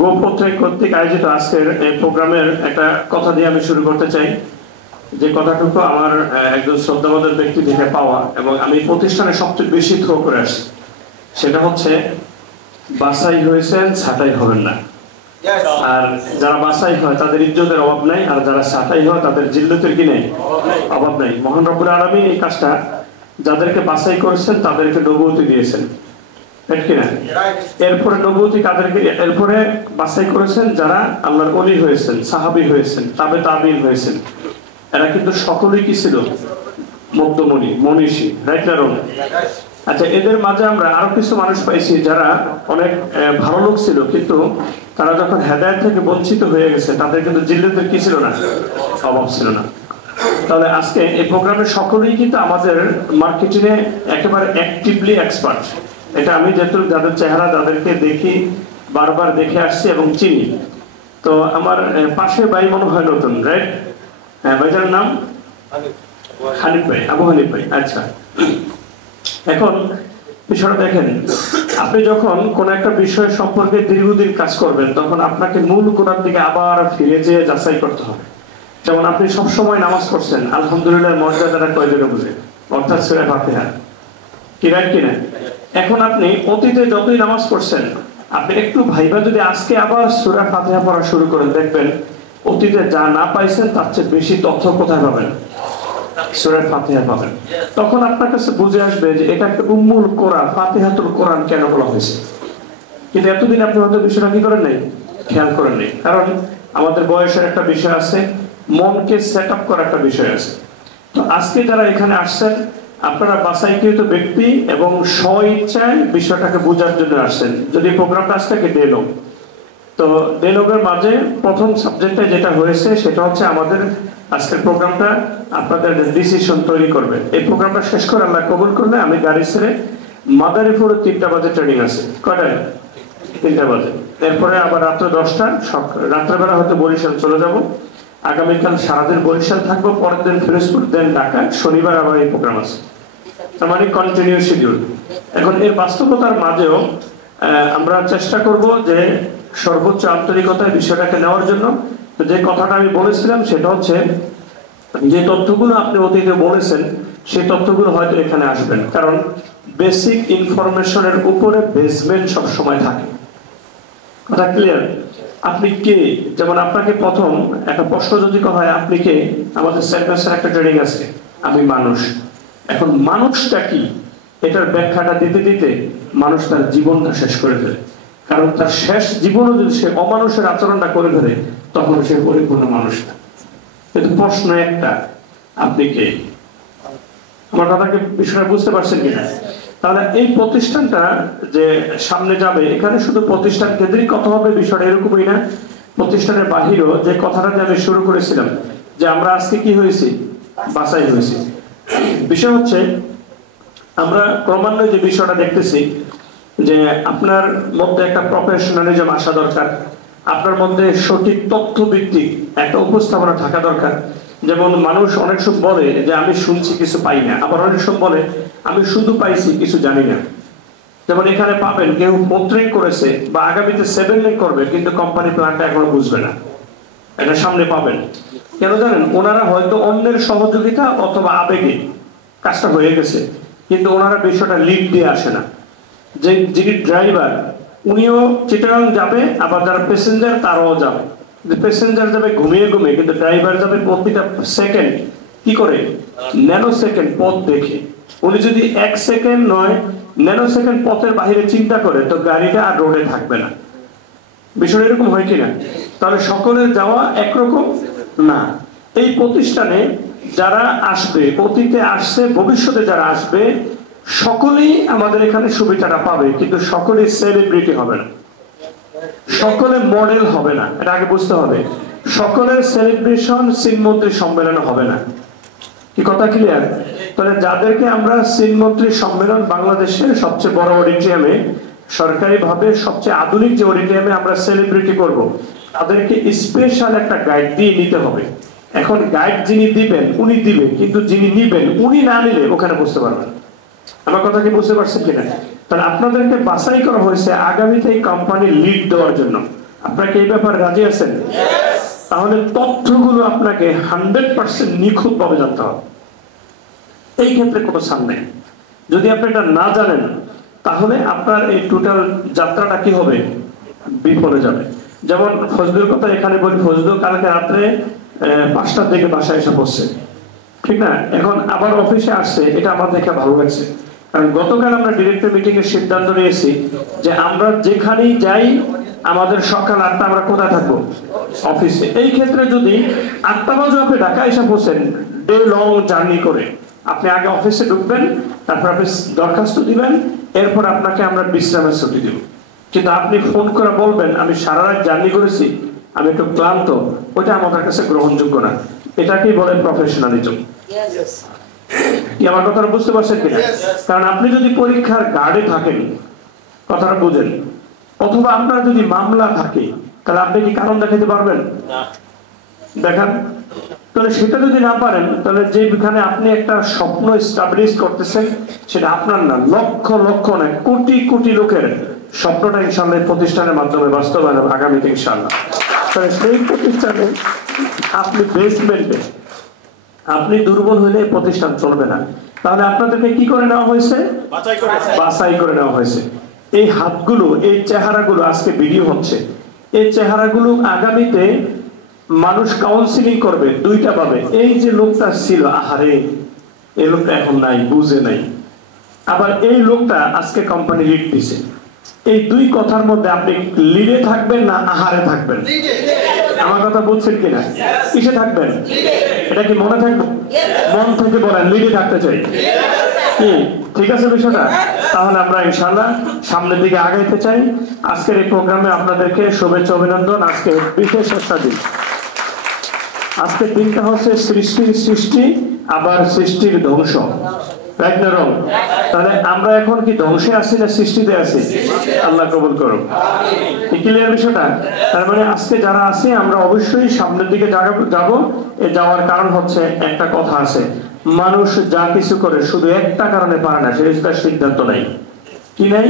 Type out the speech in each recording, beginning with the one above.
গোপত্রিক কর্তৃক আয়োজিত আজকের এই প্রোগ্রামের একটা কথা দিয়ে আমি শুরু করতে চাই, যে কথাটুকু আমার একজন শ্রদ্ধাবাদের ব্যক্তি থেকে পাওয়া এবং আমি প্রতিষ্ঠানে সবচেয়ে বেশি থ্রো করে আসছি। সেটা হচ্ছে, বাছাই হয়েছেন, ছাঁটাই হবেন না। আর যারা বাছাই হয় তাদের ইজ্জতের অভাব নাই, আর যারা ছাঁটাই হয় তাদের জিল্লতের কি নেই, অভাব নাই। মহান রব্বুল আলামিন এই কাজটা যাদেরকে বাছাই করেছেন তাদেরকে নবুয়তি দিয়েছেন, ঠিক কিনা? এরপরে নবুয়তি কাদেরকে, এরপরে বাছাই করেছেন যারা আল্লাহর ওলি হয়েছেন, সাহাবী হয়েছেন, তাবে তাবিঈন হয়েছেন। এরা কিন্তু সকলেই কি ছিল? মধ্যমণি, মনীষী, রাইট না রং? আচ্ছা, এদের মাঝে আমরা আরো কিছু মানুষ পাইছি যারা অনেক ভালো লোক ছিল, কিন্তু তারা যখন হেদায়েত থেকে বঞ্চিত হয়ে গেছে তাদের কিন্তু জিল্লতের কি ছিল না, অভাব ছিল না। তাহলে আজকে এই প্রোগ্রামের সকলেই কিন্তু আমাদের মার্কেটিং এ একেবারে অ্যাক্টিভলি এক্সপার্ট। এটা আমি যেহেতু যাদের চেহারা তাদেরকে দেখি, বারবার দেখে আসছি এবং চিনি। তো আমার পাশে ভাই মনে হয় নতুন, রাইট? হ্যাঁ, ভাইটার নাম হানিফ ভাই, আবু হানিফ ভাই। আচ্ছা, এখন বিষয়টা দেখেন, আপনি যখন কোন একটা বিষয় সম্পর্কে দীর্ঘদিন কাজ করবেন তখন আপনাকে মূল কোরআন দিকে আবার ফিরে যেয়ে যাচাই করতে হবে। যেমন আপনি সবসময় নামাজ পড়ছেন, আলহামদুলিল্লাহ মর্যাদাটা কয়জনে বুঝে, অর্থাৎ সূরা ফাতিহা, কি রাইট কিনা? এখন আপনি অতীতে যতই নামাজ পড়ছেন, আপনি একটু ভাইবা যদি আজকে আবার সূরা ফাতিহা পড়া শুরু করেন, দেখবেন অতীতে যা না পাইছেন তার চেয়ে বেশি তথ্য কোথায় পাবেন? সূরা ফাতিহা পাবেন। তখন আপনার কাছে বুঝে আসবে যে এটা একটা উম্মুল কোরআন, ফাতিহাতুল কোরআন কেন বলা হয়েছে। কিন্তু এতদিন আপনি হয়তো বিষয়টা কি করেন নাই, খেয়াল করেন নাই। কারণ আমাদের বয়সের একটা বিষয় আছে, মনকে সেট আপ করার একটা বিষয় আছে। তো আজকে যারা এখানে আসছেন, আপনারা বাছাইকৃত ব্যক্তি এবং স্ব-ইচ্ছায় বিষয়টাকে বোঝার জন্য আসছেন। যদি প্রোগ্রামটা আজকে ডেলো, তো ডেলোগের মাঝে প্রথম সাবজেক্টে যেটা হয়েছে সেটা হচ্ছে আমাদের আজকের প্রোগ্রামটা আপনাদের ডিসিশন তৈরি করবে। এই প্রোগ্রামটা শেষ করে আল্লাহ কবুল করলে আমি গাড়ি ছেড়ে মাদারীপুর 3টা বাজে ট্রেনিং আছে। কয়টায়? 3টা বাজে। এরপরে আবার রাত্রে 10টা, রাত্রেবেলা হয়তো বরিশাল চলে যাব। আগামীকাল সারাদিন বরিশাল থাকবো, পরের দিন ফিরোজপুর, দেন ঢাকা, শনিবার আবার এই প্রোগ্রাম আছে। তার মানে কন্টিনিউ শিডিউল। এখন এর বাস্তবতার মাঝেও আমরা চেষ্টা করব যে সর্বোচ্চ আন্তরিকতায় বিষয়টাকে নেওয়ার জন্য। তো যে কথাটা আমি বলেছিলাম সেটা হচ্ছে, যে তথ্যগুলো আপনি অতীতে বলেছেন সেই তথ্যগুলো হয়তো এখানে আসবেন, কারণ বেসিক ইনফরমেশনের উপরে বেসমেন্ট সব সময় থাকে। কথা ক্লিয়ার? আপনি কে, যেমন আপনাকে প্রথম একটা প্রশ্ন যদি হয় আপনি কে, আমাদের সেন্টেন্সের একটা ট্রেনিং আছে, আমি মানুষ। এখন মানুষটা কি, এটার ব্যাখ্যাটা দিতে দিতে মানুষ তার জীবনটা শেষ করে ফেলে। কারণ তার শেষ জীবনও যদি সে অমানুষের আচরণটা করে ফেলে তখন সে পরিপূর্ণ মানুষ না। কিন্তু প্রশ্ন একটা, আপনি কে? আমার কথাকে বিষয়টা বুঝতে পারছেন কিনা? তাহলে এই প্রতিষ্ঠানটা যে সামনে যাবে, এখানে শুধু প্রতিষ্ঠান কেন্দ্রিক কথা হবে বিষয়টা এরকমই না। প্রতিষ্ঠানের বাহিরেও যে কথাটা যে আমি শুরু করেছিলাম যে আমরা আজকে কি হয়েছি, বাছাই হয়েছি। বিষয় হচ্ছে, আমরা ক্রমান্বয়ে যে বিষয়টা দেখতেছি যে আপনার মধ্যে একটা প্রফেশনালিজম আসা দরকার, আপনার মধ্যে সঠিক তথ্য ভিত্তিক একটা উপস্থাপনা থাকা দরকার। যেমন মানুষ অনেক সময় বলে যে আমি শুনছি কিছু পাই না, আবার অনেক সময় বলে আমি শুধু পাইছি কিছু জানি না। যেমন এখানে পাবেন কেউ পোর্ট্রেং করেছে বা আগামীতে 7 লিঙ্ক করবে, কিন্তু কোম্পানি প্ল্যানটা এখনো বুঝবে না, এটা সামনে পাবেন। কেন জানেন? ওনারা হয়তো অন্যের সহযোগিতা অথবা আবেগে কাজটা হয়ে গেছে, কিন্তু ওনারা বিষয়টা লিড দিয়ে আসে না। যে যিনি ড্রাইভার উনিও চিটাগাং যাবে, আবার যারা প্যাসেঞ্জার তারাও যাবে। প্যাসেঞ্জার যাবে ঘুমিয়ে ঘুমিয়ে, কিন্তু ড্রাইভার যাবে প্রতিটা সেকেন্ড কি করে, ন্যানো সেকেন্ড পথ দেখে। উনি যদি 1 সেকেন্ড নয় ন্যানো সেকেন্ড পথের বাইরে চিন্তা করে তো গাড়িটা আর রোডে থাকবে না। বিষয়টা এরকম হয় কিনা? তাহলে সকলের যাওয়া একরকম না। এই প্রতিষ্ঠানে যারা আসবে, অতীতে আসছে, ভবিষ্যতে যারা আসবে, সকলেই আমাদের এখানে সুবিধাটা পাবে, কিন্তু সকলেই সেলিব্রিটি হবে না, সকলে মডেল হবে না, এটা আগে বুঝতে হবে। সকলের সেলিব্রেশন সিনমন্ত্রী সম্মেলন হবে না। কি কথা ক্লিয়ার? তাহলে যাদেরকে আমরা সিনমন্ত্রী সম্মেলন বাংলাদেশের সবচেয়ে বড় অডিটোরিয়ামে, সরকারি ভাবে সবচেয়ে আধুনিক যে অডিটোরিয়ামে আমরা সেলিব্রিটি করব, তাদেরকে স্পেশাল একটা গাইড দিয়ে নিতে হবে। এখন গাইড যিনি দিবেন উনি দিবেন, কিন্তু যিনি নিবেন উনি না নিলে ওখানে বুঝতে পারবেন। আমার কথা কি বুঝতে পারছেন কিনা? তাহলে আপনাদেরকে বাছাই করা হয়েছে আগামীতে এই কোম্পানি লিড দেওয়ার জন্য। আপনারা কি এই ব্যাপারে রাজি আছেন? তাহলে তথ্যগুলো আপনাকে 100% নিখুঁত ভাবে জানতে হবে। এই ক্ষেত্রে কোনো ছাড় নেই। যদি আপনি এটা না জানেন তাহলে আপনার এই টোটাল যাত্রাটা কি হবে, বিফলে যাবে। যেমন ফজলুর কথা এখানে বলি, ফজলুর কালকে রাত্রে 5টার দিকে বাসায় এসে পড়ছে, ঠিক না? এখন আবার অফিসে আসছে, এটা আমার দেখে ভালো লাগছে। কারণ গতকাল আমরা ডিরেক্টর মিটিং এর সিদ্ধান্ত নিয়েছি যে আমরা যেখানেই যাই আমাদের সকাল 8টা আমরা কোথায় থাকবো, অফিসে। এই ক্ষেত্রে যদি 8টা বাজে আপনি ঢাকা এসে পড়ছেন ডে লং জার্নি করে, আপনি আগে অফিসে ঢুকবেন, তারপর আপনি দরখাস্ত দিবেন, এরপর আপনাকে আমরা বিশ্রামের ছুটি দেব। কিন্তু আপনি ফোন করে বলবেন আমি সারা রাত জার্নি করেছি, আমি একটু ক্লান্ত, ওটা আমাদের কাছে গ্রহণযোগ্য না। এটাকেই বলে প্রফেশনালিজম। কি আমার কথাটা বুঝতে পারছেন কিনা? কারণ আপনি যদি পরীক্ষার গার্ডে থাকেন, কথাটা বুঝেন, অথবা আপনার যদি মামলা থাকে, তাহলে আপনি কি কারণ দেখাতে পারবেন? দেখান। তাহলে সেটা যদি না পারেন, তাহলে যেখানে আপনি একটা স্বপ্ন এস্টাবলিশ করতেছেন সেটা আপনার না, লক্ষ লক্ষ নয় কোটি কোটি লোকের স্বপ্নটা ইনশাআল্লাহ প্রতিষ্ঠানের মাধ্যমে বাস্তবায়ন হবে আগামীতে ইনশাআল্লাহ। তাহলে সেই প্রতিষ্ঠানে আপনি বেসমেন্টে আপনি দুর্বল হলে প্রতিষ্ঠান চলবে না। তাহলে আপনাদেরকে কি করে নেওয়া হয়েছে? বাছাই করে নেওয়া হয়েছে। এই হাতগুলো, এই চেহারাগুলো আজকে ভিডিও হচ্ছে, এই চেহারাগুলো আগামীতে মানুষ কাউন্সিলিং করবে দুইটা ভাবে। এই যে লোকটা ছিল, আহারে এই লোকটা এখন নাই, বুঝে নাই, আবার এই লোকটা আজকে কোম্পানি লিড দিছে। এই দুই কথার মধ্যে আপনি লিডে থাকবেন না আহারে থাকবেন? আমার কথা বলছেন কিনা? কিসে থাকবেন? এটা কি মনে থাকবে? মন থেকে বলেন লিডে থাকতে চাই। কি ঠিক আছে বিষয়টা? তাহলে আমরা ইনশাআল্লাহ সামনের দিকে আগাইতে চাই। আজকের এই প্রোগ্রামে আপনাদেরকে শুভেচ্ছা, অভিনন্দন। আজকে বিশেষ একটা দিন। আজকের দিনটা হচ্ছে সৃষ্টির সৃষ্টি, আবার সৃষ্টির ধ্বংস। তাহলে আমরা এখন কি ধ্বংসে আছি না সৃষ্টিতে আছি? আল্লাহ কবুল করুন। ক্লিয়ার বিষয়টা? তার মানে আজকে যারা আছি আমরা অবশ্যই সামনের দিকে যাব। এ যাওয়ার কারণ হচ্ছে একটা কথা আছে, মানুষ যা কিছু করে শুধু একটা কারণে পারে না, সেটা তার সিদ্ধান্ত নাই। কি নাই?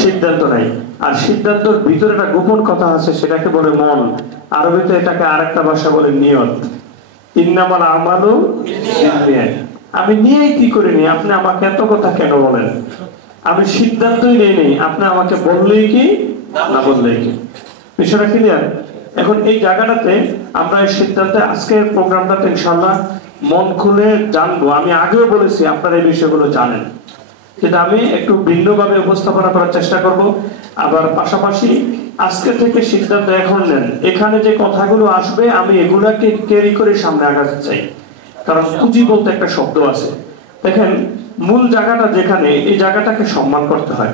সিদ্ধান্ত নাই। আর সিদ্ধান্তের ভিতরে একটা গোপন কথা আছে, সেটাকে বলে মন। আরবিতে এটাকে আরেকটা ভাষা বলে নিয়ত। ইন্নামাল আমালু বিন্নিয়াত। আমি নিয়ে কি করে নি, আপনি আমাকে এত কথা কেন বলেন? আমি সিদ্ধান্তই নেই, আপনি আমাকে বললেই কি না বললেই কি। বিষয়টা ক্লিয়ার? এখন এই জায়গাটাতে আমরা এই সিদ্ধান্তে আজকের প্রোগ্রামটাতে ইনশাআল্লাহ মন খুলে জানবো। আমি আগেও বলেছি আপনারা এই বিষয়গুলো জানেন, কিন্তু আমি একটু ভিন্নভাবে উপস্থাপনা করার চেষ্টা করব। আবার পাশাপাশি আজকে থেকে সিদ্ধান্ত এখন নেন, এখানে যে কথাগুলো আসবে আমি এগুলাকে ক্যারি করে সামনে আগাতে চাই। কারণ পুঁজি বলতে একটা শব্দ আছে। দেখেন মূল জায়গাটা যেখানে, এই জায়গাটাকে সম্মান করতে হয়।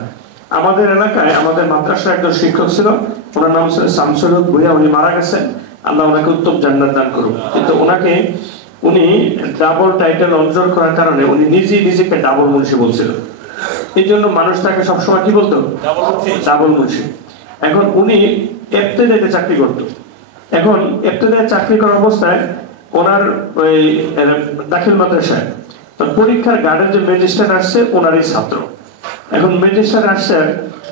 আমাদের এলাকায় আমাদের মাদ্রাসার একজন শিক্ষক ছিল, ওনার নাম ছিল শামসুল হক ভূঁইয়া। উনি মারা গেছেন, আল্লাহ ওনাকে উত্তম জান্নাত দান করুন। কিন্তু ওনাকে উনি ডাবল টাইটেল অর্জন করার কারণে উনি নিজেকে ডাবল মুন্সি বলছিল। এই জন্য মানুষ তাকে সবসময় কি বলতো? ডাবল মুন্সি। এখন উনি এফতেদাতে চাকরি করতো। এখন এফতেদাতে চাকরি করার অবস্থায় ওনার ওই দাখিল মাদ্রাসায় পরীক্ষার গার্ডের যে ম্যাজিস্ট্রেট আসছে ওনারই ছাত্র। এখন ম্যাজিস্ট্রেট আসছে,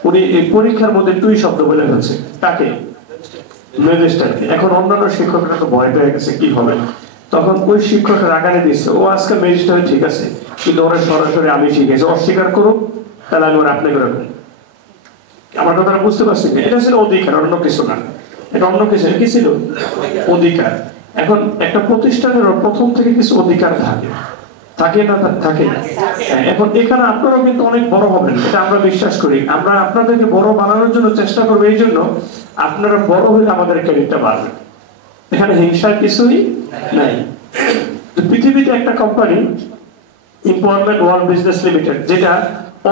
উনি এই পরীক্ষার মধ্যে টুই শব্দ বলে ফেলছে। তাকে ম্যাজিস্ট্রেট। এখন অন্যান্য শিক্ষকরা তো ভয় পেয়ে গেছে কি হবে। তখন ওই শিক্ষক রাগানি দিচ্ছে, ও আজকে ম্যাজিস্ট্রেট ঠিক আছে, কিন্তু ওরা সরাসরি আমি শিখেছি, অস্বীকার করুক, তাহলে আমি ওরা আপনি করে দেবো। আমার কথাটা বুঝতে পারছি? এটা ছিল অধিকার, অন্য কিছু না। এটা অন্য কিছু কি ছিল? অধিকার। এখন একটা প্রতিষ্ঠানের প্রথম থেকে কিছু অধিকার থাকে না থাকে। এখন এখানে আপনারাও কিন্তু অনেক বড় হবেন, এটা আমরা বিশ্বাস করি। আমরা আপনাদেরকে বড় বানানোর জন্য চেষ্টা করবো, এই জন্য আপনারা বড় হলে আমাদের ক্যারিয়ারটা বাড়বে। এখানে হিংসার কিছুই নাই। পৃথিবীতে একটা company empowerment world business limited, যেটা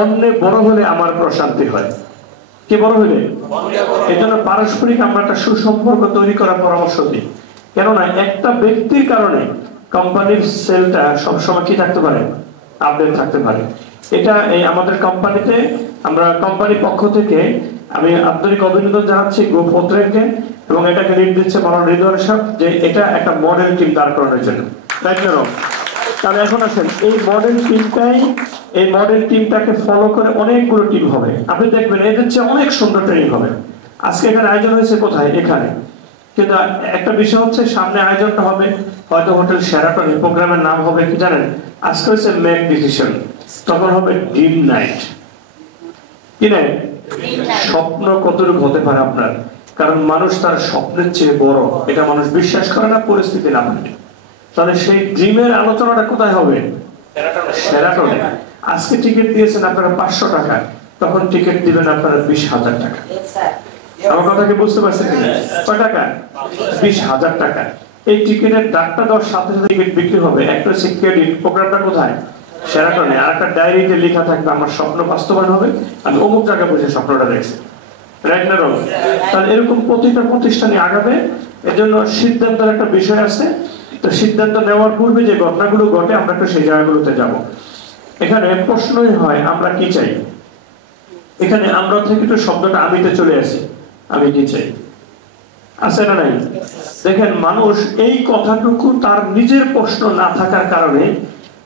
অন্যে বড় হলে আমার প্রশান্তি হয়। কে বড় হলে? এই জন্য পারস্পরিক আমরা একটা সুসম্পর্ক তৈরি করার পরামর্শ দিই। কেননা একটা ব্যক্তির কারণে কোম্পানির সেলটা সবসময় কি থাকতে পারে? আপডেট থাকতে পারে। এটা এই আমাদের কোম্পানিতে আমরা কোম্পানির পক্ষ থেকে আমি আন্তরিক অভিনন্দন জানাচ্ছি গ্রুপ পত্রকে, এবং এটাকে লিড দিচ্ছে মাননীয় হৃদয় সাহেব, যে এটা একটা মডেল টিম দাঁড় করানোর জন্য। তাহলে এখন আসেন এই মডেল টিমটাকে ফলো করে অনেকগুলো টিম হবে, আপনি দেখবেন এদের চেয়ে অনেক সুন্দর ট্রেনিং হবে। আজকে এখানে আয়োজন হয়েছে কোথায়? এখানে। কিন্তু একটা বিষয় হচ্ছে সামনে আয়োজনটা হবে হয়তো হোটেল শেরাটন, প্রোগ্রামের নাম হবে কি জানেন? আজকে হচ্ছে মেক ডিসিশন, তখন হবে ড্রিম নাইট। কি নাই? স্বপ্ন কতটুকু হতে পারে আপনার, কারণ মানুষ তার স্বপ্নের চেয়ে বড়, এটা মানুষ বিশ্বাস করে না, পরিস্থিতি না মানে। তাহলে সেই ড্রিমের আলোচনাটা কোথায় হবে? শেরাটনে। আজকে টিকিট দিয়েছেন আপনারা 500 টাকা, তখন টিকিট দিবেন আপনারা 20,000 টাকা। আমার কথা কি বুঝতে পারছেন? কয় টাকা? 20,000 টাকা। এই টিকিটের ডাকটা দেওয়ার সাথে সাথে টিকিট বিক্রি হবে। একটা সিকিউরিটি প্রোগ্রামটা কোথায়? শেরাটনে। আর একটা ডায়েরিতে লেখা থাকবে আমার স্বপ্ন বাস্তবায়ন হবে, আমি অমুক জায়গায় বসে স্বপ্নটা দেখছি। রাইট না রং? তাহলে এরকম প্রতিটা প্রতিষ্ঠানে আগাবে। এজন্য সিদ্ধান্তের একটা বিষয় আছে। তো সিদ্ধান্ত নেওয়ার পূর্বে যে ঘটনাগুলো ঘটে আমরা একটু সেই জায়গাগুলোতে যাব। এখানে প্রশ্নই হয় আমরা কি চাই। এখানে আমরা থেকে একটু শব্দটা আমিতে চলে আসি, আমি কি চাই আছে না নাই? দেখেন মানুষ এই কথাটুকু তার নিজের প্রশ্ন না থাকার কারণে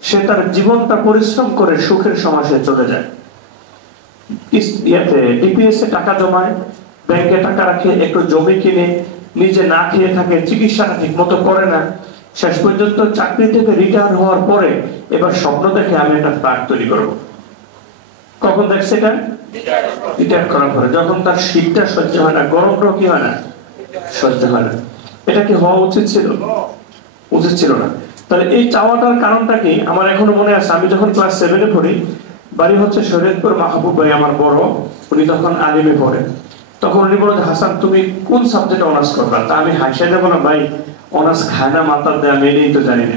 সে তার জীবনটা পরিশ্রম করে সুখের সমাজে চলে যায়। ডিপিএস এ টাকা জমায়, ব্যাংকে টাকা রাখে, একটু জমি কিনে, নিজে না খেয়ে থাকে, চিকিৎসাটা ঠিক মতো করে না, শেষ পর্যন্ত চাকরি থেকে রিটায়ার হওয়ার পরে এবার স্বপ্ন দেখে আমি একটা ফ্ল্যাট তৈরি করবো। কখন দেখছে এটা? রিটায়ার করার পরে, যখন তার শীতটা সহ্য হয় না, গরমটাও কি হয় না, সহ্য হয় না। এটা কি হওয়া উচিত ছিল? উচিত ছিল না। তাহলে এই চাওয়াটার কারণটা কি? আমার এখনো মনে আছে, আমি যখন ক্লাস 7-এ পড়ি, বাড়ি হচ্ছে শরীয়তপুর, মাহবুব ভাই আমার বড়, উনি তখন আলিমে পড়েন। তখন উনি বলেন, হাসান তুমি কোন সাবজেক্টে অনার্স করবা? তা আমি হাসিয়ে দেবো না, ভাই অনার্স খায় না মাতার দেয়, আমি এটাই তো জানি না।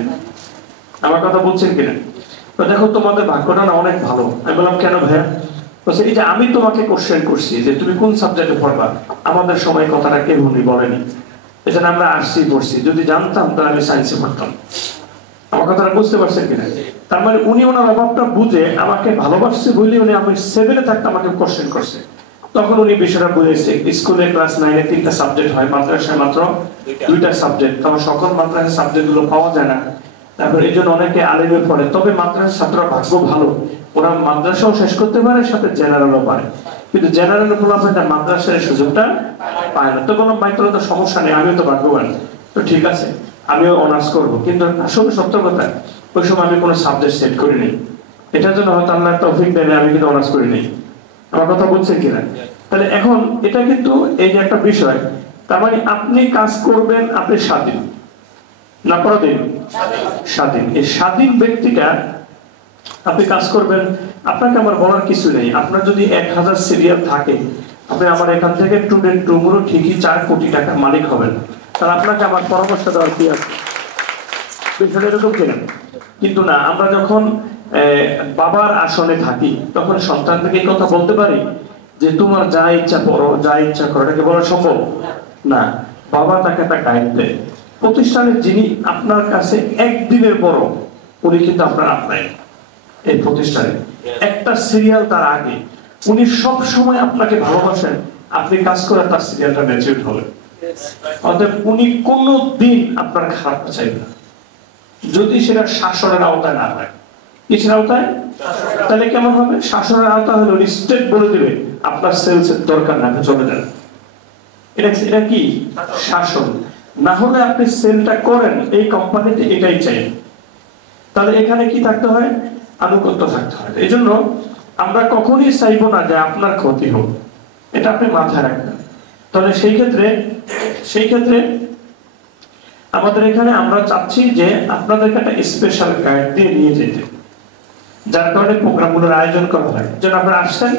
আমার কথা বলছেন কিনা? তো দেখো তোমাদের ভাগ্যটা না অনেক ভালো। আমি বললাম কেন ভাইয়া? বলছে এই যে আমি তোমাকে কোশ্চেন করছি যে তুমি কোন সাবজেক্টে পড়বা, আমাদের সময় কথাটা কেউ উনি বলেনি, এজন্য আমরা আর্টসই পড়ছি, যদি জানতাম তাহলে আমি সায়েন্সে পড়তাম। আমার কথাটা বুঝতে পারছেন কিনা? তার মানে উনি ওনার অভাবটা বুঝে আমাকে ভালোবাসছে বলে উনি আমি 7-এ থাকতে আমাকে কোশ্চেন করছে। তখন উনি বিষয়টা বুঝেছে। স্কুলে ক্লাস 9-এ 3টা সাবজেক্ট হয়, মাদ্রাসায় মাত্র 2টা সাবজেক্ট, তবে সকল মাদ্রাসার সাবজেক্ট গুলো পাওয়া যায় না। তারপর এই জন্য অনেকে আলিমে পড়ে। তবে মাদ্রাসার ছাত্ররা ভাগ্য ভালো, ওরা মাদ্রাসাও শেষ করতে পারে, সাথে জেনারেলও পারে। কিন্তু জেনারেল ফলাফলটা মাদ্রাসার সুযোগটা পায় না। তো কোনো মাইক্রো তো সমস্যা নেই, আমিও তো ভাগ্যবান, তো ঠিক আছে আমিও অনার্স করবো। কিন্তু আসলে সত্য কথা, ওই সময় আমি কোনো সাবজেক্ট সেট করিনি। এটার জন্য হয়তো আল্লাহ তৌফিক দেয় আমি কিন্তু অনার্স করিনি। আমার কথা বলছেন কিনা? তাহলে এখন এটা কিন্তু এই যে একটা বিষয়, তার মানে আপনি কাজ করবেন, আপনি স্বাধীন না পরাধীন? স্বাধীন। এই স্বাধীন ব্যক্তিটা আপনি কাজ করবেন, আপনাকে আমার বলার কিছু নেই। আপনার যদি 1000 সিরিয়াল থাকে, আপনি আমার এখান থেকে টুমুরো ঠিকই 4 কোটি টাকার মালিক হবেন। তাহলে আপনাকে আমার পরামর্শ দেওয়ার কি আছে? বিষয়টা এরকম কিনা? কিন্তু না, আমরা যখন বাবার আসনে থাকি তখন সন্তানকে এই কথা বলতে পারি যে তোমার যা ইচ্ছা পড়ো, যা ইচ্ছা করো, এটাকে বলা সম্ভব না। বাবা তাকে একটা গাইড দেয়। প্রতিষ্ঠানের যিনি আপনার কাছে একদিনের বড়, উনি কিন্তু আপনার আপনাই এই প্রতিষ্ঠানে একটা সিরিয়াল তার আগে, উনি সব সময় আপনাকে ভালোবাসেন। আপনি কাজ করে তার সিরিয়ালটা ম্যাচিউর হবে। অতএব উনি কোনো দিন আপনার খারাপ চাইবেন না, যদি সেটা শাসনের আওতায় না হয়। কিসের আওতায়? তাহলে কেমন হবে? শাসনের আওতা হলে উনি স্টেট বলে দিবে আপনার সেলসের দরকার না, চলে যান। এটা কি শাসন? না হলে আপনি সেলটা করেন, এই কোম্পানিতে এটাই চাই। তাহলে এখানে কি থাকতে হয়? আনুগত্য থাকতে হয়। এই জন্য আমরা কখনই চাইবো না যে আপনার ক্ষতি হোক, এটা আপনি মাথায় রাখবেন। তাহলে সেই ক্ষেত্রে আমাদের এখানে আমরা চাচ্ছি যে আপনাদেরকে একটা স্পেশাল গাইড দিয়ে নিয়ে যেতে, যার কারণে প্রোগ্রামগুলোর আয়োজন করা হয়। যেন আপনারা আসছেন,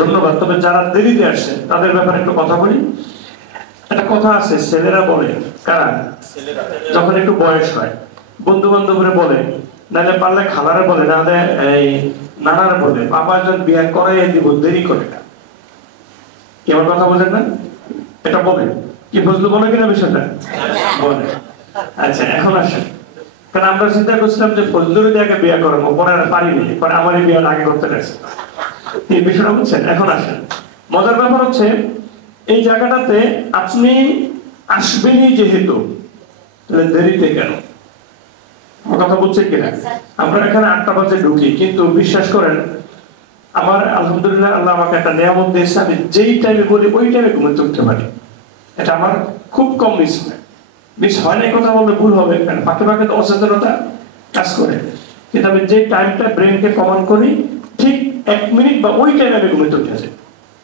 ধন্যবাদ। তবে যারা দেরিতে আসছেন তাদের ব্যাপারে একটু কথা বলি। একটা কথা আছে, ছেলেরা বলে, কারা? যখন একটু বয়স হয়, বন্ধু বান্ধবরা বলে, নাহলে পারলে খালারে বলে, নাহলে এই নানারে বলে, বাবা একজন বিয়ে করে দিব, দেরি করে না। কি আমার কথা বলেন না? এটা বলে কি বুঝলো, বলে কিনা বিষয়টা বলে? আচ্ছা এখন আসেন, কারণ আমরা চিন্তা করছিলাম যে ফজলুর আগে বিয়ে করবো, পরে আর পারিনি, পরে আমারই বিয়ে আগে করতে গেছে। এই বিষয়টা বুঝছেন? এখন আসেন, মজার ব্যাপার হচ্ছে এই জায়গাটাতে আপনি আসবেনই যেহেতু, তাহলে দেরিতে কেন? আমার কথা বুঝছেন কিনা? আমরা এখানে 8টা বাজে ঢুকি, কিন্তু বিশ্বাস করেন আমার আলহামদুলিল্লাহ আল্লাহ আমাকে একটা নিয়ামত দিয়েছে, আমি যেই টাইমে বলি ওই টাইমে ঘুমোতে উঠতে পারি। এটা আমার খুব কম মিস হয় না, এই কথা বললে ভুল হবে, কারণ ফাঁকে ফাঁকে তো অচেতনতা কাজ করে। কিন্তু আমি যে টাইমটা ব্রেনকে কমান্ড করি ঠিক 1 মিনিট বা ওই টাইমে আমি ঘুমোতে উঠে যাই,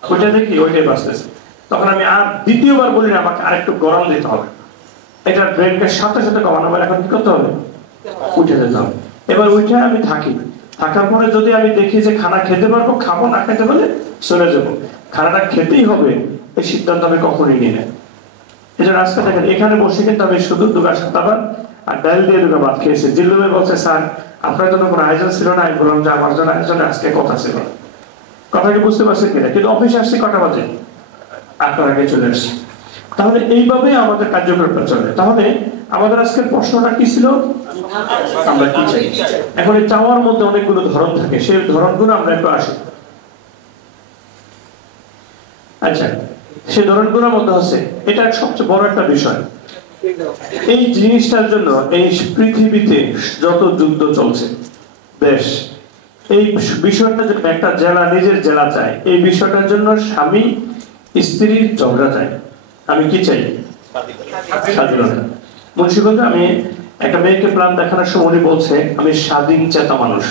ওইটা দেখি ওইটাই বাঁচতেছে। তখন আমি আর দ্বিতীয়বার বলি না আমাকে আরেকটু গরম দিতে হবে, এটা ব্রেনকে সাথে সাথে কমানো হবে। এখন কি করতে হবে? উঠে যেতে হবে। এবার উঠে আমি থাকার পরে যদি আমি দেখি যে খানা খেতে পারবো, খাবো, না খেতে পারলে চলে যাবো, খানাটা খেতেই হবে এই সিদ্ধান্ত আমি কখনোই নিই না। এই জন্য আজকে দেখেন এখানে বসে কিন্তু আমি শুধু 2 ভাত আর ডাল দিয়ে 2 ভাত খেয়েছি। জিল্লু ভাই বলছে স্যার আপনার জন্য কোনো আয়োজন ছিল না, আমি বললাম যে আমার জন্য আয়োজনে আজকে কথা ছিল। কথা কি বুঝতে পারছেন কিনা? কিন্তু অফিসে আসছি কটা বাজে? 8টার আগে চলে আসছি। তাহলে এইভাবে আমাদের কার্যক্রমটা চলে। তাহলে আমাদের আজকের প্রশ্নটা কি ছিল? আমরা কি চাই। এখন এই চাওয়ার মধ্যে অনেকগুলো ধরন থাকে, সেই ধরনগুলো আমরা একটু আসি। আচ্ছা, সেই ধরনগুলোর মধ্যে আছে, এটা সবচেয়ে বড় একটা বিষয়। এই জিনিসটার জন্য এই পৃথিবীতে যত যুদ্ধ চলছে দেশ, এই বিষয়টার জন্য একটা জেলা নিজের জেলা চায়, এই বিষয়টার জন্য স্বামী স্ত্রীর ঝগড়া চায়। আমি কি চাই? স্বাধীনতা। মুন্সিগঞ্জে আমি একটা মেয়েকে প্ল্যান দেখানোর সময় উনি বলছে আমি স্বাধীন চেতা মানুষ,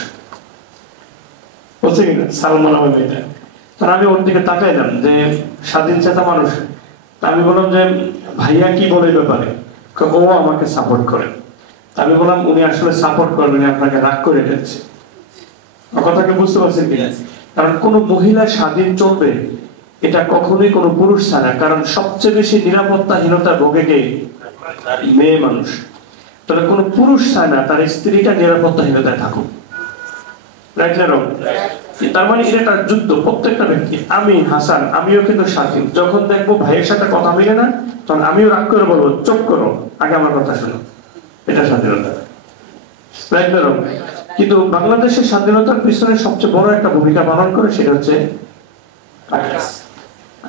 বলছে কিনা সালমান আমার মেয়েটা। তখন আমি ওর দিকে তাকাইলাম যে স্বাধীন চেতা মানুষ। আমি বললাম যে ভাইয়া কি বলে ব্যাপারে? ও আমাকে সাপোর্ট করে। আমি বললাম উনি আসলে সাপোর্ট করবেন, আপনাকে রাগ করে রেখেছে। কথাকে বুঝতে পারছেন কিনা? কারণ কোন মহিলা স্বাধীন চলবে এটা কখনোই কোনো পুরুষ ছাড়া, কারণ সবচেয়ে বেশি নিরাপত্তাহীনতা ভোগে কে? মেয়ে মানুষ। তাহলে কোন পুরুষ চায় না তার স্ত্রীটা নিরাপত্তাহীনতায় থাকুক, রাইট না রং? তার মানে এটা একটা যুদ্ধ। প্রত্যেকটা ব্যক্তি, আমি হাসান আমিও কিন্তু স্বাধীন। যখন দেখবো ভাইয়ের সাথে কথা মিলে না, তখন আমিও রাগ করে বলবো চুপ করো, আগে আমার কথা শোনো। এটা স্বাধীনতা, রাইট না রং? কিন্তু বাংলাদেশের স্বাধীনতার পিছনে সবচেয়ে বড় একটা ভূমিকা পালন করে, সেটা হচ্ছে টাকা।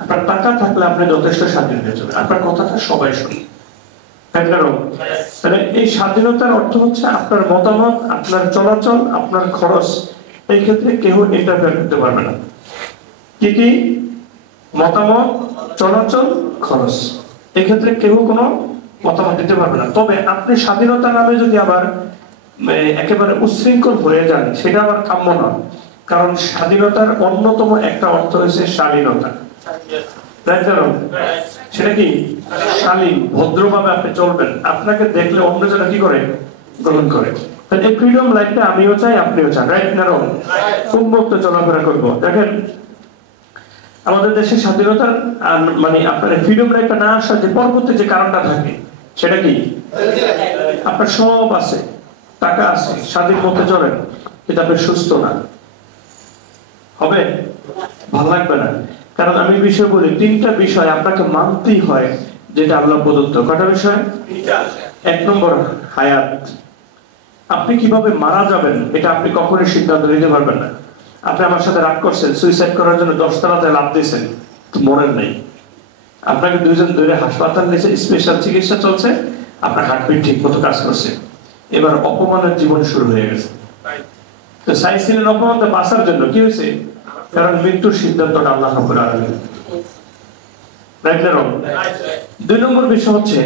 আপনার টাকা থাকলে আপনি যথেষ্ট স্বাধীন হয়ে যাবেন, আপনার কথাটা সবাই শুনে। তাহলে এই স্বাধীনতার অর্থ হচ্ছে আপনার মতামত, আপনার চলাচল, আপনার খরচ, এই ক্ষেত্রে কেউ ইন্টারফেয়ার করতে পারবে না। কি কি? মতামত, চলাচল, খরচ, এই ক্ষেত্রে কেউ কোনো মতামত দিতে পারবে না। তবে আপনি স্বাধীনতার নামে যদি আবার একেবারে উচ্ছৃঙ্খল হয়ে যান, সেটা আবার কাম্য না। কারণ স্বাধীনতার অন্যতম একটা অর্থ হচ্ছে শালীনতা। সেটা কি? শালীন, ভদ্রভাবে আপনি চলবেন, আপনাকে দেখলে অন্যজনে কি করে? গ্রহণ করে। তাহলে এই ফ্রিডম লাইফটা আমিও চাই, আপনিও চান, রাইট না রং? উন্মুক্ত চলাফেরা করবো। দেখেন আমাদের দেশের স্বাধীনতার মানে আপনার ফ্রিডম লাইফটা না আসার যে পরবর্তী যে কারণটা থাকে সেটা কি? আপনার সব আছে, টাকা আছে, স্বাধীন মতে চলেন, কিন্তু আপনি সুস্থ না, হবে? ভালো লাগবে না। কারণ আমি বিষয় বলি, 3টা বিষয় আপনাকে মানতেই হয় যেটা আল্লাহ প্রদত্ত। কটা বিষয়? 1 নম্বর হায়াত। আপনি কিভাবে মারা যাবেন এটা আপনি কখনোই সিদ্ধান্ত নিতে পারবেন না। আপনি আমার সাথে রাগ করছেন, সুইসাইড করার জন্য 10 তলাতে লাফ দিয়েছেন, মরেন নাই। আপনাকে 2 জন ধরে হাসপাতাল নিয়েছে, স্পেশাল চিকিৎসা চলছে, আপনার হার্টবিট ঠিক মতো কাজ করছে, এবার অপমানের জীবন শুরু হয়ে গেছে। তো চাইছিলেন অপমানটা বাঁচার জন্য, কি হয়েছে? কারণ মৃত্যুর সিদ্ধান্তটা আল্লাহ রাব্বুল আলামিন। রাইট না রং? 2 নম্বর বিষয় হচ্ছে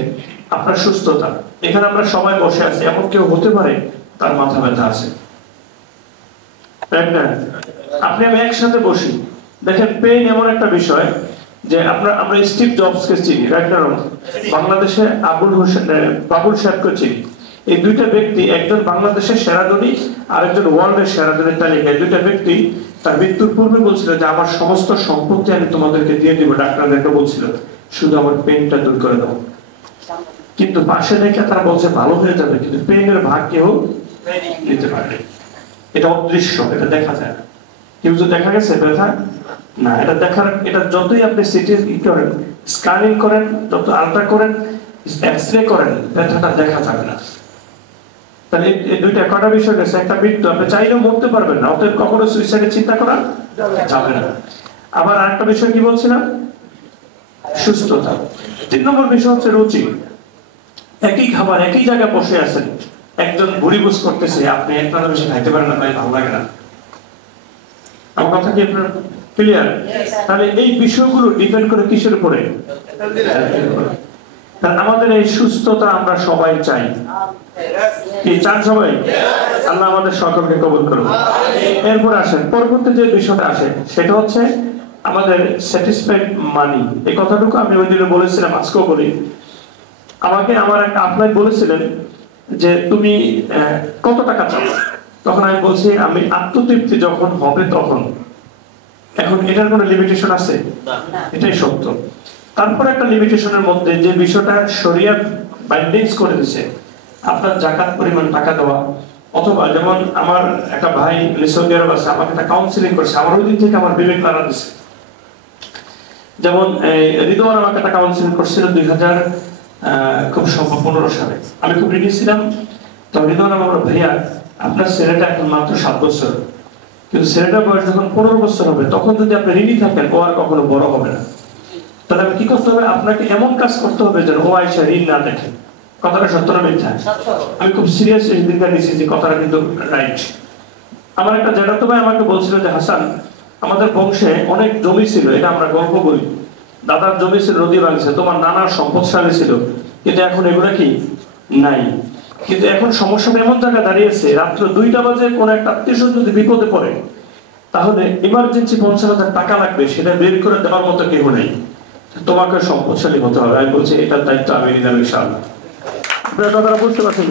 আপনার সুস্থতা। এখানে আমরা সবাই বসে আছি, এমন কেউ হতে পারে তার মাথা ব্যথা আছে, রাইট না? আপনি আমি একসাথে বসি, দেখেন পেইন এমন একটা বিষয় যে আমরা স্টিভ জবসকে চিনি, রাইট না রং? বাংলাদেশে বাবুল সাহেবকে চিনি। এই 2টা ব্যক্তি, একজন বাংলাদেশের সেরা ধনী, আরেকজন ওয়ার্ল্ডের সেরা ধনীর তালিকায়। 2টা ব্যক্তি তার মৃত্যুর পূর্বে বলছিল যে আমার সমস্ত সম্পত্তি আমি তোমাদেরকে দিয়ে দিব, ডাক্তারদেরকে বলছিল শুধু আমার পেইনটা দূর করে দাও। কিন্তু পাশে দেখে তারা বলছে ভালো হয়ে যাবে, কিন্তু পেইনের ভাগ কেউ নিতে পারে। এটা অদৃশ্য, এটা দেখা যায় না। কেউ যে দেখা গেছে ব্যথা না, এটা দেখার, এটা যতই আপনি সিটি করেন, স্ক্যানিং করেন, যত আলট্রা করেন, এক্সরে করেন, ব্যথাটা দেখা যাবে না। তাহলে এই 2টা কটা বিষয় গেছে। একটা মৃত্যু, আপনি চাইলেও মরতে পারবেন না, অতএব কখনো সুইসাইডের চিন্তা করা যাবে না। আবার আরেকটা বিষয় কি বলছিলাম? সুস্থতা। 3 নম্বর বিষয় হচ্ছে রুচি। একই খাবার, একই জায়গায় বসে আছেন, একজন বুড়ি বুঝ করতেছে, আপনি একটা বেশি খাইতে পারেন না, তাই ভালো লাগে না। আমার কথা কি আপনার ক্লিয়ার? তাহলে এই বিষয়গুলো ডিপেন্ড করে কিসের উপরে? আমাদের এই সুস্থতা আমরা সবাই চাই, কি চান সবাই? আল্লাহ আমাদের সকলকে কবুল করুন। এরপর আসেন পরবর্তী যে বিষয়টা আসে, সেটা হচ্ছে আমাদের স্যাটিসফাইড মানি। এই কথাটুকু আমি ওই দিনে বলেছিলাম, আজকেও বলি। আমাকে আমার একটা আপনার বলেছিলেন যে তুমি কত টাকা চাও, তখন আমি বলছি আমি আত্মতৃপ্তি যখন হবে তখন। এখন এটার কোনো লিমিটেশন আছে? এটাই সত্য। তারপর একটা লিমিটেশনের মধ্যে যে বিষয়টা শরিয়ত বাইন্ডিংস করে দিয়েছে, আপনার যাকাত পরিমাণ টাকা দেওয়া, অথবা যেমন আমার একটা ভাই সৌদি আরব আছে, আমাকে একটা কাউন্সিলিং করছে, আমার ওই দিন থেকে আমার বিবেক নাড়া দিচ্ছে। যেমন রিদওয়ান আমাকে একটা কাউন্সিলিং করছিল 2000 খুব সম্ভব 15 সালে। আমি খুব রেডি ছিলাম, তো রিদওয়ান আমার ভাইয়া আপনার ছেলেটা এখন মাত্র 7 বছর, কিন্তু ছেলেটার বয়স যখন 15 বছর হবে তখন যদি আপনি রেডি থাকেন, ও আর কখনো বড় হবে না। তাহলে আমি কি করতে হবে? আপনাকে এমন কাজ করতে হবে যেন ও আয়সা ঋণ না দেখে। কথাটা সত্য না মিথ্যা? আমি খুব সিরিয়াস দিনটা নিয়েছি যে কথাটা কিন্তু রাইট। আমার একটা জ্যাঠাতো ভাই আমাকে বলছিল যে হাসান, আমাদের বংশে অনেক জমি ছিল, এটা আমরা গল্প বলি, দাদার জমি ছিল, নদী ভাঙছে, তোমার নানার সম্পদশালী ছিল, কিন্তু এখন এগুলো কি নাই। কিন্তু এখন সমস্যাটা এমন জায়গায় দাঁড়িয়েছে, রাত্র 2টা বাজে কোন একটা আত্মীয় যদি বিপদে পড়ে, তাহলে ইমার্জেন্সি 50,000 টাকা লাগবে, সেটা বের করে দেওয়ার মতো কেউ নেই, তোমাকে সম্পদশালী হতে হবে। আমি বলছি এটার দায়িত্ব আমি নিলাম ইনশাআল্লাহ। আপনারা কথাটা বুঝতে পারছেন?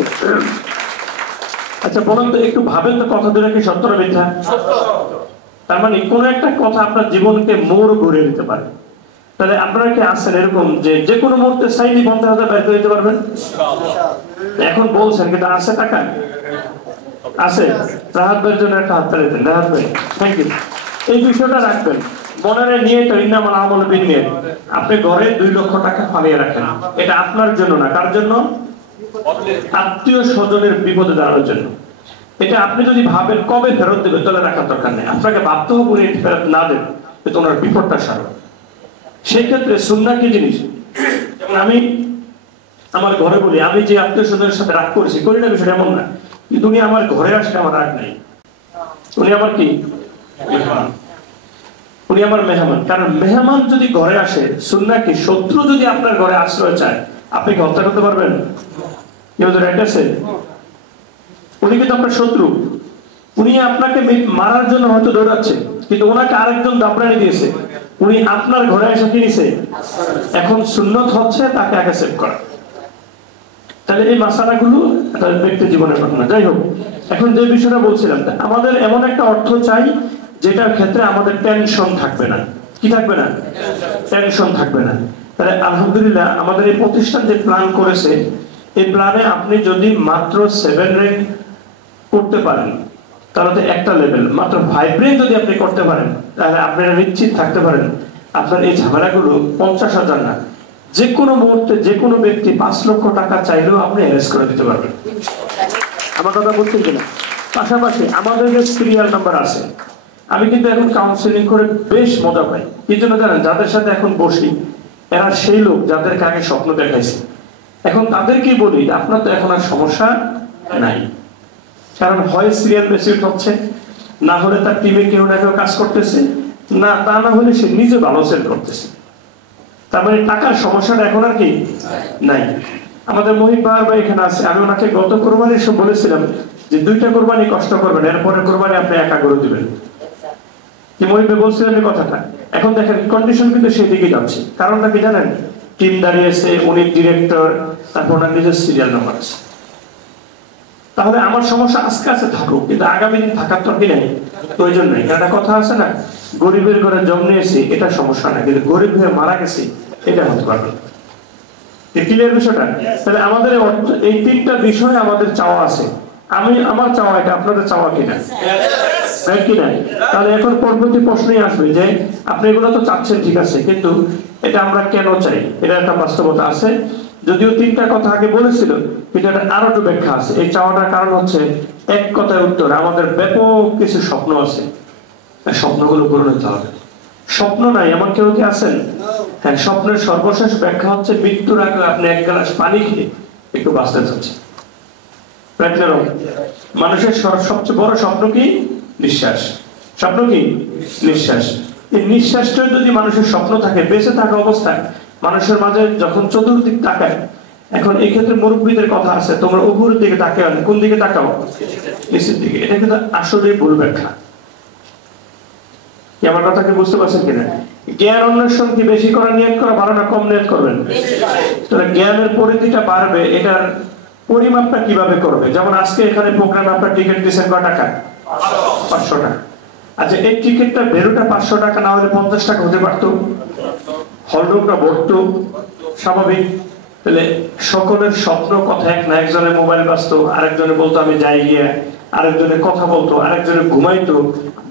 আচ্ছা বলুন তো, একটু ভাবেন তো, কথা দুটো কি সত্য না মিথ্যা? তার মানে কোন একটা কথা আপনার জীবনকে মোড় ঘুরিয়ে দিতে পারে। তাহলে আপনারা কি আছেন এরকম যে যে কোনো মুহূর্তে চাইলে 50,000 বের করে দিতে পারবেন? এখন বলছেন, কিন্তু আছে টাকা? আছে? রাহাত ভাইয়ের জন্য একটা হাততালি দেন। রাহাত ভাই, থ্যাংক ইউ। এই বিষয়টা রাখবেন মনে নিয়ে, তো ইন্নামাল আমালু বিন্নিয়াত। আপনি ঘরে 2 লক্ষ টাকা ফালিয়ে রাখেন, এটা আপনার জন্য না, কার জন্য? আত্মীয় স্বজনের বিপদে দাঁড়ানোর জন্য। এটা আপনি যদি ভাবেন কবে ফেরত দেবেন, তাহলে রাখার দরকার নেই। আপনাকে ভাবতে হবে উনি ফেরত না দেন, কিন্তু ওনার বিপদটা সারো। সেই ক্ষেত্রে সুন্নাহ কি জিনিস? যেমন আমি আমার ঘরে বলি, আমি যে আত্মীয় স্বজনের সাথে রাগ করেছি, করি না, বিষয়টা এমন না, কিন্তু উনি আমার ঘরে আসলে আমার রাগ নাই, উনি আমার কি মেহমান, উনি আমার মেহমান। কারণ মেহমান যদি ঘরে আসে, সুন্নাহ কি, শত্রু যদি আপনার ঘরে আশ্রয় চায়, আপনি কি হত্যা করতে পারবেন? কেউ তো রাইট আছে? উনি কিন্তু আপনার শত্রু, উনি আপনাকে মারার জন্য হয়তো দৌড়াচ্ছে, কিন্তু ওনাকে আরেকজন দাপড়ানি দিয়েছে, উনি আপনার ঘরে এসে কিনেছে। এখন সুন্নত হচ্ছে তাকে আগে সেভ করা। তাহলে এই মাসালাগুলো ব্যক্তি জীবনের ঘটনা। যাই হোক, এখন যে বিষয়টা বলছিলাম, আমাদের এমন একটা অর্থ চাই যেটার ক্ষেত্রে আমাদের টেনশন থাকবে না। কি থাকবে না? টেনশন থাকবে না। তাহলে আলহামদুলিল্লাহ আমাদের এই প্রতিষ্ঠান যে প্ল্যান করেছে, এই প্ল্যানে আপনি যদি মাত্র 7 র্যাঙ্ক করতে পারেন, তাহলে একটা লেভেল, মাত্র 5 র্যাঙ্ক যদি আপনি করতে পারেন, তাহলে আপনারা নিশ্চিত থাকতে পারেন আপনার এই ঝামেলাগুলো 50,000 না, যে কোনো মুহূর্তে যে কোনো ব্যক্তি 5 লক্ষ টাকা চাইলেও আপনি অ্যারেঞ্জ করে দিতে পারবেন। আমার কথা বলছেন কিনা? পাশাপাশি আমাদের যে সিরিয়াল নাম্বার আছে, আমি কিন্তু এখন কাউন্সিলিং করে বেশ মজা পাই। কি জন্য জানেন? যাদের সাথে এখন বসি, এরা সেই লোক যাদেরকে আগে স্বপ্ন দেখাইছে। এখন তাদেরকে বলি আপনার তো এখন আর সমস্যা নাই, কারণ হয় সিরিয়াল মেসিউট হচ্ছে, না হলে তার টিমে কেউ না কেউ কাজ করতেছে, না তা না হলে সে নিজে ভালো সেল করতেছে। তার মানে টাকার সমস্যাটা এখন আর কি নাই। আমাদের মহিব ভাই এখানে আছে, আমি ওনাকে গত কোরবানি এসে বলেছিলাম যে 2টা কোরবানি কষ্ট করবেন, এরপরে কোরবানি আপনি একা করে দিবেন। কি মহিব বলছিলেন এই কথাটা? এখন দেখেন কন্ডিশন কিন্তু সেই দিকে যাচ্ছে। কারণটা কি জানেন? টিম দাঁড়িয়েছে, উনি ডিরেক্টর, তারপর ওনার নিজের সিরিয়াল নাম্বার আছে। তাহলে আমার সমস্যা আজকে আছে, থাকুক, কিন্তু আগামী দিন থাকার তো কি নেই, প্রয়োজন নেই। একটা কথা আছে না, গরিবের ঘরে জন্ম নিয়েছি এটা সমস্যা না, কিন্তু গরিব হয়ে মারা গেছি এটা হতে পারবে না। ক্লিয়ার বিষয়টা? তাহলে আমাদের এই 3টা বিষয় আমাদের চাওয়া আছে। আমি আমার চাওয়া এটা, আপনাদের চাওয়া কিনা? কিনা? তাহলে এখন পরবর্তী প্রশ্নই আসবে যে আপনি এগুলো তো চাচ্ছেন, ঠিক আছে, কিন্তু এটা আমরা কেন চাই? এটা একটা বাস্তবতা আছে। যদিও 3টা কথা আগে বলেছিল, কিন্তু এটা আরো একটু ব্যাখ্যা আছে। এই চাওয়াটার কারণ হচ্ছে, এক কথায় উত্তর, আমাদের ব্যাপক কিছু স্বপ্ন আছে, স্বপ্নগুলো পূরণ হতে হবে। স্বপ্ন নাই এমন কেউ কি আছেন? হ্যাঁ, স্বপ্নের সর্বশেষ ব্যাখ্যা হচ্ছে মৃত্যুর আগে আপনি 1 গ্লাস পানি খেয়ে একটু বাঁচতে চাচ্ছেন। মানুষের সবচেয়ে বড় স্বপ্ন কি? নিঃশ্বাস। স্বপ্ন কি? নিঃশ্বাস। এই নিঃশ্বাসটা যদি মানুষের স্বপ্ন থাকে, বেঁচে থাকা অবস্থায় মানুষের মাঝে যখন চতুর্দিক তাকায়, এখন এই ক্ষেত্রে মুরব্বীদের কথা আছে, তোমরা উপরের দিকে তাকাও, কোন দিকে তাকাও? নিচের দিকে। এটা কিন্তু আসলেই ভুল ব্যাখ্যা। কি আমার কথা কি বুঝতে পারছেন কিনা? জ্ঞান অন্বেষণ কি বেশি করে নিয়ত করা ভালো না কম নিয়ত করবেন? তাহলে জ্ঞানের পরিধিটা বাড়বে, এটার পরিমাপটা কিভাবে করবে? যেমন আজকে এখানে প্রোগ্রামে আপনার টিকিট দিয়েছেন কত টাকা? 500 টাকা। আচ্ছা, এই টিকিটটা বেরোটা 500 টাকা না হলে 50 টাকা হতে পারতো, হলরুমটা ভরতো, স্বাভাবিক। তাহলে সকলের স্বপ্ন কথা এক না। একজনের মোবাইল ব্যস্ত, আরেকজনে বলতো আমি যাই গিয়া, আরেকজনে কথা বলতো, আরেকজনে ঘুমাইতো,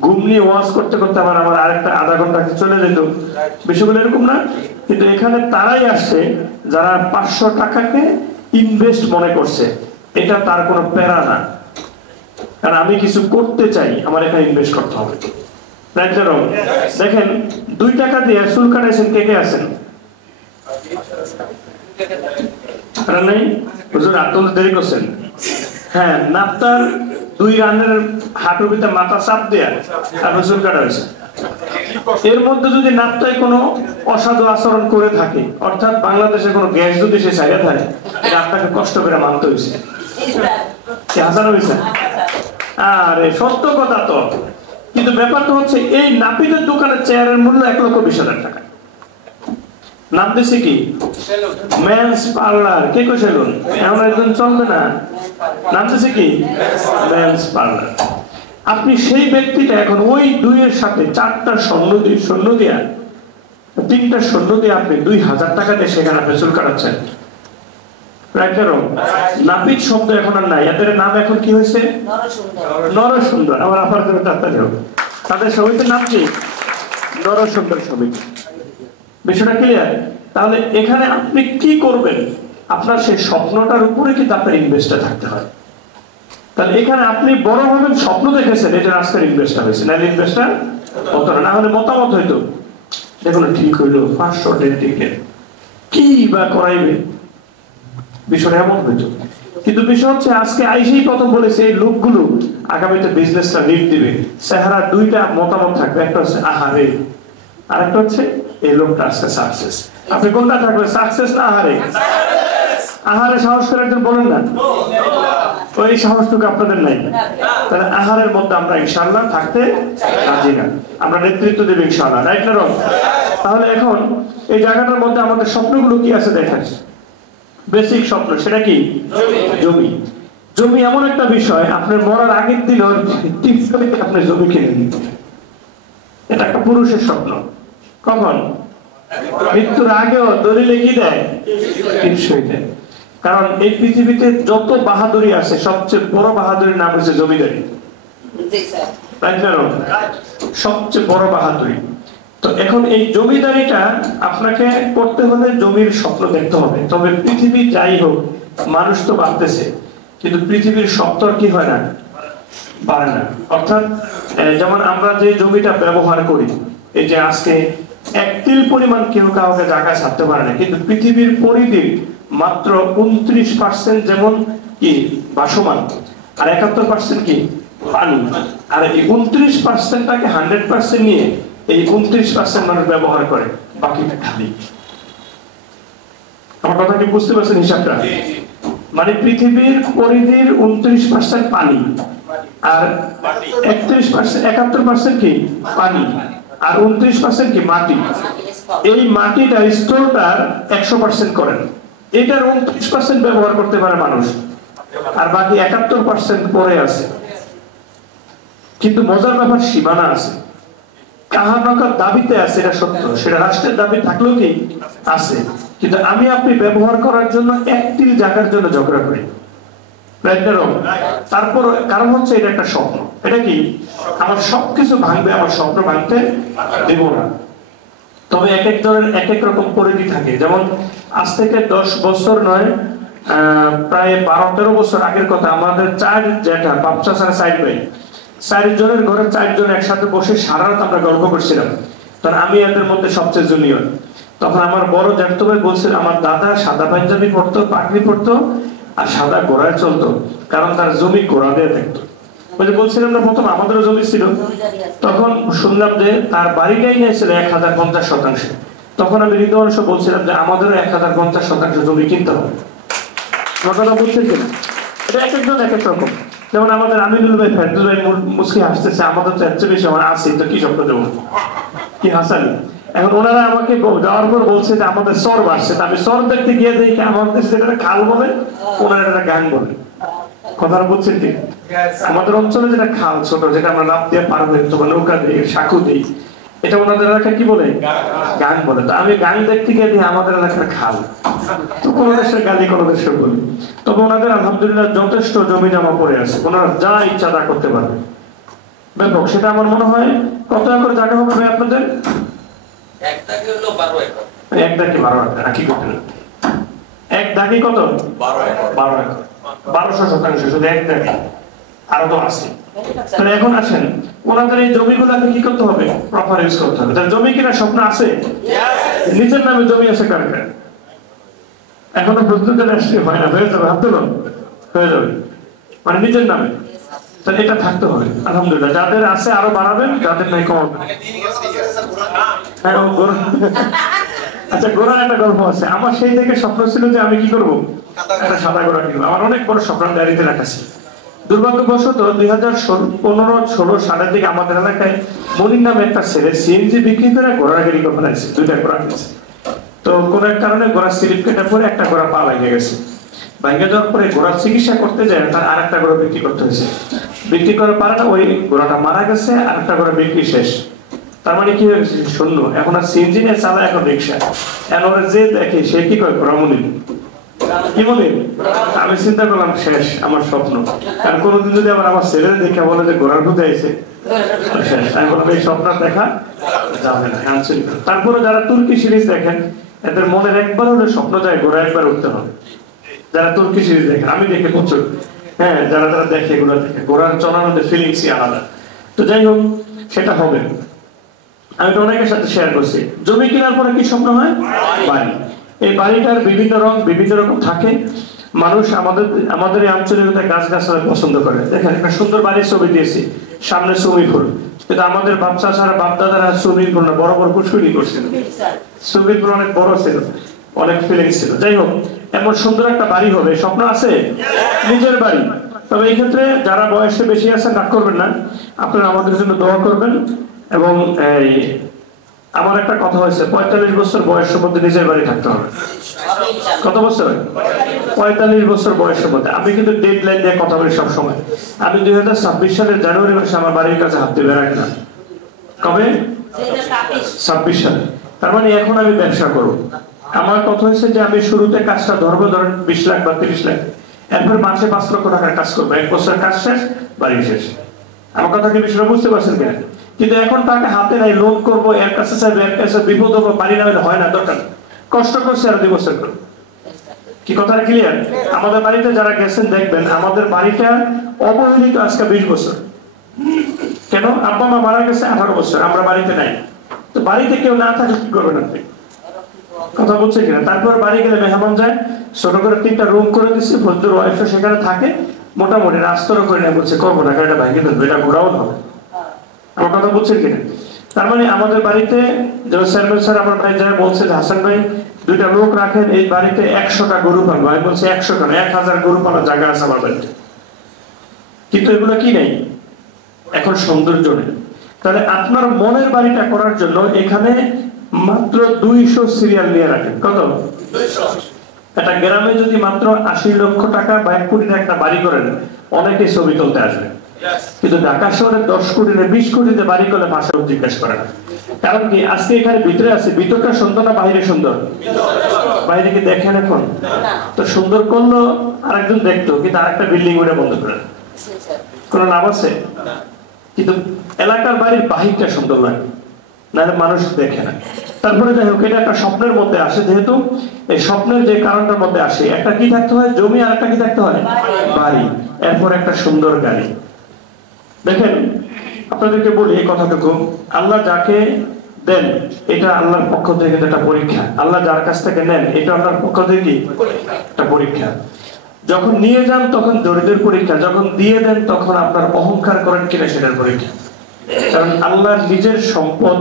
ঘুম নিয়ে ওয়াজ করতে করতে আমার আরেকটা আধা ঘন্টা চলে যেত। বিষয়গুলো এরকম না? কিন্তু এখানে তারাই আসছে যারা 500 টাকাকে ইনভেস্ট মনে করছে। এটা তার কোনো প্যারা না, কারণ আমি কিছু করতে চাই, আমার এখানে ইনভেস্ট করতে হবে। দেখেন 2 টাকা দিয়ে চুল কাটাইছেন, কে কে আছেন? নাই হুজুর, আতল দেরি করছেন। হ্যাঁ, নাপ্তার 2 রানের হাঁটুর ভিতরে মাথা চাপ দেয়া তারপর চুল কাটা হয়েছে। এর মধ্যে যদি নাপ্তায় কোনো অসাধু আচরণ করে থাকে, অর্থাৎ বাংলাদেশে কোনো গ্যাস যদি সে চাইলে থাকে, এটা আপনাকে কষ্ট করে মানতে হয়েছে। হাসানো হয়েছে? আরে সত্য কথা তো। কিন্তু ব্যাপারটা হচ্ছে, এই নাপিতের দোকানের চেয়ারের মূল্য 1,20,000 টাকা। নাম দিছে কি? Men's parlour. কে কো সেলুন? এমন একজন চলবে না। নাম দিছে কি? Men's parlour. আপনি সেই ব্যক্তিটা এখন ওই 2 এর সাথে 4টা স্বর্ণ দিয়া 3টা স্বর্ণ দিয়ে আপনি 2,000 টাকা দিয়ে সেখানে আপনি চুল কাটাচ্ছেন। নাপিত শব্দ এখন আর নাই, এদের নাম এখন কি হয়েছে? নরসুন্দর। আবার আবার তাদের সবাইতে নাম কি? নরসুন্দর সমিতি। বিষয়টা ক্লিয়ার? তাহলে এখানে আপনি কি করবেন? আপনার সেই স্বপ্নটার উপরে কিন্তু আপনার ইনভেস্টটা থাকতে হয়। তাহলে এখানে আপনি বড় হবেন স্বপ্ন দেখেছেন, এটা আজকের ইনভেস্টটা হয়েছে, না ইনভেস্টটা হতো না। হলে মতামত হইতো, দেখুন ঠিক হইলো 500 টিকিট কি বা করাইবে, বিষয়টা এমন হইতো। কিন্তু বিষয় হচ্ছে, আজকে আইসেই প্রথম বলেছে এই লোকগুলো আগামীতে বিজনেসটা লিড দিবে। চেহারা 2টা মতামত থাকবে, একটা হচ্ছে আহারে, আর একটা হচ্ছে এই লোকটা আজকে সাকসেস। আপনি কোনটা থাকবে, সাকসেস না আহারে? আহারে সাহস করে একজন বলেন না, ওই সাহসটুকু আপনাদের নাই। তাহলে আহারের মধ্যে আমরা ইনশাআল্লাহ থাকতে রাজি না, আমরা নেতৃত্ব দেব ইনশাআল্লাহ, রাইট না রং? তাহলে এখন এই জায়গাটার মধ্যে আমাদের স্বপ্নগুলো কি আছে দেখেন। বেসিক স্বপ্ন সেটা কি? জমি। জমি এমন একটা বিষয়, আপনার মরার আগের দিন আপনি জমি কিনে নিন। এটা একটা পুরুষের স্বপ্ন। কখন? মৃত্যুর আগেও দলিলে কি দেয়? টিপসই দেয়। কারণ এই পৃথিবীতে যত বাহাদুরি আছে, সবচেয়ে বড় বাহাদুরির নাম হচ্ছে জমিদারি। সবচেয়ে বড় বাহাদুরি। তো এখন এই জমিদারিটা আপনাকে করতে হলে জমির স্বপ্ন দেখতে হবে। তবে পৃথিবী যাই হোক, মানুষ তো বাড়তেছে, কিন্তু পৃথিবীর স্বপ্ন কি হয় না? বাড়ে না। অর্থাৎ যেমন আমরা যে জমিটা ব্যবহার করি, এই যে আজকে 1 তিল পরিমাণ কেউ কাউকে জায়গা ছাড়তে পারে না, কিন্তু পৃথিবীর পরিধির মাত্র 29% যেমন কি ভাসমান, আর 71% কি পানি। আর এই 29%টাকে 100% নিয়ে এই 29% মানুষ ব্যবহার করে, বাকিটা খালি। আমার কথা কি বুঝতে পারছেন হিসাবটা? মানে পৃথিবীর পরিধির 29% পানি, আর 71% কি পানি, আর 29% কি মাটি। এই মাটিটা স্তরটার 100% করেন, এটার 29% ব্যবহার করতে পারে মানুষ, আর বাকি 71% পরে আছে। কিন্তু মজার ব্যাপার, সীমানা আছে, কাহানকার দাবিতে আছে, এটা সত্য, সেটা রাষ্ট্রের দাবি থাকলেও কি আছে। কিন্তু আমি আপনি ব্যবহার করার জন্য 1 তিল জায়গার জন্য ঝগড়া করি। তারপর কারণ হচ্ছে এটা একটা স্বপ্ন। এটা কি? আমার সবকিছু ভাঙবে, আমার স্বপ্ন ভাঙতে দেব না। তবে এক একজনের এক এক রকম পরিধি থাকে। যেমন আজ থেকে 10 বছর নয়, প্রায় 12-13 বছর আগের কথা, আমাদের 4 জ্যাঠা বাপচা ছাড়া 4 ভাই, 4 জনের ঘরে 4 জন একসাথে বসে সারা রাত আমরা গল্প করছিলাম। তখন আমি এদের মধ্যে সবচেয়ে জুনিয়র। তখন আমার বড় জ্যাঠতো ভাই বলছিল, আমার দাদা সাদা পাঞ্জাবি পরতো, পাগড়ি পরতো, আর সাদা ঘোড়ায় চলতো, কারণ তার জমি ঘোড়া দিয়ে থাকতো। বলছিলাম না প্রথম আমাদেরও জমি ছিল, তখন শুনলাম যে তার বাড়িটাই নিয়েছিল 1050%। তখন আমি হৃদয় বলছিলাম যে আমাদেরও 1050% জমি কিনতে হবে। ঘটনা বুঝছেন কিনা? এটা এক একজন এক এক রকম। যেমন আমাদের আমিনুল ভাই, ফেরদৌস ভাই মুসকি হাসতেছে, আমাদের তো এর চেয়ে বেশি আমার আছে, তো কি স্বপ্ন দেবো, কি হাসালি। এখন ওনারা আমাকে যাওয়ার পর বলছে যে আমাদের সর বাড়ছে, আমি সর দেখতে গিয়ে দেখি আমাদের সেটা খাল বলে, ওনারা এটা গান বলে। কথাটা বুঝছেন কি? আমাদের অঞ্চলে যেটা খাল ছোট, যেটা আমরা লাভ দিয়ে পার হই, তোমার নৌকা দিই, সাঁকু দিই, এটা ওনাদের এলাকায় কি বলে? গান বলে। তো আমি গান দেখতে গিয়ে দিই আমাদের এলাকার খাল। তো কোন দেশের গালি কোন দেশের বলি। তবে ওনাদের আলহামদুলিল্লাহ যথেষ্ট জমি জমা পড়ে আছে, ওনারা যা ইচ্ছা তা করতে পারবে ব্যাপক। সেটা আমার মনে হয় কত একর জায়গা হবে ভাই আপনাদের? এক দাগে 12 একর। এক দাগে 12 একর, কি করতে? এক দাগে কত? 12 একর। 1200%, শুধু এক দাগে। আরো তো আছে। তাহলে এখন আসেন, ওনাদের এই জমিগুলোকে কি করতে হবে? প্রপার ইউজ করতে হবে। তার জমি কিনা স্বপ্ন আছে? নিজের নামে জমি আছে কার কার? এখনো প্রস্তুত রাষ্ট্রীয় হয় না, হয়ে যাবে, হাত তুলুন, হয়ে যাবে, মানে নিজের নামে। তাহলে এটা থাকতে হবে আলহামদুলিল্লাহ। যাদের আছে আরো বাড়াবেন, যাদের নাই কমাবেন। আচ্ছা, ঘোড়ার একটা গল্প আছে। আমার সেই থেকে স্বপ্ন ছিল যে আমি কি করবো, একটা সাদা ঘোড়া কিনবো। আমার অনেক বড় স্বপ্ন ডায়েরিতে রাখা ছিল। দুর্ভাগ্যবশত 2015-16 সালের দিকে আমাদের এলাকায় মনির নামে একটা ছেলে সিএনজি বিক্রি করে ঘোড়ার গাড়ি করে ফেলাইছে, 2টা ঘোড়া কিনছে। তো কোন এক কারণে ঘোড়ার স্লিপ কেটে পরে একটা ঘোড়া পা ভেঙে গেছে। ভেঙে যাওয়ার পরে ঘোড়ার চিকিৎসা করতে যায়, তার আরেকটা ঘোড়া বিক্রি করতে হয়েছে। বিক্রি করার পারে না, ওই ঘোড়াটা মারা গেছে, আরেকটা ঘোড়া বিক্রি শেষ। তার মানে কি হয়ে গেছে? শূন্য। এখন আর সিএনজি নিয়ে চালায়, এখন রিক্সা। এখন যে দেখে সে কি করে, ঘোড়া মনির কি বলে? আমি চিন্তা করলাম শেষ আমার স্বপ্ন। কারণ কোনোদিন যদি আবার আমার ছেলে দেখে বলে যে ঘোড়ার দুধে আছে, শেষ। আমি বললাম এই স্বপ্ন দেখা যাবে না। তারপরে যারা তুর্কি সিরিজ দেখেন, এদের মনের একবার হলে স্বপ্ন যায় ঘোড়া একবার উঠতে হবে। যারা তুর্কি সিরিজ দেখেন, আমি দেখে প্রচুর, হ্যাঁ, যারা যারা দেখে এগুলো দেখে, ঘোড়ার চলানোর ফিলিংসই আলাদা। তো যাই হোক, সেটা হবে। আমি তো অনেকের সাথে শেয়ার করছি, জমি কেনার পরে কি স্বপ্ন হয়? বাড়ি। এই বাড়িটার বিভিন্ন রং, বিভিন্ন রকম থাকে। মানুষ আমাদের এই আঞ্চলিকতা গাছ গাছালি পছন্দ করে। দেখেন, একটা সুন্দর বাড়ির ছবি দিয়েছি, সামনে সুইমিং পুল। কিন্তু আমাদের বাচ্চা ছাড়া বাপ দাদারা সুইমিং পুল না, বড় বড় পুষ্করিণী করছিল। সুইমিং পুল অনেক বড় ছিল, অনেক ফিলিংস ছিল। যাই হোক, এমন সুন্দর একটা বাড়ি হবে, স্বপ্ন আছে নিজের বাড়ি। তবে এই ক্ষেত্রে যারা বয়সে বেশি আছেন রাগ করবেন না, আপনারা আমাদের জন্য দোয়া করবেন। এবং আমার একটা কথা হয়েছে, 45 বছর বয়সের মধ্যে নিজের বাড়ি থাকতে হবে। কত বছর? 45 বছর বয়সের মধ্যে। আমি কিন্তু ডেডলাইন দিয়ে কথা বলি সবসময়। আমি 2026 সালের জানুয়ারি মাসে আমার বাড়ির কাছে হাত দিবে রাখি না। কবে? 26 সালে। তার মানে এখন আমি ব্যবসা করব। আমার কথা হয়েছে যে আমি শুরুতে কাজটা ধরবো, ধরেন 20 লাখ বা 30 লাখ, এরপর মাসে 5 লক্ষ টাকার কাজ করবো। 1 বছর কাজ শেষ, বাড়ি শেষ। আমার কথা কি বিষয়টা বুঝতে পারছেন কিনা? কিন্তু এখন টাকা হাতে নাই, লোন করবো, এর কাছে চাইবো, এর কাছে বিপদ হবো, বাড়ি নামে হয় না, দরকার কষ্ট করছে আর 2 বছর করবো। কি কথাটা ক্লিয়ার? আমাদের বাড়িতে যারা গেছেন দেখবেন, আমাদের বাড়িটা অবহেলিত আজকে 20 বছর। কেন? আব্বা মা মারা গেছে 18 বছর, আমরা বাড়িতে নাই। তো বাড়িতে কেউ না থাকলে কি করবেন আপনি? কথা বলছে কিনা? তারপর বাড়ি গেলে মেহমান যায়, ছোট করে 3টা রুম করে দিচ্ছি, ভদ্র ওয়াইফ সেখানে থাকে, মোটামুটি রাস্তর করে নেয়, বলছে করবো না, এটা ভাঙিয়ে দেবো, এটা ঘোরাও হবে। আমার কথা বুঝছেন কিনা? তার মানে আমাদের বাড়িতে যেমন চেয়ারম্যান স্যার আমার ভাই যারা বলছে যে হাসান ভাই 2টা লোক রাখেন, এই বাড়িতে 100টা গরু পালবো। আমি বলছি 100 কেন, 1000 গরু পালার জায়গা আছে আমার বাড়িতে। কিন্তু এগুলো কি নেই, এখন সৌন্দর্য নেই। তাহলে আপনার মনের বাড়িটা করার জন্য এখানে মাত্র 200 সিরিয়াল নিয়ে রাখেন। কত? 200। একটা গ্রামে যদি মাত্র 80 লক্ষ টাকা বা 1 কোটি টাকা একটা বাড়ি করেন, অনেকে ছবি তুলতে আসবে। কিন্তু ঢাকা শহরে 10 কোটি না 20 কোটিতে বাড়ি করলে ভাষা জিজ্ঞাসা করে না। কারণ কি? আজকে এখানে ভিতরে আছে, ভিতরটা সুন্দর না বাইরে সুন্দর? বাইরে কি দেখেন এখন? তো সুন্দর করলো আরেকজন দেখতো, কিন্তু আরেকটা বিল্ডিং ওটা বন্ধ করে কোনো লাভ আছে? কিন্তু এলাকার বাড়ির বাহিরটা সুন্দর লাগে, নাহলে মানুষ দেখে না। তারপরে যাই হোক, এটা একটা স্বপ্নের মধ্যে আসে। যেহেতু এই স্বপ্নের যে কারণটার মধ্যে আসে, একটা কি থাকতে হয়? জমি। আর একটা কি থাকতে হয়? বাড়ি। এরপর একটা সুন্দর গাড়ি। দেখেন, আপনাদেরকে বলি এই কথাটুকু, আল্লাহ যাকে দেন এটা আল্লাহর পক্ষ থেকে একটা পরীক্ষা, আল্লাহ যার কাছ থেকে নেন এটা আল্লাহর পক্ষ থেকে একটা পরীক্ষা। যখন নিয়ে যান তখন দরিদ্রের পরীক্ষা, যখন দিয়ে দেন তখন আপনার অহংকার করেন কিনা সেটার পরীক্ষা। কারণ আল্লাহর নিজের সম্পদ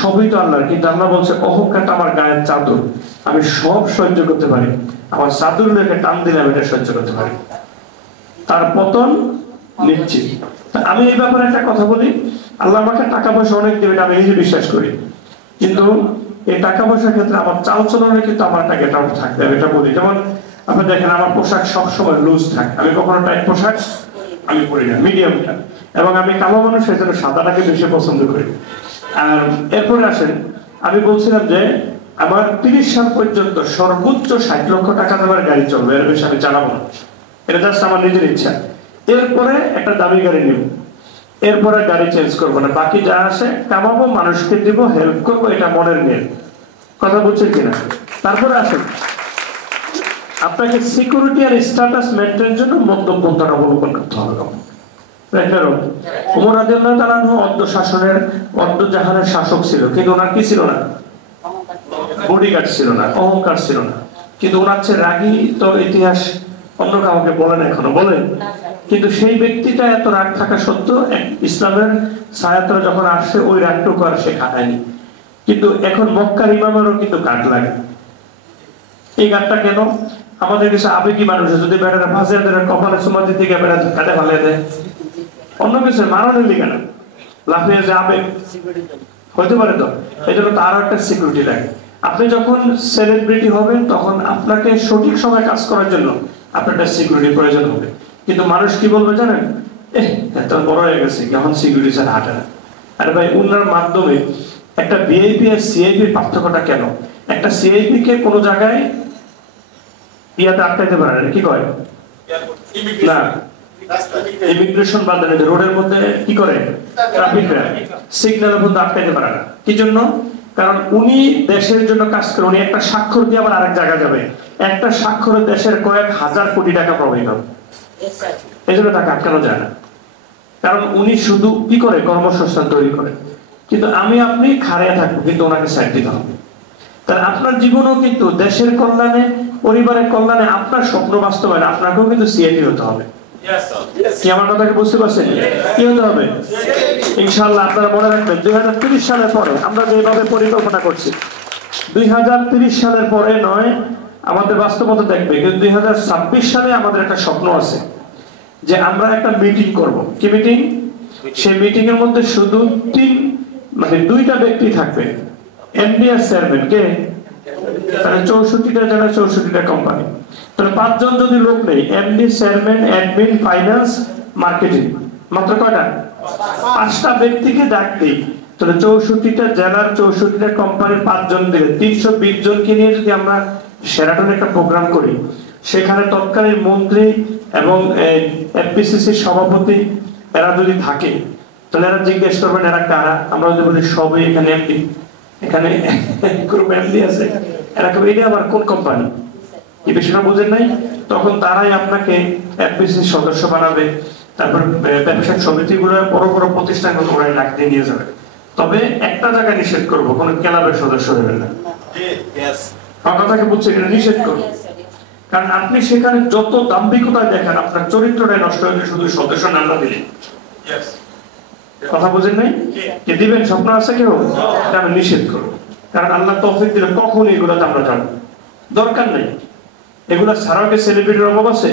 সবই তো আল্লাহর, কিন্তু আল্লাহ বলছে অহংকারটা আমার গায়ের চাদর, আমি সব সহ্য করতে পারি, আমার চাদর লেখে টান দিলে আমি এটা সহ্য করতে পারি। তার পতন নিশ্চিত। আমি এই ব্যাপারে একটা কথা বলি, আল্লাহ আমাকে টাকা পয়সা অনেক দেবে আমি নিজে বিশ্বাস করি, কিন্তু এই টাকা পয়সার ক্ষেত্রে আমার চাল চলনে কিন্তু আমার একটা গেট আউট থাকবে, আমি এটা বলি। যেমন আপনি দেখেন আমার পোশাক সবসময় লুজ থাকে, আমি কখনো টাইট পোশাক আমি পরি না, মিডিয়ামটা। এবং আমি কালো মানুষ, সেই জন্য সাদাটাকে বেশি পছন্দ করি। আর এরপরে আসেন, আমি বলছিলাম যে আমার 30 সাল পর্যন্ত সর্বোচ্চ 60 লক্ষ টাকা দেওয়ার গাড়ি চলবে, এর বেশি আমি চালাবো না, এটা জাস্ট আমার নিজের ইচ্ছা। এরপরে একটা দামি গাড়ি নিব, এরপরে গাড়ি চেঞ্জ করবো না, বাকি যা আসে কামাবো, মানুষকে দিব, হেল্প করবো, এটা মনের নিয়ে। কথা বলছেন কিনা? তারপরে আসেন, আপনাকে সিকিউরিটি আর স্ট্যাটাস মেইনটেইনের জন্য মধ্যম পন্থা অবলম্বন করতে হবে। ওমর রাদিয়াল্লাহু তাআলা অর্ধ শাসনের অর্ধ জাহানের শাসক ছিল, কিন্তু ওনার কি ছিল না? বডিগার্ড ছিল না, অহংকার ছিল না। কিন্তু ওনার চেয়ে রাগী তো ইতিহাস অন্য কাউকে বলেন, এখনো বলেন। কিন্তু সেই ব্যক্তিটা এত রাগ থাকা সত্ত্বেও ইসলামের ছায়াতলে যখন আসছে ওই রাগটুকু আর সে খাটায়নি। কিন্তু এখন মক্কার ইমামেরও কিন্তু গাঁট লাগে। এই গাঁটটা কেন? আমাদের কিছু আবেগী মানুষ যদি বেড়াটা ভাজে দেয়, কপালে চুমা দিতে গিয়ে বেড়া কাটে ভালে দেয়, অন্য কিছু মারানোর লিখে না, লাফিয়ে যে আবেগ হইতে পারে। তো এই জন্য তারও একটা সিকিউরিটি লাগে। আপনি যখন সেলিব্রিটি হবেন তখন আপনাকে সঠিক সময় কাজ করার জন্য আপনার একটা সিকিউরিটি প্রয়োজন হবে। কিন্তু মানুষ কি বলবে জানেন? এত বড় হয়ে গেছে, এখন সিকিউরিটি ছাড়া হাঁটে না। আরে ভাই, উনার মাধ্যমে একটা ভিআইপি আর সিআইপির পার্থক্যটা কেন? একটা সিআইপি কে কোনো জায়গায় ইয়াতে আটকাইতে পারে না, কি কয় না, ইমিগ্রেশন বাদে রোডের মধ্যে কি করে, ট্রাফিকরা সিগন্যালের মধ্যে আটকাইতে পারে না। কি জন্য? কারণ উনি দেশের জন্য কাজ করে, উনি একটা স্বাক্ষর দিয়ে আবার আরেক জায়গায় যাবে, একটা স্বাক্ষরে দেশের কয়েক হাজার কোটি টাকা প্রবাহিত হবে, এই জন্য তাকে আটকানো যায় না। কারণ উনি শুধু কি করে, কর্মসংস্থান তৈরি করে। কিন্তু আমি আপনি খাড়িয়ে থাকবো, কিন্তু ওনাকে সাইড দিতে হবে। তাহলে আপনার জীবনও কিন্তু দেশের কল্যাণে, পরিবারের কল্যাণে, আপনার স্বপ্ন বাস্তবায়নে আপনাকেও কিন্তু সিআইপি হতে হবে। কি আমার কথাকে বুঝতে পারছেন? কি হতে হবে? ইনশাআল্লাহ আপনারা মনে রাখবেন, 2030 সালের পরে আমরা যেভাবে পরিকল্পনা করছি, 2030 সালের পরে নয়, আমাদের বাস্তবতা দেখবে। কিন্তু 2026 সালে আমাদের একটা স্বপ্ন আছে যে আমরা একটা মিটিং করব। কি মিটিং? সেই মিটিং এর মধ্যে শুধু দুইটা ব্যক্তি থাকবে, এমডি আর চেয়ারম্যান। কে? তাহলে 64টা জেলা, 64টা কোম্পানি। তাহলে 5 জন যদি লোক নেই, MD, chairman, admin, finance, marketing, মাত্র কয়টা? 5টা ব্যক্তিকে ডাক দিই। তাহলে 64টা জেলার 64টা কোম্পানির 5 জন দিলে 320 জনকে নিয়ে যদি আমরা শেরাটনে একটা প্রোগ্রাম করি, সেখানে তৎকালীন মন্ত্রী এবং এফপিসিসির সভাপতি এরা যদি থাকে, তাহলে এরা জিজ্ঞেস করবেন এরা কারা। আমরা যদি বলি সবই এখানে এমডি, এখানে গ্রুপ এমডি আছে, এরা কেউ এটা আবার কোন কোম্পানি, এই বিষয়টা বুঝেন নাই। তখন তারাই আপনাকে এফপিসিসির সদস্য বানাবে। তারপর ব্যবসায়িক সমিতিগুলোর বড় বড় প্রতিষ্ঠানগুলো ওরাই ডাকতে নিয়ে যাবে। তবে একটা জায়গায় নিষেধ করবো, কোন ক্লাবের সদস্য হবেন না। আমার কথাকে বুঝছে, এটা নিষেধ করবো। কারণ আপনি সেখানে যত দাম্ভিকতা দেখেন, আপনার চরিত্রটাই নষ্ট হয়ে শুধু সদস্য নামটা দিলে। কথা বুঝেন নাই? কে দিবেন? স্বপ্ন আছে কেউ? এটা আমি নিষেধ করবো। কারণ আল্লাহ তৌফিক দিলে কখনই এগুলোতে আমরা যাবো, দরকার নেই। এগুলো ছাড়াও কি সেলিব্রিটির অভাব আছে?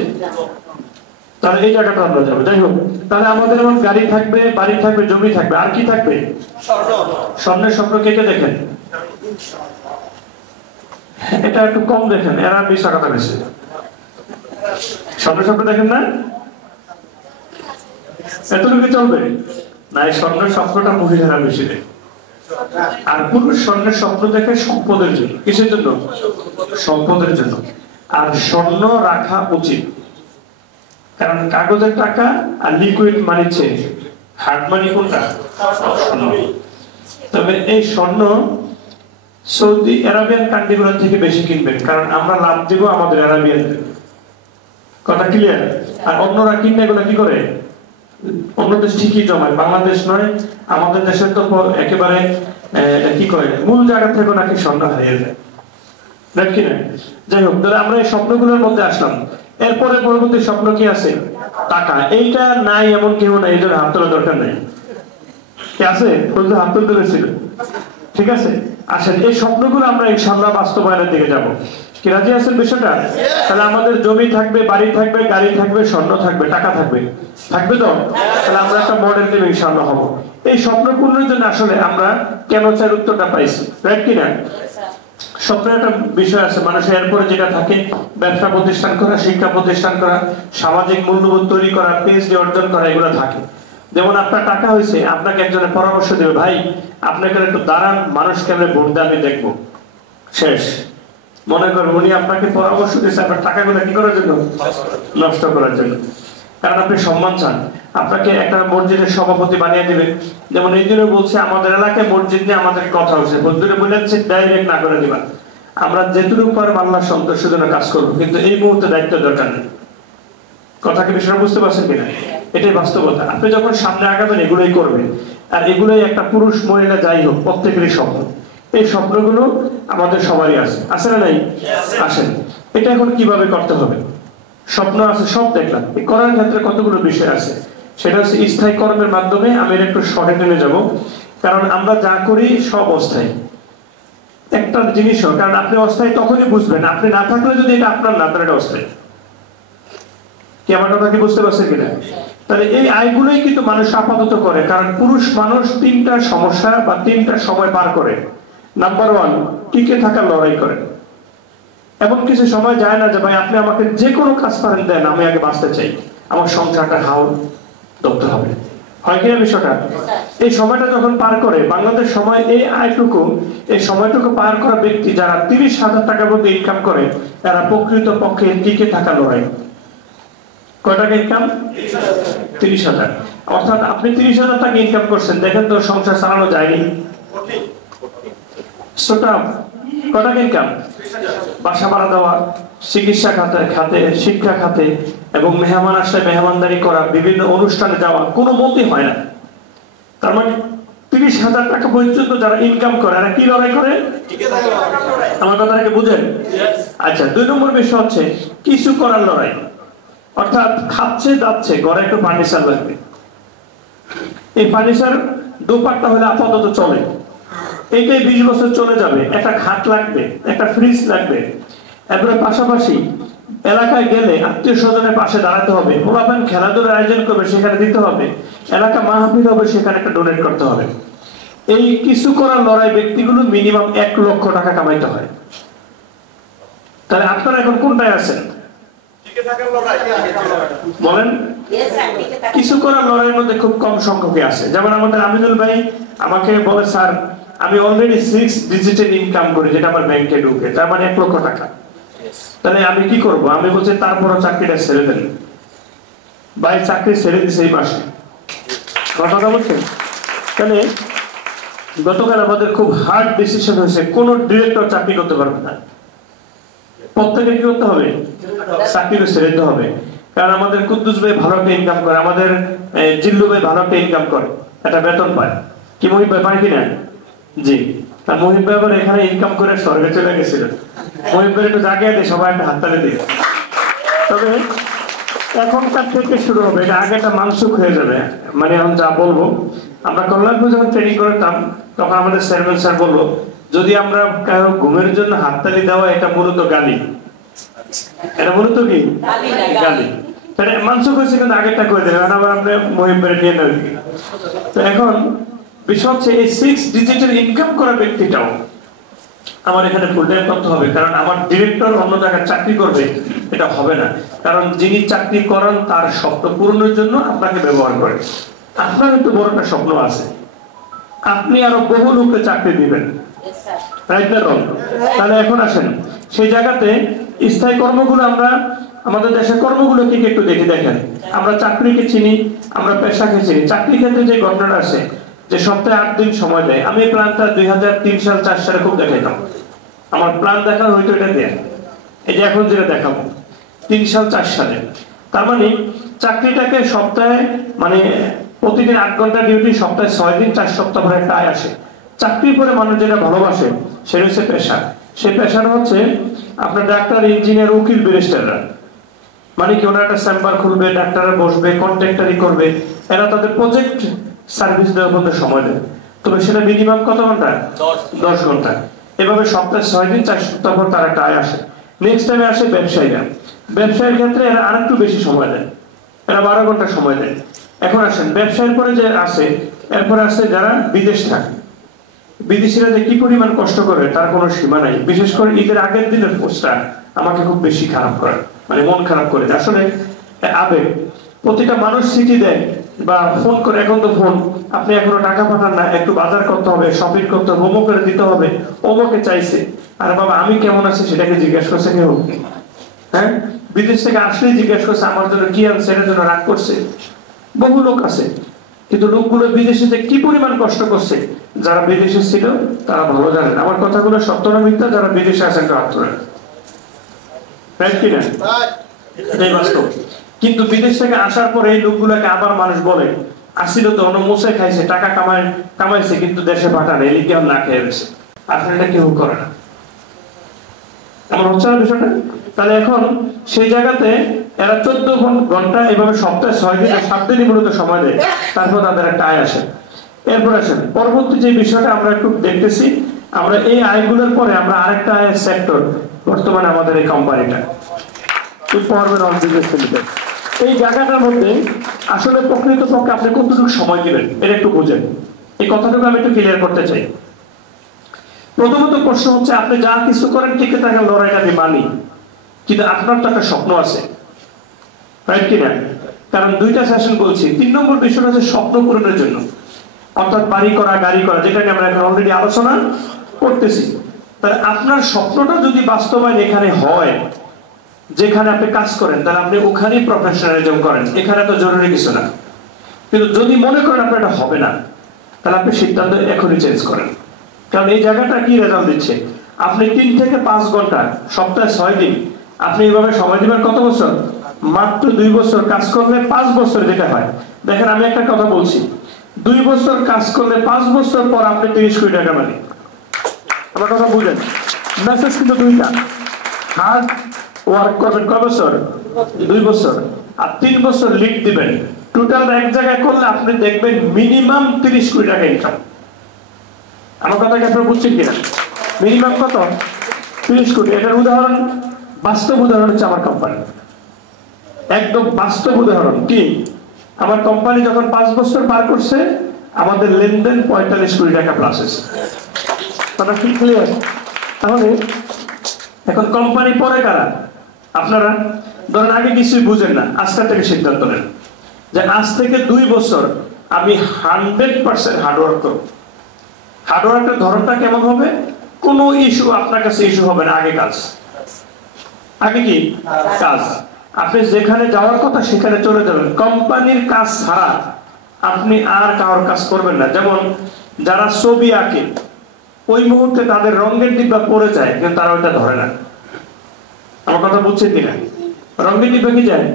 তাহলে এই জায়গাটা আমরা যাবো। যাই হোক, তাহলে আমাদের এমন গাড়ি থাকবে, বাড়ি থাকবে, জমি থাকবে, আর কি থাকবে? স্বর্ণের স্বপ্ন কে কে দেখেন? এটা একটু কম দেখেন, এরা 20 টাকা বেশি। স্বর্ণের স্বপ্ন দেখেন না? এতটুকু চলবে না। এই স্বর্ণের স্বপ্নটা মহিলারা বেশি দেখে। আর পুরুষ স্বর্ণের স্বপ্ন দেখে সম্পদের জন্য। কিসের জন্য? সম্পদের জন্য। আর স্বর্ণ রাখা উচিত, কারণ কাগজের টাকা আর লিকুইড মানি চেয়ে হার্ড মানি কোনটা? স্বর্ণ। তবে এই স্বর্ণ সৌদি আরবিয়ান কান্ট্রিগুলো থেকে বেশি কিনবেন, কারণ আমরা লাভ দিব আমাদের আরবিয়ান। কথা ক্লিয়ার? আর অন্যরা কিনে এগুলো কি করে? অন্য দেশ ঠিকই জমায়, বাংলাদেশ নয়। আমাদের দেশের তো একেবারে কি করে, মূল জায়গা থেকে নাকি স্বর্ণ হারিয়ে যায়, নাকি না? যাই হোক, তাহলে আমরা এই স্বপ্নগুলোর মধ্যে আসলাম। এরপরে পরবর্তী স্বপ্ন কি আছে? টাকা। এইটা নাই এমন কেউ নাই, এদের হাত তোলা দরকার নাই। কি আছে? বলতে হাত তুলতে ছিল। ঠিক আছে, আসেন এই স্বপ্নগুলো আমরা ইনশাআল্লাহ বাস্তবায়নের দিকে যাব। কি রাজি আছেন বিষয়টা? তাহলে আমাদের জমি থাকবে, বাড়ি থাকবে, গাড়ি থাকবে, স্বর্ণ থাকবে, টাকা থাকবে, থাকবে তো? তাহলে আমরা একটা মডেল টিম ইনশাআল্লাহ হব। এই স্বপ্ন পূরণের জন্য আসলে আমরা কেন চাই উত্তরটা পাইছি, রাইট কিনা? স্বপ্নের একটা বিষয় আছে, মানুষের এরপরে যেটা থাকে ব্যবসা প্রতিষ্ঠান করা, শিক্ষা প্রতিষ্ঠান করা, সামাজিক মূল্যবোধ তৈরি করা, পিএইচডি অর্জন করা, এগুলো থাকে। যেমন আপনার টাকা হয়েছে, আপনাকে একজনে পরামর্শ দেবে, ভাই আপনাকে একটু দাঁড়ান, মানুষ কেমনে ভোট দেয় আমি দেখবো। শেষ। মনে করেন উনি আপনাকে পরামর্শ দিচ্ছে আপনার টাকাগুলো কি করার জন্য? নষ্ট করার জন্য। কারণ আপনি সম্মান চান, আপনাকে একটা মসজিদের সভাপতি বানিয়ে দিবে। যেমন এই দিনে বলছে আমাদের এলাকায় মসজিদ নিয়ে আমাদের কথা হচ্ছে, হুজুরে বলেছে ডাইরেক্ট না করে দিবা, আমরা যেটুকু পারবো আল্লাহ সন্তুষ্টির জন্য কাজ করবো, কিন্তু এই মুহূর্তে দায়িত্ব দরকার নেই। কথা কি বিষয়টা বুঝতে পারছেন কিনা? এটাই বাস্তবতা। আপনি যখন সামনে আগাবেন এগুলোই করবেন, আর এগুলোই একটা পুরুষ মহিলা যাই হোক প্রত্যেকেরই স্বপ্ন। এই স্বপ্নগুলো আমাদের সবারই আছে, আছে না নাই? আসেন এটা এখন কিভাবে করতে হবে। স্বপ্ন আছে সব দেখলাম, এই করার ক্ষেত্রে কতগুলো বিষয় আছে। সেটা হচ্ছে স্থায়ী কর্মের মাধ্যমে। আমি একটু শর্টে টেনে যাব, কারণ আমরা যা করি সব অস্থায়ী। একটা জিনিসও, কারণ আপনি অস্থায়ী তখনই বুঝবেন, আপনি না থাকলে যদি এটা আপনার না, তাহলে এটা অস্থায়ী। কি আমার কথা কি বুঝতে পারছেন কিনা? তাহলে এই আয়গুলোই কিন্তু মানুষ আপাতত করে, কারণ পুরুষ মানুষ তিনটা সমস্যা বা তিনটা সময় পার করে। নাম্বার 1, টিকে থাকার লড়াই করে। এমন কিছু সময় যায় না যে ভাই আপনি আমাকে যে কোনো কাজ পারেন দেন, আমি আগে বাঁচতে চাই, আমার সংসারটা হাল ধরতে হবে, হয় কিনা বিষয়টা? এই সময়টা যখন পার করে, বাংলাদেশ সময় এই আয়টুকু, এই সময়টুকু পার করা ব্যক্তি যারা 30,000 টাকার মধ্যে ইনকাম করে, তারা প্রকৃত পক্ষে টিকে থাকা লড়াই। কয় টাকা ইনকাম? 30,000। অর্থাৎ আপনি 30,000 টাকা ইনকাম করছেন, দেখেন তো সংসার চালানো যায়নি। কয় টাকা ইনকাম? বাসা ভাড়া দেওয়া, চিকিৎসা খাতে, শিক্ষা খাতে, এবং মেহমান আসলে মেহমানদারি করা, বিভিন্ন অনুষ্ঠানে যাওয়া, কোনো মতই হয় না। তার মানে 30,000 টাকা পর্যন্ত যারা ইনকাম করে, এরা কি লড়াই করে? আমার কথাটাকে বুঝেন? আচ্ছা, 2 নম্বর বিষয় হচ্ছে কিছু করার লড়াই। অর্থাৎ খাচ্ছে যাচ্ছে, ঘরে একটু ফার্নিচার লাগবে, এই ফার্নিচার দোপাট্টা হলে আপাতত চলে, এইটাই 20 বছর চলে যাবে। একটা খাট লাগবে, একটা ফ্রিজ লাগবে। এরপরে পাশাপাশি এলাকায় গেলে আত্মীয় স্বজনের পাশে দাঁড়াতে হবে, ওরাবেন খেলাধুলার আয়োজন করবে, সেখানে দিতে হবে, এলাকা মাহফিল হবে, সেখানে একটা ডোনেট করতে হবে। এই কিছু করার লড়াই ব্যক্তিগুলো মিনিমাম 1 লক্ষ টাকা কামাইতে হয়। তাহলে আপনারা এখন কোনটায় আছেন? বলেন। কিছু করার লড়াইয়ের মধ্যে খুব কম সংখ্যকই আছে। যেমন আমাদের আমিনুল ভাই আমাকে বলে, স্যার আমি অলরেডি 6 ডিজিটের ইনকাম করি, যেটা আমার ব্যাংকে ঢুকে, তার মানে 1 লক্ষ টাকা। তাহলে আমি কি করব? আমি বলছি তারপরও চাকরিটা ছেড়ে দেন। ভাই চাকরি ছেড়ে দিছে এই মাসে, কথা বলছেন? তাহলে গতকাল আমাদের খুব হার্ড ডিসিশন হয়েছে, কোন ডিরেক্টর চাকরি করতে পারবে না, প্রত্যেকে কি করতে হবে? চাকরি ছেড়ে দিতে হবে। কারণ আমাদের কুদ্দুস ভাই ভালো একটা ইনকাম করে, আমাদের জিল্লু ভাই ভালো একটা ইনকাম করে, একটা বেতন পায়। কি মহিব ভাই পায় কিনা? জি। আর মহিব ভাই আবার এখানে ইনকাম করে স্বর্গে চলে গেছিল। মহিব ভাই একটু জায়গায় দিয়ে সবাই একটা হাততালি দিয়ে। তবে এখনকার থেকে শুরু হবে, এটা আগে একটা মানসুখ হয়ে যাবে। মানে এখন যা বলবো, আমরা কল্যাণপুর যখন ট্রেনিং করতাম, তখন আমাদের চেয়ারম্যান স্যার বললো, যদি আমরা কারো ঘুমের জন্য হাততালি দেওয়া, এটা মূলত গালি। এটা মূলত কি গালি। মানসুখ হয়েছে, কিন্তু আগেরটা করে দেবে, আবার আপনি মহিবের নিয়ে নেবেন। তো এখন বিষয় হচ্ছে এই 6 ডিজিটের ইনকাম করা ব্যক্তিটাও আমার এখানে ফুল টাইম করতে হবে, কারণ আমার ডিরেক্টর অন্য জায়গায় চাকরি করবে, এটা হবে না। কারণ যিনি চাকরি করান তার স্বপ্ন পূরণের জন্য আপনাকে ব্যবহার করে। আপনার একটু বড় একটা স্বপ্ন আছে, আপনি আরো বহু লোককে চাকরি দিবেন, রাইট না রং? তাহলে এখন আসেন সেই জায়গাতে স্থায়ী কর্মগুলো, আমরা আমাদের দেশের কর্মগুলো কি একটু দেখে দেখেন। আমরা চাকরিকে চিনি, আমরা পেশাকে চিনি। চাকরি ক্ষেত্রে যে ঘটনাটা আছে, যে সপ্তাহে 8 দিন সময় দেয়, আমি প্ল্যানটা 2003 সাল 4 সালে খুব দেখাইতাম। আমার প্ল্যান দেখা হইতো এটা দিয়ে, এই যে এখন যেটা দেখাবো 3 সাল 4 সালে। তার মানে চাকরিটাকে সপ্তাহে, মানে প্রতিদিন 8 ঘন্টা ডিউটি, সপ্তাহে 6 দিন, 4 সপ্তাহ পরে একটা আয় আসে। চাকরির পরে মানুষ যেটা ভালোবাসে সেটা হচ্ছে পেশা। সেই পেশাটা হচ্ছে আপনার ডাক্তার, ইঞ্জিনিয়ার, উকিল, ব্যারিস্টাররা। মানে কি ওনারা একটা চেম্বার খুলবে, ডাক্তাররা বসবে, কন্ট্রাক্টরি করবে, এরা তাদের প্রজেক্ট সার্ভিস দেওয়ার মধ্যে সময় দেয়। তবে সেটা মিনিমাম কত ঘন্টা? 10 ঘন্টা। এভাবে সপ্তাহে 6 দিন 4 সপ্তাহ পর তার একটা আয় আসে। নেক্সট টাইমে আসে ব্যবসায়ীরা। ব্যবসায়ীর ক্ষেত্রে এরা আরেকটু বেশি সময় দেয়, এরা 12 ঘন্টা সময় দেয়। এখন আসেন ব্যবসায়ের পরে যে আসে, এরপরে আসে যারা বিদেশ থাকে। বিদেশিরা যে কি পরিমাণ কষ্ট করে তার কোনো সীমা নাই। বিশেষ করে ঈদের আগের দিনের পোস্টটা আমাকে খুব বেশি খারাপ করে, মানে মন খারাপ করে। আসলে আবেগ, প্রতিটা মানুষ চিঠি দেয় বা ফোন করে, এখন তো ফোন, আপনি এখনো টাকা পাঠান না, একটু বাজার করতে হবে, শপিং করতে হবে, অমুক করে দিতে হবে, অমুকে চাইছে। আর বাবা আমি কেমন আছি সেটাকে জিজ্ঞেস করছে কেউ? হ্যাঁ, বিদেশ থেকে আসলেই জিজ্ঞেস করছে আমার জন্য কি আনছে, এটার জন্য রাগ করছে। বহু লোক আছে, কিন্তু লোকগুলো বিদেশিতে কি পরিমাণ কষ্ট করছে যারা বিদেশে ছিল তারা ভালো জানেন। আমার কথাগুলো সত্য না মিথ্যা? যারা বিদেশে আছেন এটাই বাস্তব। কিন্তু বিদেশ থেকে আসার পরে এই লোকগুলোকে আবার মানুষ বলে আসিল তো অন্য মোসে খাইছে, টাকা কামাইছে, কিন্তু দেশে পাঠানে, এলি কেউ না খেয়ে গেছে। আসলে এটা কেউ করে না। আমার হচ্ছে না বিষয়টা? তাহলে এখন সেই জায়গাতে এরা 14 ঘন্টা এভাবে সপ্তাহে 6 দিন 7 দিনই মূলত সময় দেয়, তারপর তাদের একটা আয় আসে। এরপর আসেন পরবর্তী যে বিষয়টা আমরা একটু দেখতেছি, আমরা এই আয়গুলোর পরে আমরা আরেকটা আয়ের সেক্টর বর্তমানে আমাদের এই কোম্পানিটা এই জায়গাটার মধ্যে আসলে প্রকৃতপক্ষে আপনি কতটুকু সময় দিবেন এটা একটু বুঝেন। এই কথাটুকু আমি একটু ক্লিয়ার করতে চাই। প্রথমত প্রশ্ন হচ্ছে, আপনি যা কিছু করেন টিকে থাকার লড়াইটা আমি মানি, কিন্তু আপনার তো একটা স্বপ্ন আছে, রাইট কিনা? কারণ 2টা সেশন বলছি। 3 নম্বর বিষয়টা হচ্ছে স্বপ্ন পূরণের জন্য, অর্থাৎ বাড়ি করা, গাড়ি করা, যেটা নিয়ে আমরা এখন অলরেডি আলোচনা করতেছি। তাহলে আপনার স্বপ্নটা যদি বাস্তবায়ন এখানে হয়, যেখানে আপনি কাজ করেন, তাহলে আপনি ওখানেই প্রফেশনালিজম করেন, এখানে তো জরুরি কিছু না। কিন্তু যদি মনে করেন আপনার এটা হবে না, তাহলে আপনি সিদ্ধান্ত এখনই চেঞ্জ করেন। কারণ এই জায়গাটা কি রেজাল্ট দিচ্ছে, আপনি 3 থেকে 5 ঘন্টা সপ্তাহে 6 দিন আপনি এইভাবে সময় দিবেন। কত বছর? মাত্র 2 বছর কাজ করলে 5 বছর যেটা হয়। দেখেন আমি একটা কথা বলছি, 2 বছর কাজ করলে 5 বছর পর আপনি 30 কোটি টাকা মালিক। আমার কথা বুঝলেন? মেসেজ কিন্তু 2টা। হার্ড ওয়ার্ক করবেন কয় বছর? 2 বছর। আর 3 বছর লিড দিবেন। টোটাল এক জায়গায় করলে আপনি দেখবেন মিনিমাম 30 কোটি টাকা ইনকাম। আমার কথা কি আপনারা বুঝছেন কিনা? মিনিমাম কত? 30 কোটি। এটার উদাহরণ, বাস্তব উদাহরণ হচ্ছে আমার কোম্পানি। একদম বাস্তব উদাহরণ কি, আমার কোম্পানি যখন 5 বছর পার করছে, আমাদের লেনদেন 45 কোটি টাকা প্লাস হয়েছে। কথা কি ক্লিয়ার? তাহলে এখন কোম্পানি পরে কারা? আপনারা। ধরেন আগে কিছুই বুঝেন না, আজকে থেকে সিদ্ধান্ত নেন যে আজ থেকে 2 বছর আমি 100% হার্ডওয়ার্ক করব। হার্ডওয়ার্কের ধরনটা কেমন হবে? কোনো ইস্যু আপনার কাছে ইস্যু হবে না। আগে কাজ, আগে কি কাজ। আপনি যেখানে যাওয়ার কথা সেখানে চলে যাবেন। কোম্পানির কাজ ছাড়া আপনি আর কারোর কাজ করবেন না। যেমন যারা ছবি আঁকে, ওই মুহূর্তে তাদের রঙের ডিব্বা পড়ে যায়, কিন্তু তারা ওইটা ধরে না। আমার কথা বুঝছেন কিনা? রঙের ডিব্বা কি যায়?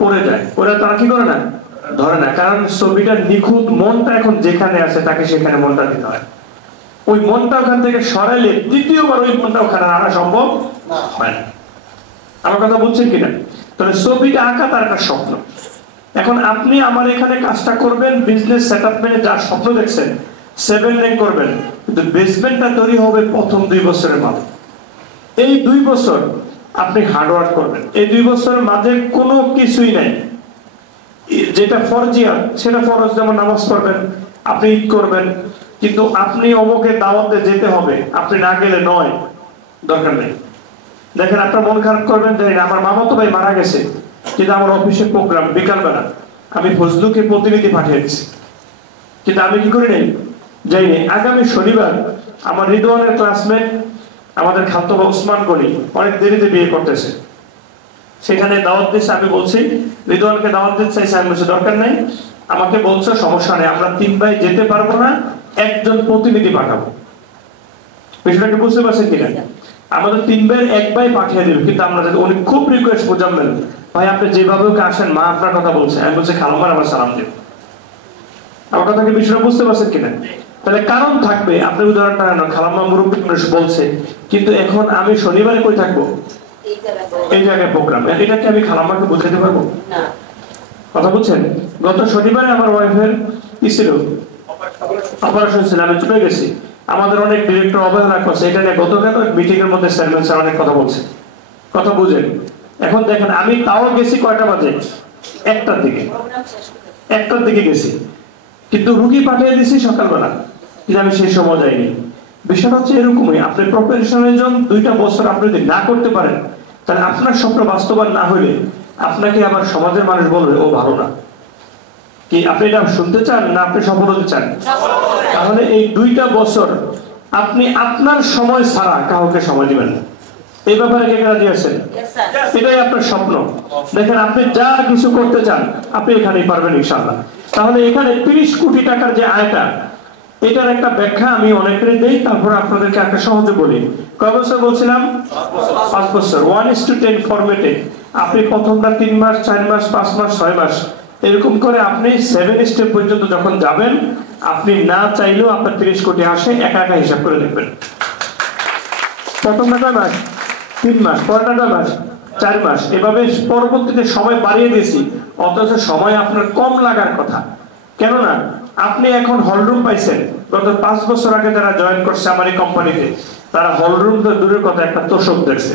পড়ে যায়। ওরা তারা কি করে না? ধরে না। কারণ ছবিটা নিখুঁত, মনটা এখন যেখানে আছে তাকে সেখানে মনটা দিতে হয়। ওই মনটা ওখান থেকে সরাইলে দ্বিতীয়বার ওই মনটা ওখানে আনা সম্ভব হয় না। আমার কথা বুঝছেন কিনা? তাহলে ছবিটা আঁকা তার একটা স্বপ্ন। এখন আপনি আমার এখানে কাজটা করবেন, বিজনেস সেটআপ মেনে যা স্বপ্ন দেখছেন 7 র্যাঙ্ক করবেন, কিন্তু বেসমেন্টটা তৈরি হবে প্রথম 2 বছরের মাঝে। এই 2 বছর আপনি হার্ডওয়ার্ক করবেন। এই 2 বছরের মাঝে কোনো কিছুই নাই। যেটা ফরজিয়াত সেটা ফরজ, যেমন নামাজ পড়বেন, আপনি ঈদ করবেন, কিন্তু আপনি অমুকে দাওয়াতে যেতে হবে, আপনি না গেলে নয়, দরকার নেই। দেখেন আপনার মন খারাপ করবেন যে আমার মামাতো ভাই মারা গেছে, কিন্তু আমার অফিসের প্রোগ্রাম বিকালবেলা, আমি ফজলুকে প্রতিনিধি পাঠিয়েছি, কিন্তু আমি কি করি নাই? যাইনি। আগামী শনিবার আমার রিদওয়ানের ক্লাসমেট, আমাদের খালতো ওসমান গনি অনেক দেরিতে বিয়ে করতেছে, সেখানে দাওয়াত দিচ্ছে। আমি বলছি রিদওয়ানকে দাওয়াত দিতে চাইছে, আমি বলছি দরকার নেই, আমাকে বলছো সমস্যা নেই, আমরা 3 ভাই যেতে পারবো না, একজন প্রতিনিধি পাঠাবো। বিষয়টাকে বুঝতে পারছেন কিনা? আমাদের 3 ভাইয়ের 1 ভাই পাঠিয়ে দেবে, কিন্তু আমরা উনি খুব রিকোয়েস্ট বুঝাবেন, ভাই আপনি যেভাবে আসেন, মা আপনার কথা বলছে। আমি বলছি খালাম্মার আমার সালাম দেব। আমার কথা কি বিষয়টা বুঝতে পারছেন কিনা? তাহলে কারণ থাকবে। আপনি উদাহরণটা নেন, খালাম্মা মুরব্বী বলছে, কিন্তু এখন আমি শনিবারে কই থাকবো? এই জায়গায় প্রোগ্রাম, এটা কি আমি খালাম্মাকে বুঝাতে পারবো? কথা বলছেন? গত শনিবারে আমার ওয়াইফের কি ছিল, অপারেশন ছিল, আমি চলে গেছি। আমাদের অনেক ডিরেক্টর অবহেলা করছে এটা নিয়ে। গতকাল মিটিং এর মধ্যে চেয়ারম্যান স্যার অনেক কথা বলছে, কথা বুঝেন। এখন দেখেন আমি তাও গেছি কয়টা বাজে, 1টার দিকে, 1টার দিকে গেছি, কিন্তু রুগী পাঠিয়ে দিছি সকালবেলা, কিন্তু আমি সেই সময় যাইনি। বিষয়টা হচ্ছে এরকমই, আপনি প্রফেশনের জন্য 2টা বছর আপনি যদি না করতে পারেন, তাহলে আপনার স্বপ্ন বাস্তবায়ন না হলে আপনাকে আবার সমাজের মানুষ বলবে ও ভালো না। কি আপনি এটা শুনতে চান না আপনি সফল হতে চান? তাহলে এই 2টা বছর আপনি আপনার সময় ছাড়া কাউকে সময় দিবেন না। এই ব্যাপারে কে রাজি আছেন? এটাই আপনার স্বপ্ন। দেখেন আপনি যা কিছু করতে চান আপনি এখানেই পারবেন ইনশাআল্লাহ। তাহলে এখানে 30 কোটি টাকার যে আয়টা, এটার একটা ব্যাখ্যা আমি অনেকেরই দেই, তারপর আপনাদেরকে একটা সহজে বলি। কয় বছর বলছিলাম? 5 বছর। 1:10 ফরম্যাটে আপনি প্রথমটা 3 মাস, 4 মাস, 5 মাস, 6 মাস এরকম করে আপনি 7 স্টেপ পর্যন্ত যখন যাবেন, আপনি না চাইলেও আপনার 30 কোটি আসে, একা একা হিসাব করে দেখবেন। প্রথমটা কয় মাস? 3 মাস। পরেরটা কয় মাস? 4 মাস। এভাবে পরবর্তীতে সময় বাড়িয়ে দিয়েছি, অথচ সময় আপনার কম লাগার কথা। কেননা আপনি এখন হলরুম পাইছেন। গত 5 বছর আগে যারা জয়েন করছে আমার এই কোম্পানিতে, তারা হলরুম তো দূরের কথা, একটা তোষক দেখছে।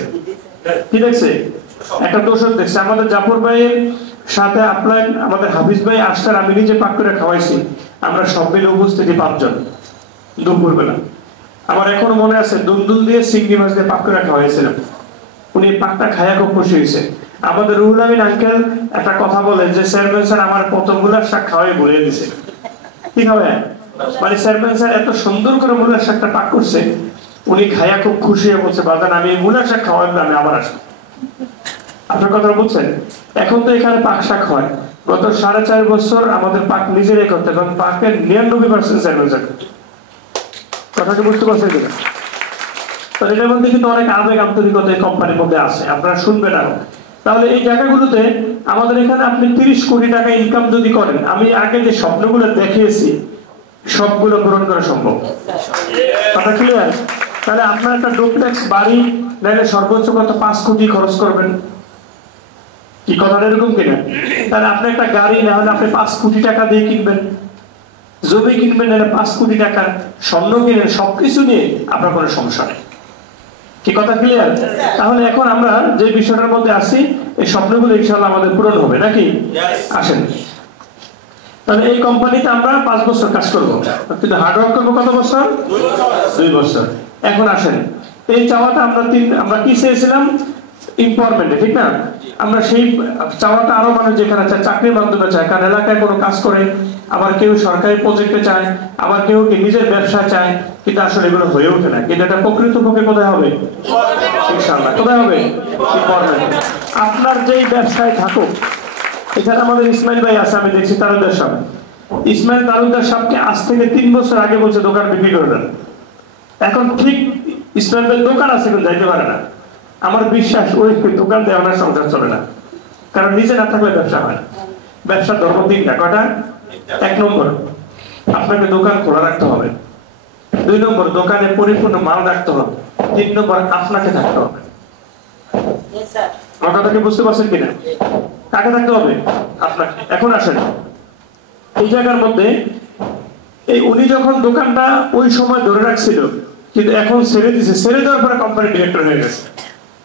কি দেখছে? একটা তোষক দেখছে। আমাদের জাফর ভাইয়ের সাথে আপনার আমাদের হাফিজ ভাই আসছেন, আমি নিজে পাক করে খাওয়াইছি। আমরা সব মিলে উপস্থিতি 5 জন দুপুরবেলা। আমার এখনো মনে আছে দুলদুল দিয়ে চিংড়ি মাছ দিয়ে পাক করে খাওয়াইছিলাম। উনি পাকটা খাইয়া খুব খুশি হয়েছে। আমাদের রুহুল আমিন আঙ্কেল একটা কথা বলে যে চেয়ারম্যান স্যার আমার প্রথমগুলার শাক খাওয়াই ভুলিয়ে দিছে। কি খাওয়ায়? মানে চেয়ারম্যান স্যার এত সুন্দর করে মূলার শাকটা পাক করছে, উনি খাইয়া খুব খুশি হয়ে বলছে বাদান আমি মূলার শাক খাওয়াই আমি আবার আসবো। আপনার কথা বলছেন? এখন তো এখানে পাক শাক হয়। গত 4.5 বছর আমাদের পাক নিজেরাই করতে, এবং পাকের 99% চেয়ারম্যান স্যার করতে। কথাটা বুঝতে পারছেন কিনা? তো এটার মধ্যে কিন্তু অনেক আবেগ আন্তরিকতা এই কোম্পানির মধ্যে আছে, আপনারা শুনবেন আরো। তাহলে এই জায়গাগুলোতে আমাদের এখানে আপনি 30 কোটি টাকা ইনকাম যদি করেন, আমি আগে যে স্বপ্নগুলো দেখিয়েছি সবগুলো পূরণ করা সম্ভব। কথা ক্লিয়ার? তাহলে আপনার একটা ডুপ্লেক্স বাড়ি নাইলে সর্বোচ্চ কত 5 কোটি খরচ করবেন। কি কথাটা এরকম কিনা? তাহলে আপনি একটা গাড়ি না হলে আপনি 5 কোটি টাকা দিয়ে কিনবেন, জমি কিনবেন নাহলে 5 কোটি টাকা, স্বর্ণ কিনেন, সবকিছু নিয়ে আপনার কোনো সমস্যা নেই। কি কথা ক্লিয়ার? তাহলে এখন আমরা যে বিষয়টার মধ্যে আছি, এই স্বপ্নগুলো ইনশাআল্লাহ আমাদের পূরণ হবে নাকি? আসেন। তাহলে এই কোম্পানিতে আমরা 5 বছর কাজ করব, কিন্তু হার্ডওয়ার্ক করব কত বছর? 2 বছর। এখন আসেন, এই চাওয়াটা আমরা কি চেয়েছিলাম? এমপাওয়ারমেন্ট, ঠিক না? আমরা সেই চাওয়াটা আরো মানুষ যেখানে চায়, চাকরির মাধ্যমে চায়, কারণ এলাকায় কোনো কাজ করে, আবার কেউ সরকারি প্রজেক্টে চায়, আবার কেউ নিজের ব্যবসা চায়, কিন্তু আসলে এগুলো হয়ে ওঠে না। কিন্তু এটা প্রকৃতপক্ষে কোথায় হবে? ইনশাআল্লাহ কোথায় হবে? এমপাওয়ারমেন্ট। আপনার যেই ব্যবসায় থাকুক, এখানে আমাদের ইসমাইল ভাই আছে, আমি দেখছি তালুকদার সাহেব। ইসমাইল তালুকদার সাহেবকে আজ থেকে 3 বছর আগে বলছে দোকান বিক্রি করে দেন। এখন ঠিক ইসমাইল ভাই দোকান আছে কিন্তু যাইতে পারে না। আমার বিশ্বাস ওই দোকান দিয়ে আমার সংসার চলে না, কারণ নিজে না থাকলে ব্যবসা হয় না। ব্যবসার ধর্ম 3টা। কয়টা? 1 নম্বর, আপনাকে দোকান খোলা রাখতে হবে। 2 নম্বর, দোকানে পরিপূর্ণ মাল রাখতে হবে। 3 নম্বর, আপনাকে থাকতে হবে। আমার কথা কি বুঝতে পারছেন কিনা? কাকে থাকতে হবে? আপনাকে। এখন আসেন, এই জায়গার মধ্যে এই উনি যখন দোকানটা ওই সময় ধরে রাখছিল, কিন্তু এখন ছেড়ে দিয়েছে। ছেড়ে দেওয়ার পরে কোম্পানি ডিরেক্টর হয়ে গেছে।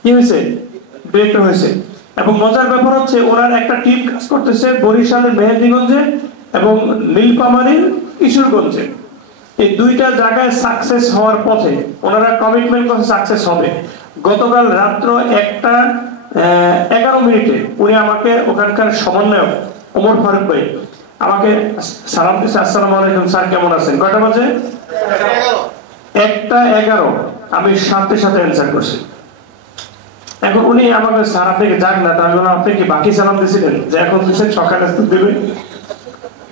কি হয়েছে? ডিরেক্টর হয়েছে। এবং মজার ব্যাপার হচ্ছে ওনার একটা টিম কাজ করতেছে বরিশালের মেহেন্দিগঞ্জে এবং নীলফামারীর কিশোরগঞ্জে। এই 2টা জায়গায় সাকসেস হওয়ার পথে ওনারা কমিটমেন্ট করে সাকসেস হবে। গতকাল রাত্র 1:11 মিনিটে উনি আমাকে ওখানকার সমন্বয়ক ওমর ফারুক ভাই আমাকে সালাম দিয়েছে, আসসালামু আলাইকুম স্যার, কেমন আছেন? কয়টা বাজে? 1:11। আমি সাথে সাথে অ্যানসার করছি। এখন উনি আমাকে স্যার আপনি কি যাক না, তাহলে আপনি কি বাকি সালাম দিয়েছিলেন যে এখন দিচ্ছেন সকালে দেবে?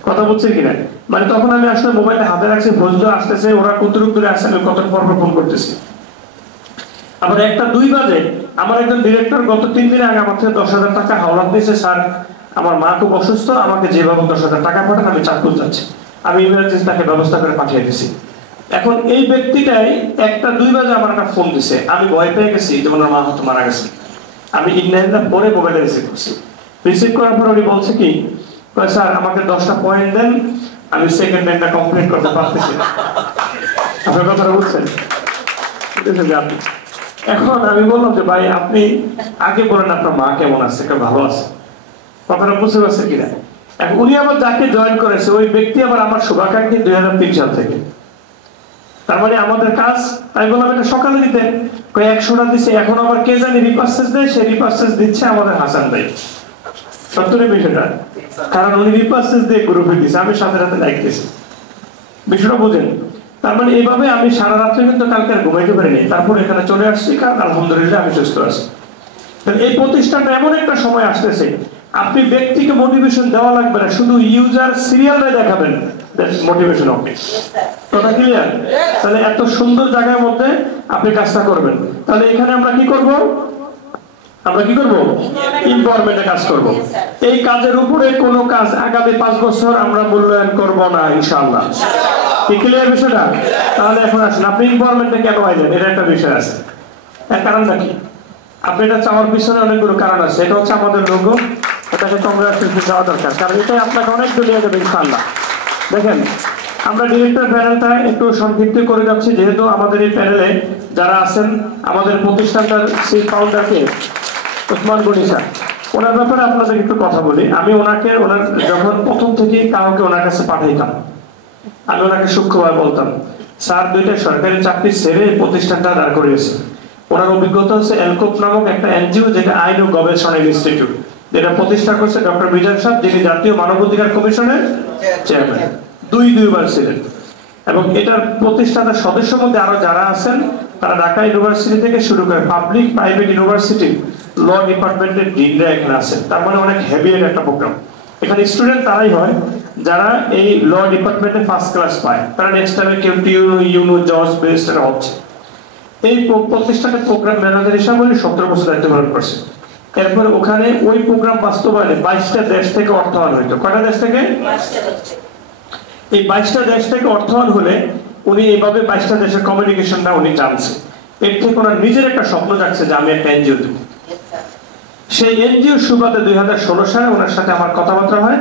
কথা বলছেন কিনা? মানে তখন আমি আসলে মোবাইলটা হাতে রাখছি, ফজল আসতেছে, ওরা কতটুক দূরে আসছে আমি কত পর ফোন করতেছি। আবার 1:02 বাজে আমার একজন ডিরেক্টর গত 3 দিন আগে আমার থেকে 10,000 টাকা হাওলাত দিয়েছে, স্যার আমার মা খুব অসুস্থ, আমাকে যেভাবে 10,000 টাকা পাঠান, আমি চাঁদপুর যাচ্ছি। আমি ইমার্জেন্সি তাকে ব্যবস্থা করে পাঠিয়ে দিয়েছি। এখন এই ব্যক্তিটাই 1:02 বাজে আমার একটা ফোন দিছে। আমি ভয় পেয়ে গেছি যে ওনার মা হয়তো মারা গেছে। আমি ইন্ডিয়ানরা পরে মোবাইলে রিসিভ করছি। রিসিভ করার পর উনি বলছে কি, স্যার আমাকে 10টা পয়েন্ট দেন, আমি সেকেন্ড হ্যান্ডটা কমপ্লিট করতে পারতেছি না। আপনার কথাটা বুঝছেন? এখন আমি বললাম যে ভাই আপনি আগে বলেন আপনার মা কেমন আছে, ভালো আছে, কথাটা বুঝতে পারছে কিনা। এখন উনি আবার যাকে জয়েন করেছে ওই ব্যক্তি আবার আমার শুভাকাঙ্ক্ষী 2003 সাল থেকে। তার মানে আমাদের কাজ, আমি বললাম এটা সকালে দিতে, 100টা দিচ্ছে, এখন আবার কে জানি রিপার্সেস দেয়, সেই রিপার্সেস দিচ্ছে আমাদের হাসান ভাই। সত্যি বিষয়টা, কারণ উনি রিপার্সেস দিয়ে গ্রুপে দিচ্ছে, আমি সাথে সাথে লাইক দিয়েছি। বিষয়টা বুঝেন? তার মানে এইভাবে আমি সারা রাত্রে কিন্তু কালকে আর ঘুমাইতে পারিনি, তারপর এখানে চলে আসছি, কারণ আলহামদুলিল্লাহ আমি সুস্থ আছি। এই প্রতিষ্ঠানটা এমন একটা সময় আসতেছে, আপনি ব্যক্তিকে মোটিভেশন দেওয়া লাগবে না, শুধু ইউজার সিরিয়ালটাই দেখাবেন, মোটিভেশন হবে। কথা ক্লিয়ার? তাহলে এত সুন্দর জায়গার মধ্যে আপনি কাজটা করবেন। তাহলে এখানে আমরা কি করব? আমরা কি করব? এমপাওয়ারমেন্টে কাজ করব। এই কাজের উপরে কোনো কাজ আগামী 5 বছর আমরা মূল্যায়ন করব না ইনশাআল্লাহ। কি ক্লিয়ার বিষয়টা? তাহলে এখন আসুন, আপনি এমপাওয়ারমেন্টে কেন আইলেন, এর একটা বিষয় আছে। এর কারণটা কি? আপনি এটা চাওয়ার পিছনে অনেকগুলো কারণ আছে। এটা হচ্ছে আমাদের লোগো, এটাকে কংগ্রাচুলেশন দেওয়া দরকার, কারণ এটাই আপনাকে অনেক দুনিয়া দেবে ইনশাআল্লাহ। দেখেন, আমরা ডিরেক্টর প্যানেলটা একটু সংক্ষিপ্ত করে যাচ্ছি, যেহেতু আমাদের এই প্যানেলে যারা আছেন, আমাদের প্রতিষ্ঠানটার সেই ফাউন্ডারকে ওসমান গনি স্যার, ওনার ব্যাপারে আপনাদের একটু কথা বলি। আমি ওনার যখন প্রথম থেকে কাউকে ওনার কাছে পাঠাইতাম, আমি ওনাকে সূক্ষ্মভাবে বলতাম, স্যার 2টা সরকারি চাকরি ছেড়ে প্রতিষ্ঠানটা দাঁড় করিয়েছে। ওনার অভিজ্ঞতা হচ্ছে এলকোপ নামক একটা এনজিও, যেটা আইন ও গবেষণা ইনস্টিটিউট, যেটা প্রতিষ্ঠা করেছে ডক্টর মিজান সাহেব, যিনি জাতীয় মানবাধিকার কমিশনের চেয়ারম্যান, দুইবার ছিলেন। এবং এটার প্রতিষ্ঠাতার সদস্যের মধ্যে আরো যারা আছেন, তারা ঢাকা ইউনিভার্সিটি থেকে শুরু করে পাবলিক প্রাইভেট ইউনিভার্সিটি ল ডিপার্টমেন্টের ডিনরা এখানে আছেন। তার মানে অনেক হেভি একটা প্রোগ্রাম। এখানে স্টুডেন্ট তারাই হয় যারা এই ল ডিপার্টমেন্টে ফার্স্ট ক্লাস পায়, তারা নেক্সট টাইমে কেউ ইউনো জজ বেস্ট হচ্ছে। এই প্রতিষ্ঠানের প্রোগ্রাম ম্যানেজার হিসাবে 17 বছর দায়িত্ব পালন করছে। এরপরে ওখানে ওই প্রোগ্রাম বাস্তবায়নে 22টা দেশ থেকে অর্থায়ন হইতো। কয়টা দেশ থেকে? এই 22টা দেশ থেকে অর্থায়ন হলে উনি এইভাবে 22টা দেশের কমিউনিকেশনটা উনি জানছে। এর থেকে ওনার নিজের একটা স্বপ্ন জাগছে যে আমি একটা এনজিও দেব। সেই এনজিও সুবাদে 2016 সালে ওনার সাথে আমার কথাবার্তা হয়।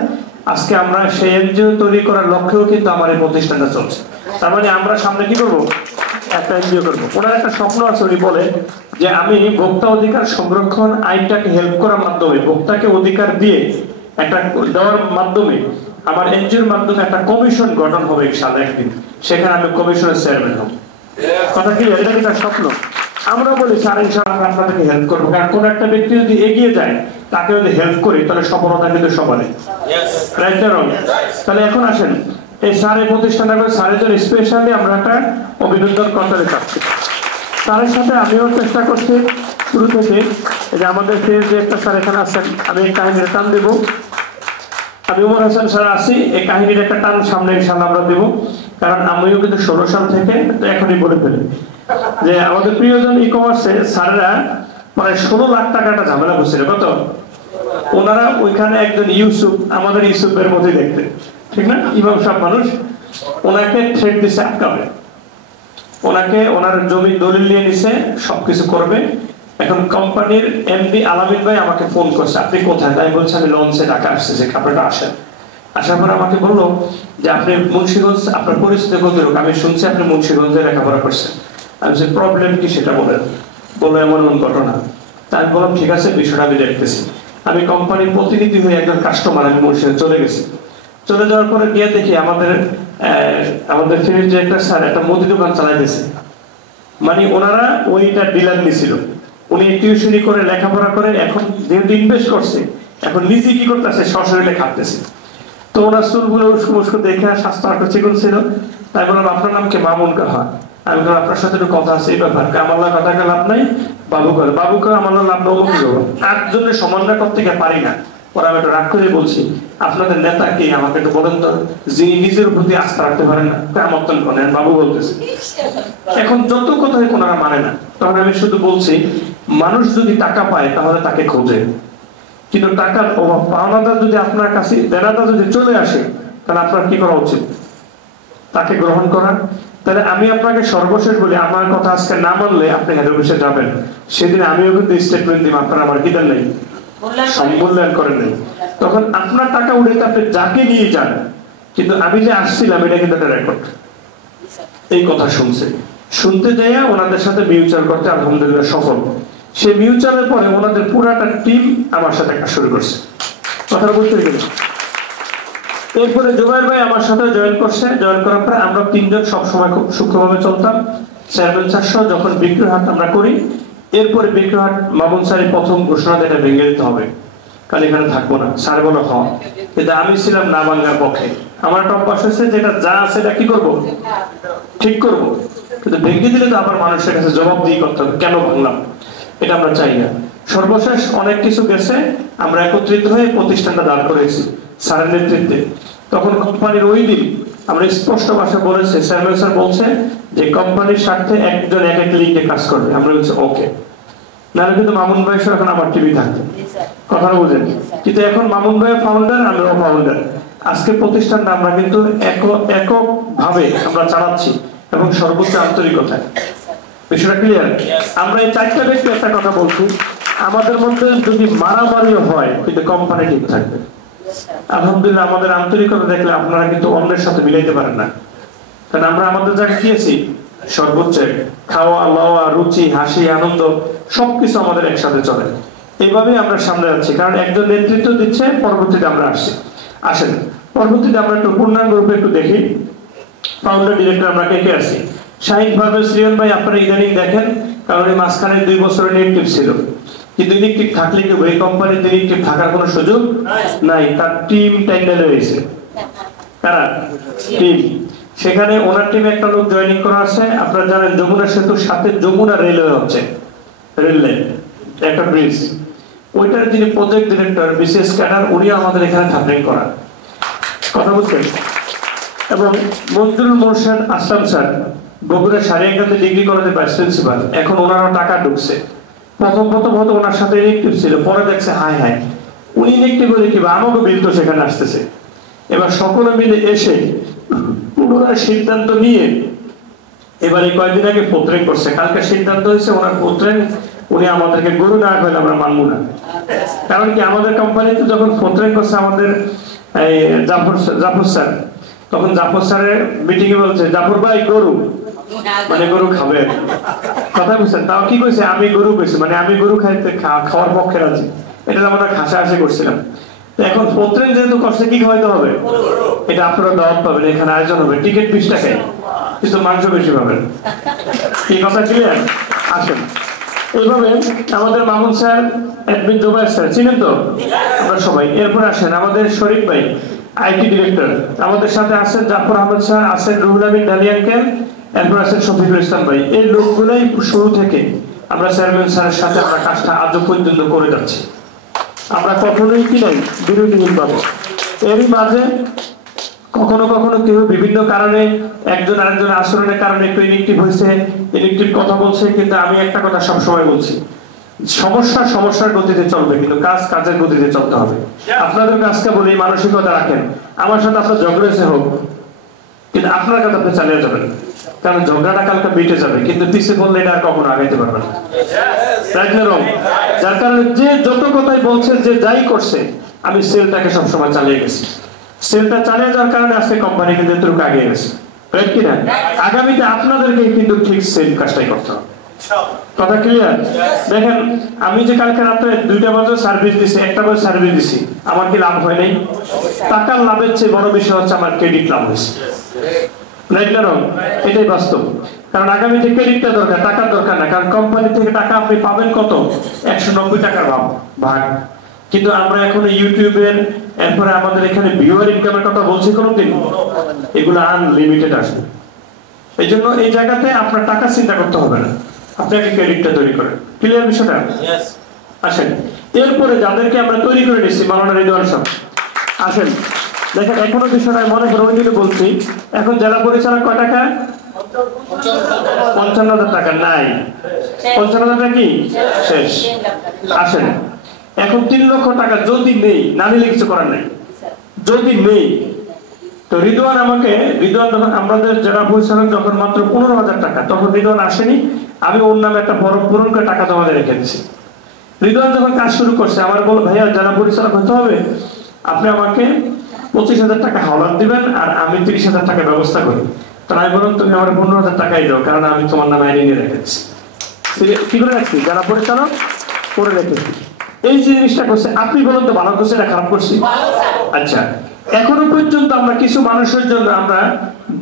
আজকে আমরা সেই এনজিও তৈরি করার লক্ষ্যেও কিন্তু আমার এই প্রতিষ্ঠানটা চলছে। তার মানে আমরা সামনে কি করব? একটা এনজিও করব। ওনার একটা স্বপ্ন আছে, উনি বলে যে আমি ভোক্তা অধিকার সংরক্ষণ আইনটাকে হেল্প করার মাধ্যমে, ভোক্তাকে অধিকার দিয়ে একটা দেওয়ার মাধ্যমে আমার এনজিওর মাধ্যমে একটা কমিশন গঠন হবে ইনশাআল্লাহ একদিন, সেখানে আমি কমিশনের চেয়ারম্যান হব। কথা কি? এটা কি তার স্বপ্ন? আমরা বলি স্যার ইনশাআল্লাহ আপনাদেরকে হেল্প করবো, কারণ কোন একটা ব্যক্তি যদি এগিয়ে যায়, তাকে যদি হেল্প করি, তাহলে সফলতা কিন্তু সবারই। রাইট না রং? তাহলে এখন আসেন, এই স্যারের প্রতিষ্ঠানটা করে স্যারের জন্য স্পেশালি আমরা একটা অভিনন্দন করতে চাচ্ছি। স্যারের সাথে আমিও চেষ্টা করছি শুরু থেকে, যে আমাদের যে একটা স্যার এখানে আছেন, আমি এই কাহিনীর টান দেব। আমি উমর হাসান স্যার আছি, এই কাহিনীর একটা টান সামনে ইনশাআল্লাহ আমরা দেব, কারণ আমিও কিন্তু 16 সাল থেকে এখনই বলে ফেলি যে আমাদের প্রিয়জন ই কমার্সে স্যারেরা প্রায় 16 লাখ টাকাটা ঝামেলা করছিল। কত? ওনারা ওইখানে একজন ইউসুফ, আমাদের ইউসুফের মধ্যে দেখতে, ঠিক না, ইমাম সাহেব মানুষ, ওনাকে থ্রেট দিছে আটকাবে, ওনাকে ওনার জমি দলিল নিয়ে নিছে, সবকিছু করবে। এখন কোম্পানির এমডি আলামিন ভাই আমাকে ফোন করছে, আপনি কোথায়? তাই বলছে আমি লঞ্চে ঢাকা আসতেছি, আপনারা আসেন। আসার পর আমাকে বললো যে আপনি মুন্সিগঞ্জ, আপনার পরিস্থিতি কত রকম, আমি শুনছি আপনি মুন্সিগঞ্জে লেখাপড়া করছেন। আমি বলছি প্রবলেম কি সেটা বলেন। বললো এমন এমন ঘটনা। তাই আমি বললাম ঠিক আছে, বিষয়টা আমি দেখতেছি। আমি কোম্পানির প্রতিনিধি হয়ে একজন কাস্টমার, আমি মুন্সিগঞ্জ চলে গেছি। চলে যাওয়ার পরে গিয়ে দেখি আমাদের ফিরির যে একটা স্যার একটা মুদি দোকান চালাইতেছে, মানে ওনারা ওইটা ডিলার নিছিল, উনি টিউশনি করে লেখাপড়া করে এখন যেহেতু ইনভেস্ট করছে, এখন নিজে কি করতেছে, সশরীরে খাটতেছে। তো ওনার চুলগুলো উস্কো উস্কো দেখে স্বাস্থ্য একটা চিকন ছিল। তাই বললাম আপনার নাম কি? মামুন কাহা। আমি বললাম আপনার সাথে একটু কথা আছে এই ব্যাপার। আমার কথা লাভ নাই, বাবু করে আমার লাভ নেবো কি করবো, 8 জনের সমানটা করতে গিয়ে পারি না। ওরা আমি একটু রাগ করে বলছি আপনাদের নেতা কে আমাকে একটু বলেন তো, যিনি নিজের প্রতি আস্থা রাখতে পারেন না, কেমন করেন বাবু বলতেছে। এখন যত কথাই ওনারা মানে না, তখন আমি শুধু বলছি মানুষ যদি টাকা পায় তাহলে তাকে খোঁজে, কিন্তু টাকার অভাব, পাওনাদার যদি আপনার কাছে দেনাদার যদি চলে আসে, তাহলে আপনার কি করা উচিত? তাকে গ্রহণ করা তাহলে আমি আপনাকে সর্বশেষ বলি, আমার কথা আজকে না মানলে আপনি হেড অফিসে যাবেন, সেদিন আমিও কিন্তু স্টেটমেন্ট দিব আপনারা আমার কি দেন নাই, সম্মূল্যায়ন করেন নাই। তখন আপনার টাকা উঠে আপনি যাকে নিয়ে যান, কিন্তু আমি যে আসছিলাম এটা কিন্তু একটা রেকর্ড। এই কথা শুনতে যাইয়া ওনাদের সাথে মিউচুয়াল করতে আলহামদুলিল্লাহ সফল। সেই মিউচুয়ালের পরে ওনাদের পুরাটা টিম আমার সাথে কাজ শুরু করছে, কথা বুঝতে গেলে। এরপরে জুবাইর ভাই আমার সাথে জয়েন করছে, জয়েন করার পরে আমরা তিনজন সবসময় খুব সূক্ষ্মভাবে চলতাম। চেয়ারম্যান স্যার যখন বিক্রয় হাট আমরা করি, এরপরে বিক্রয় হাট মামুন স্যারের প্রথম ঘোষণা এটা ভেঙে দিতে হবে, কারণ এখানে থাকবো না। স্যার বলো হ, কিন্তু আমি ছিলাম না ভাঙার পক্ষে। আমার একটা অভ্যাস হয়েছে যেটা যা আছে এটা কি করবো, ঠিক করবো, কিন্তু ভেঙে দিলে তো আবার মানুষের কাছে জবাবদিহি করতে হবে কেন ভাঙলাম, এটা আমরা চাই না। সর্বশেষ অনেক কিছু গেছে, আমরা একত্রিত হয়ে প্রতিষ্ঠানটা দাঁড় করেছি স্যারের নেতৃত্বে। তখন কোম্পানির ওই দিন আমরা স্পষ্ট ভাষায় বলেছি, চেয়ারম্যান স্যার বলছে যে কোম্পানির স্বার্থে একজন এক এক লিঙ্কে কাজ করবে। আমরা বলছি ওকে, নাহলে কিন্তু মামুন ভাই এখন আমার টিভি থাকতো, কথা বুঝেন। কিন্তু এখন মামুন ভাই ফাউন্ডার, আমরাও ফাউন্ডার। আজকে প্রতিষ্ঠানটা আমরা কিন্তু একক ভাবে আমরা চালাচ্ছি এবং সর্বোচ্চ আন্তরিকতায়। বিষয়টা ক্লিয়ার? আমরা এই চারটা ব্যক্তি একটা কথা বলছি, আমাদের মধ্যে যদি মারামারিও হয় কিন্তু কোম্পানি ঠিক থাকবে। আলহামদুলিল্লাহ আমাদের আন্তরিকতা দেখলে আপনারা কিন্তু অন্যের সাথে মিলাইতে পারেন না, কারণ আমরা আমাদের জায়গায় দিয়েছি সর্বোচ্চ। খাওয়া লওয়া, রুচি, হাসি, আনন্দ সবকিছু আমাদের একসাথে চলে। এইভাবেই আমরা সামনে যাচ্ছি, কারণ একজন নেতৃত্ব দিচ্ছে, পরবর্তীতে আমরা আসেন পরবর্তীতে আমরা একটু পূর্ণাঙ্গ রূপে একটু দেখি ফাউন্ডার ডিরেক্টর আমরা কে কে আছি। শাহিন পারভেজ শ্রিয়ন ভাই আপনারা ইদানিং দেখেন, কারণ এই মাঝখানে 2 বছরের ইনএক্টিভ ছিল, কিন্তু ইনএক্টিভ থাকলে কি ওই কোম্পানিতে ইনএক্টিভ থাকার কোনো সুযোগ নাই। তার টিম টাইটেল হয়েছে, কারা টিম, সেখানে ওনার টিমে একটা লোক জয়েনিং করা আছে। আপনারা জানেন যমুনা সেতুর সাথে যমুনা রেলওয়ে হচ্ছে, রেল লাইন, একটা ব্রিজ, ওইটার যিনি প্রজেক্ট ডিরেক্টর বিশেষ ক্যাডার, উনি আমাদের এখানে থাকবেন করা, কথা বুঝছেন। এবং মঞ্জুরুল মোর্শেদ আসলাম স্যার বগুড়া সারিয়াকান্দি ডিগ্রি কলেজের ভাইস প্রিন্সিপাল, এখন ওনারও টাকা ঢুকছে। প্রথম হয়তো ওনার সাথে ইনএক্টিভ ছিল, পরে দেখছে হাই উনি ইনএক্টিভ হলে কি আমাকে বিল তো সেখানে আসতেছে। এবার সকলে মিলে এসে পুনরায় সিদ্ধান্ত নিয়ে এবার এই কয়েকদিন আগে পোত্রেন করছে। কালকে সিদ্ধান্ত হয়েছে ওনার পোত্রেন উনি আমাদেরকে গরু না হলে আমরা মানবো না। কারণ কি আমাদের কোম্পানিতে যখন পোত্রেন করছে আমাদের এই জাফর স্যার, তখন জাফর স্যারের মিটিং এ বলছে জাফর ভাই গরু, মানে গরু খাবে, কথা বুঝছেন। তাও কি কইছে, আমি গরু কইছি, মানে আমি গরু খাওয়ার পক্ষে আছি। এটা আমরা হাসাহাসি করছিলাম। এখন পোত্রেন যেহেতু করছে, কি খাওয়াইতে হবে, এটা আপনারা দাওয়াত পাবেন, এখানে আয়োজন হবে, টিকিট 20 টাকায়, কিন্তু মাংস বেশি পাবেন। এই কথা ক্লিয়ার? আসেন এইভাবে আমাদের Mamun sir, admin Jubair sir চিনেন তো আমরা সবাই। এরপর আসেন আমাদের শরীফ ভাই আইটি ডিরেক্টর, আমাদের সাথে আছেন জাফর আহমেদ স্যার, আছেন রুহুল আমিন ডালিয়ানকেল, এরপর আছেন শফিকুল ইসলাম ভাই। এই লোকগুলাই শুরু থেকে আমরা চেয়ারম্যান স্যারের সাথে আমরা কাজটা আজও পর্যন্ত করে যাচ্ছি। আমরা কখনোই কি নাই বিরোধীহীন পাবো। এরই মাঝে কখনো কেউ বিভিন্ন কারণে একজন আরেকজন আচরণের কারণে একটু ইনএক্টিভ হয়েছে, ইনএক্টিভ কথা বলছে, কিন্তু আমি একটা কথা সবসময় বলছি, সমস্যার গতিতে চলবে, কিন্তু কাজের গতিতে চলতে হবে। আপনাদের কাজকে বলি মানসিকতা রাখেন, আমার সাথে আপনার ঝগড়েছে হোক, কিন্তু আপনার কাছে আপনি চালিয়ে যাবেন, কারণ ঝগড়াটা কালকে মিটে যাবে, কিন্তু পিছিয়ে বললে এটা আর কখনো আগাইতে পারবে না। যার কারণে যে যত কথাই বলছে, যে যাই করছে, আমি সেলটাকে সবসময় চালিয়ে গেছি। সেলটা চালিয়ে যাওয়ার কারণে আজকে কোম্পানি কিন্তু এতটুকু এগিয়ে গেছে, রাইট কিনা? আগামীতে আপনাদেরকে কিন্তু ঠিক সেল কাজটাই করতে হবে, কথা ক্লিয়ার? দেখেন আমি যে কালকে রাতে 2টা বাজে সার্ভিস দিছি, 1টা বাজে সার্ভিস দিছি, আমার কি লাভ হয় নাই? টাকার লাভের চেয়ে বড় বিষয় হচ্ছে আমার ক্রেডিট লাভ হয়েছে, রাইট না? এটাই বাস্তব। কারণ আগামীতে ক্রেডিটটা দরকার, টাকার দরকার না। কারণ কোম্পানি থেকে টাকা আপনি পাবেন কত, 190 টাকার ভাগ। কিন্তু আমরা এখন ইউটিউবের, এরপরে আমাদের এখানে ভিউয়ার ইনকামের কথা বলছি কোনদিন, এগুলো আনলিমিটেড আসবে। এই জন্য এই জায়গাতে আপনার টাকা চিন্তা করতে হবে না, আপনি আগে ক্রেডিটটা তৈরি করেন। ক্লিয়ার বিষয়টা? আসেন এরপরে যাদেরকে আমরা তৈরি করে নিচ্ছি, মাওলানা রিদওয়ান সাহেব আসেন। দেখেন এখনো বিষয়টা মনে করে ওই দিকে বলছি, এখন জেলা পরিচালক কয় টাকা? 55,000 টাকা নাই, 55,000 টাকা কি শেষ। আসেন এখন 3 লক্ষ টাকা যদি নেই, না নিলে কিছু করার নাই, যদি নেই তো রিদওয়ান যখন আমাদের জেলা পরিচালক যখন মাত্র 15,000 টাকা, তখন রিদওয়ান আসেনি, আমি ওর নামে একটা ফর্ম পূরণ করে টাকা জমা দিয়ে রেখে দিচ্ছি। রিদওয়ান যখন কাজ শুরু করছে আমার বল, ভাইয়া জেলা পরিচালক হতে হবে, আপনি আমাকে 25,000 টাকা হাওলাত দিবেন আর আমি 30,000 টাকা ব্যবস্থা করি। তো আমি বললাম তুমি আমার 15,000 টাকাই দাও, কারণ আমি তোমার নামে আইনি নিয়ে রেখেছি। কি করে রাখছি? জেলা পরিচালক করে রেখেছি। এই জিনিসটা করছে, আপনি বলুন তো ভালো করছে না খারাপ করছি? আচ্ছা, এখনো পর্যন্ত আমরা কিছু মানুষের জন্য আমরা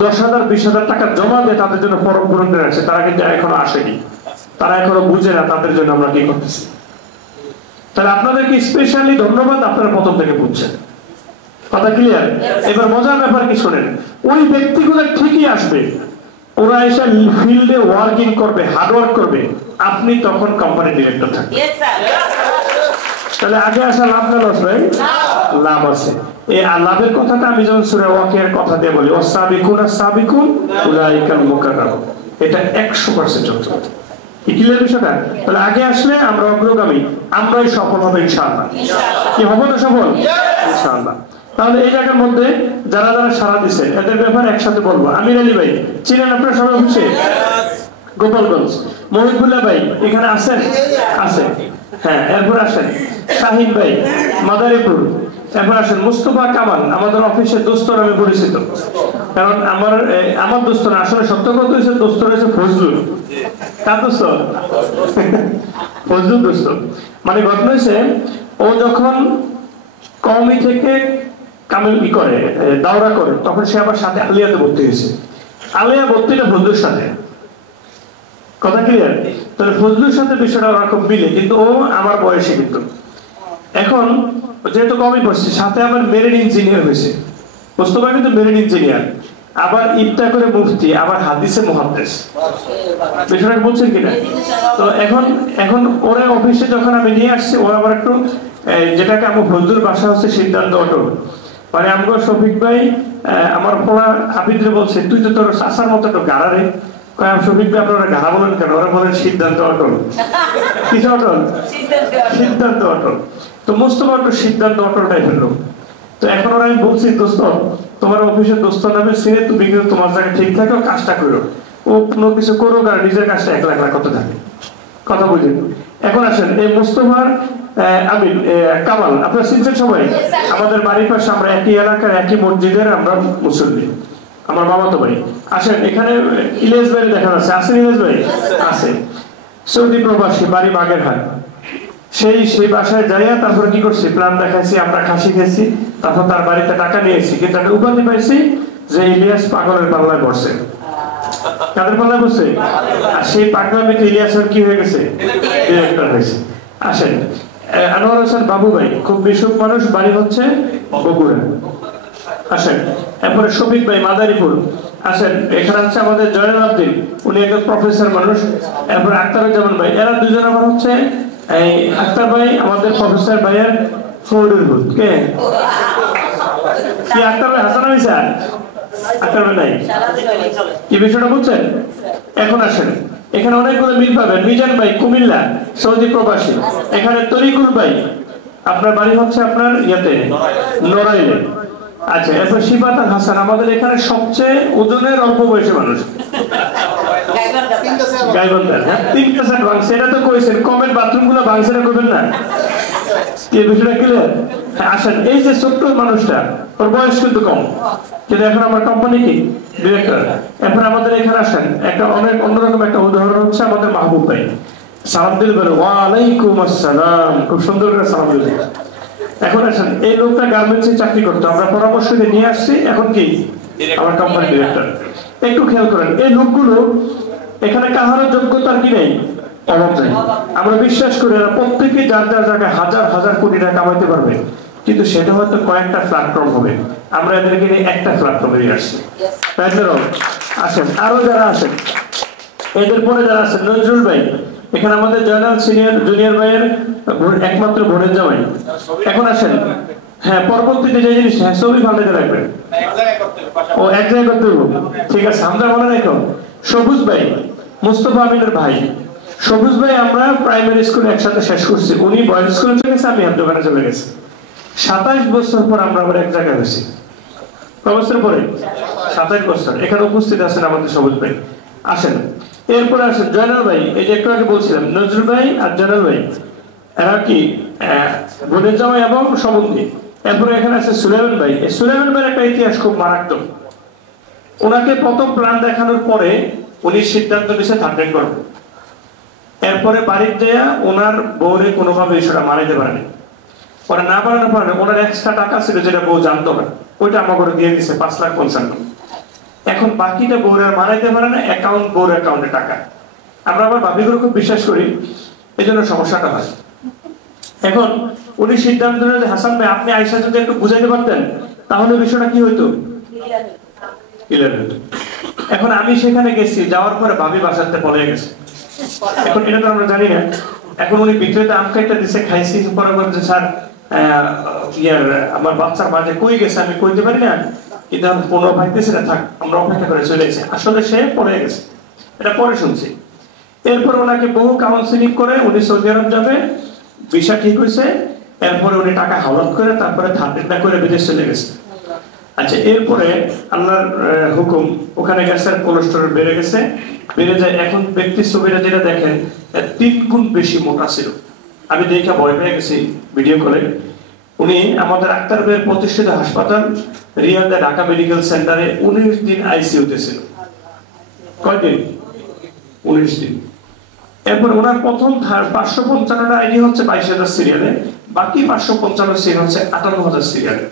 10,000 20,000 টাকা জমা দিয়ে তাদের জন্য ফর্ম পূরণ করে রাখছি, তারা কিন্তু এখনো আসেনি, তারা এখনো বুঝে না তাদের জন্য আমরা কি করতেছি। তাহলে আপনাদেরকে স্পেশালি ধন্যবাদ, আপনারা প্রথম থেকে বুঝছেন। কথা ক্লিয়ার? এবার মজার ব্যাপার কি শোনেন, ওই ব্যক্তিগুলো ঠিকই আসবে, ওরা এসে ফিল্ডে ওয়ার্কিং করবে, হার্ড ওয়ার্ক করবে, আপনি তখন কোম্পানি ডিরেক্টর থাকবেন। তাহলে আগে আসা লাভ না লস ভাই? লাভ আছে। এই লাভের কথাটা আমি যখন সূরা ওয়াকিয়ার কথা দিয়ে বলি, ওয়াসাবিকুনা সাবিকুন উলাইকাল মুকাররাবুন, এটা 100% সত্য। কি ক্লিয়ার বিষয়টা? তাহলে আগে আসলে আমরা অগ্রগামী, আমরাই সফল হবে ইনশাআল্লাহ। কি হবে না সফল? ইনশাআল্লাহ। তাহলে এই জায়গার মধ্যে যারা যারা সারা দিছে এদের ব্যাপারে একসাথে বলবো। আমির আলী ভাই চিনেন আপনারা সবাই? হচ্ছে গোপালগঞ্জ। মহিবুল্লাহ ভাই এখানে আছেন? আছে। হ্যাঁ, এরপর আসেন শাহিন ভাই মাদারীপুর। এরপর আসেন মুস্তফা কামাল, আমাদের অফিসের দোস্ত নামে পরিচিত। কারণ আমার দোস্ত না, আসলে সত্য কথা হয়েছে দোস্ত রয়েছে ফজলুল। কার দোস্ত? ফজলুল দোস্ত। মানে ঘটনা হয়েছে, ও যখন কওমি থেকে কামিল করে দাওরা করে, তখন সে আবার সাথে আলিয়াতে ভর্তি হয়েছে। আলিয়া ভর্তিটা ফজলুর সাথে। কথা ক্লিয়ার? তাহলে ফজলুর সাথে বিষয়টা ওরকম মিলে, কিন্তু ও আমার বয়সে। কিন্তু এখন যেহেতু কমই পড়ছে, সাথে আমার মেরিন ইঞ্জিনিয়ার হয়েছে। মোস্তফা কিন্তু মেরিন ইঞ্জিনিয়ার, আবার ইফতা করে মুফতি, আবার হাদিসে মুহাদ্দিস। বিষয়টা বলছেন কিনা? তো এখন ওরে অফিসে যখন আমি নিয়ে আসছি, ওর আবার একটু যেটাকে আমার ফজলুর বাসা হচ্ছে সিদ্ধান্ত অটল। মানে আমগো শফিক ভাই আমার পড়া আবিদরে বলছে, তুই তো তোর চাচার মতো একটু গাড়া রে। শফিক ভাই আপনারা গাড়া বলেন কেন? ওরা বলেন সিদ্ধান্ত অটল। কিসে অটল? সিদ্ধান্ত অটল। তো মোস্তফা একটু সিদ্ধান্ত অটল টাইপের লোক। তো এখন ওরা আমি বলছি, দোস্ত তোমার অফিসের দোস্ত নামে সিনে, তুমি কিন্তু তোমার জায়গায় ঠিক থাকো, কাজটা করো। ও কোনো কিছু করুক আর নিজের কাজটা একলা একলা করতে থাকে। কথা বুঝেন? এখন আসেন এই মোস্তফার আমিন কামাল, আপনারা চিনছেন সবাই? আমাদের বাড়ির পাশে, আমরা একই এলাকার একই মসজিদের আমরা মুসল্লি, আমার মামাতো ভাই। আসেন এখানে ইলিয়াস ভাই দেখা যাচ্ছে, আছেন ইলিয়াস ভাই? আছে। সৌদি প্রবাসী, বাড়ি বাগেরহাট। সেই বাসায় যাইয়া তারপরে কি করছি, প্ল্যান দেখাইছি, আমরা খাসি খেয়েছি, তারপর তার বাড়িতে টাকা নিয়েছি, কিন্তু একটা উপাধি পাইছি যে ইলিয়াস পাগলের পাল্লায় পড়ছে। কাদের পাল্লায় পড়ছে? আর সেই পাগলামিতে ইলিয়াসের কি হয়ে গেছে? ডিরেক্টর হয়েছে। আসেন আনোয়ার হোসেন বাবু ভাই, খুব মিশুক মানুষ, বাড়ি হচ্ছে বগুড়া। আসেন এরপরে শফিক ভাই মাদারীপুর। আসেন এখানে আছে আমাদের জয়নাল আব্দিন, উনি একজন প্রফেসর মানুষ। এরপর আখতারুজ্জামান ভাই, এরা দুজন আমার হচ্ছে এই আখতার ভাই আমাদের প্রফেসর ভাইয়ের ফৌডের ভূত। কে? কি আখতার ভাই? হাসান আলী স্যার? আখতার ভাই নাই? কি বিষয়টা বুঝছেন? এখন আসেন এখানে অনেকগুলো মিল পাবেন। মিজান ভাই কুমিল্লা, সৌদি প্রবাসী। এখানে তরিকুল ভাই, আপনার বাড়ি হচ্ছে আপনার ইয়াতে নড়াইলে। আচ্ছা, এরপর শিফাত হাসান, আমাদের এখানে সবচেয়ে ওজনের অল্প বয়সী মানুষ। গাইবান্ধার। হ্যাঁ, 3% ভাঙছে, এটা তো কইছেন। কমেন্ট বাথরুম গুলো ভাঙছে না, করবেন না? এই বিষয়টা ক্লিয়ার? আসেন এই যে ছোট্ট মানুষটা, ওর বয়স কিন্তু কম, কিন্তু এখন আমার কোম্পানি কি ডিরেক্টর। এখন আমাদের এখানে আসেন একটা অনেক অন্যরকম একটা উদাহরণ হচ্ছে আমাদের মাহবুব ভাই। সালাম দিল বলে ওয়ালাইকুম আসসালাম, খুব সুন্দর করে সালাম দিল। এখন আসেন এই লোকটা গার্মেন্টসে চাকরি করতো, আমরা পরামর্শ দিয়ে নিয়ে আসছি, এখন কি আমার কোম্পানি ডিরেক্টর। একটু খেয়াল করেন, এই লোকগুলো এখানে কাহারও যোগ্যতার কি নেই, অভাব নেই। আমরা বিশ্বাস করি এরা প্রত্যেকে যার যার জায়গায় হাজার হাজার কোটি টাকা কামাইতে পারবে, কিন্তু সেটা হয়তো কয়েকটা প্ল্যাটফর্ম হবে। আমরা এদেরকে নিয়ে একটা প্ল্যাটফর্মে নিয়ে আসছি। তাই তো আসেন আরো যারা আসেন, এদের পরে যারা আছেন, নজরুল ভাই এখানে আমাদের জয়নাল সিনিয়র জুনিয়র ভাইয়ের একমাত্র বোনের জামাই। এখন আসেন, হ্যাঁ পরবর্তীতে যে জিনিস, হ্যাঁ ছবি ফান্ডে রাখবেন, ও এক জায়গায় করতে হবে। ঠিক আছে, আমরা মনে রাখো সবুজ ভাই, মুস্তফা আমিনের ভাই। সবুজ ভাই আমরা প্রাইমারি স্কুলে একসাথে শেষ করছি, উনি বয়েজ স্কুলে চলে গেছে, আমি দোকানে চলে গেছি। 27 বছর পর আমরা আবার এক জায়গায় হয়েছি। কয় বছর পরে? 27 বছর। এখানে উপস্থিত আছেন আমাদের সবুজ ভাই। আসেন, এরপরে আসেন জয়নাল ভাই। এই যে একটু আগে বলছিলাম নজরুল ভাই আর জয়নাল ভাই, এরা কি বোনের জামাই এবং সম্বন্ধী। এরপরে এখানে আছে সুলাইমান ভাই। এই সুলাইমান ভাইয়ের একটা ইতিহাস খুব মারাত্মক। ওনাকে প্রথম প্ল্যান দেখানোর পরে উনি সিদ্ধান্ত নিয়েছে থার্ড করবে। এরপরে বাড়ির দেয়া ওনার বউরে কোনোভাবে বিষয়টা মানাইতে পারেনি। ওরা না বানানোর পারে ওনার এক্সট্রা টাকা ছিল যেটা বউ জানতো না, ওইটা আমার করে দিয়ে দিছে 5,55,000। এখন বাকিটা বউরে আর মানাইতে পারে না, বউর অ্যাকাউন্টে টাকা। আমরা আবার ভাবিগুলো খুব বিশ্বাস করি, এই জন্য সমস্যাটা হয়। এখন উনি সিদ্ধান্ত নিলেন যে হাসান ভাই আপনি আয়েশা যদি একটু বুঝাইতে পারতেন তাহলে বিষয়টা কি হইতো, ক্লিয়ার হইতো। এখন আমি সেখানে গেছি, যাওয়ার পরে ভাবি বাসাতে পড়ে গেছে। এখন এটা তো আমরা জানি না। এখন উনি বিক্রেতা আম খাইতে দিছে, খাইছি, পরে বলছে স্যার আমার বাচ্চার মাঝে কই গেছে আমি কইতে পারি না, কিন্তু আমি 15 ভাইতেছি না, থাক আমরা অপেক্ষা করে চলে এসেছি। আসলে সে পড়ে গেছে, এটা পরে শুনছি। এরপর ওনাকে বহু কাউন্সিলিং করে উনি সৌদি আরব যাবে, ভিসা ঠিক হয়েছে। এরপরে উনি টাকা হাওলাত করে তারপরে থার্ড করে বিদেশ চলে গেছে। আচ্ছা, এরপরে আল্লাহর হুকুম ওখানে গেছে, কোলেস্টেরল বেড়ে গেছে, বেড়ে যায়। এখন ব্যক্তির ছবিটা যেটা দেখেন 3 গুণ বেশি মোটা ছিল। আমি দেখে ভয় পেয়ে গেছি ভিডিও করে। উনি আমাদের আক্তার ভাইয়ের প্রতিষ্ঠিত হাসপাতাল রিয়াদে ঢাকা মেডিকেল সেন্টারে 19 দিন আইসিইউতে ছিল। কয়দিন? 19 দিন। এরপর ওনার প্রথম 555টা আইডি হচ্ছে 22,000 সিরিয়ালে, বাকি 555 সিরিয়াল হচ্ছে 58,000 সিরিয়ালে।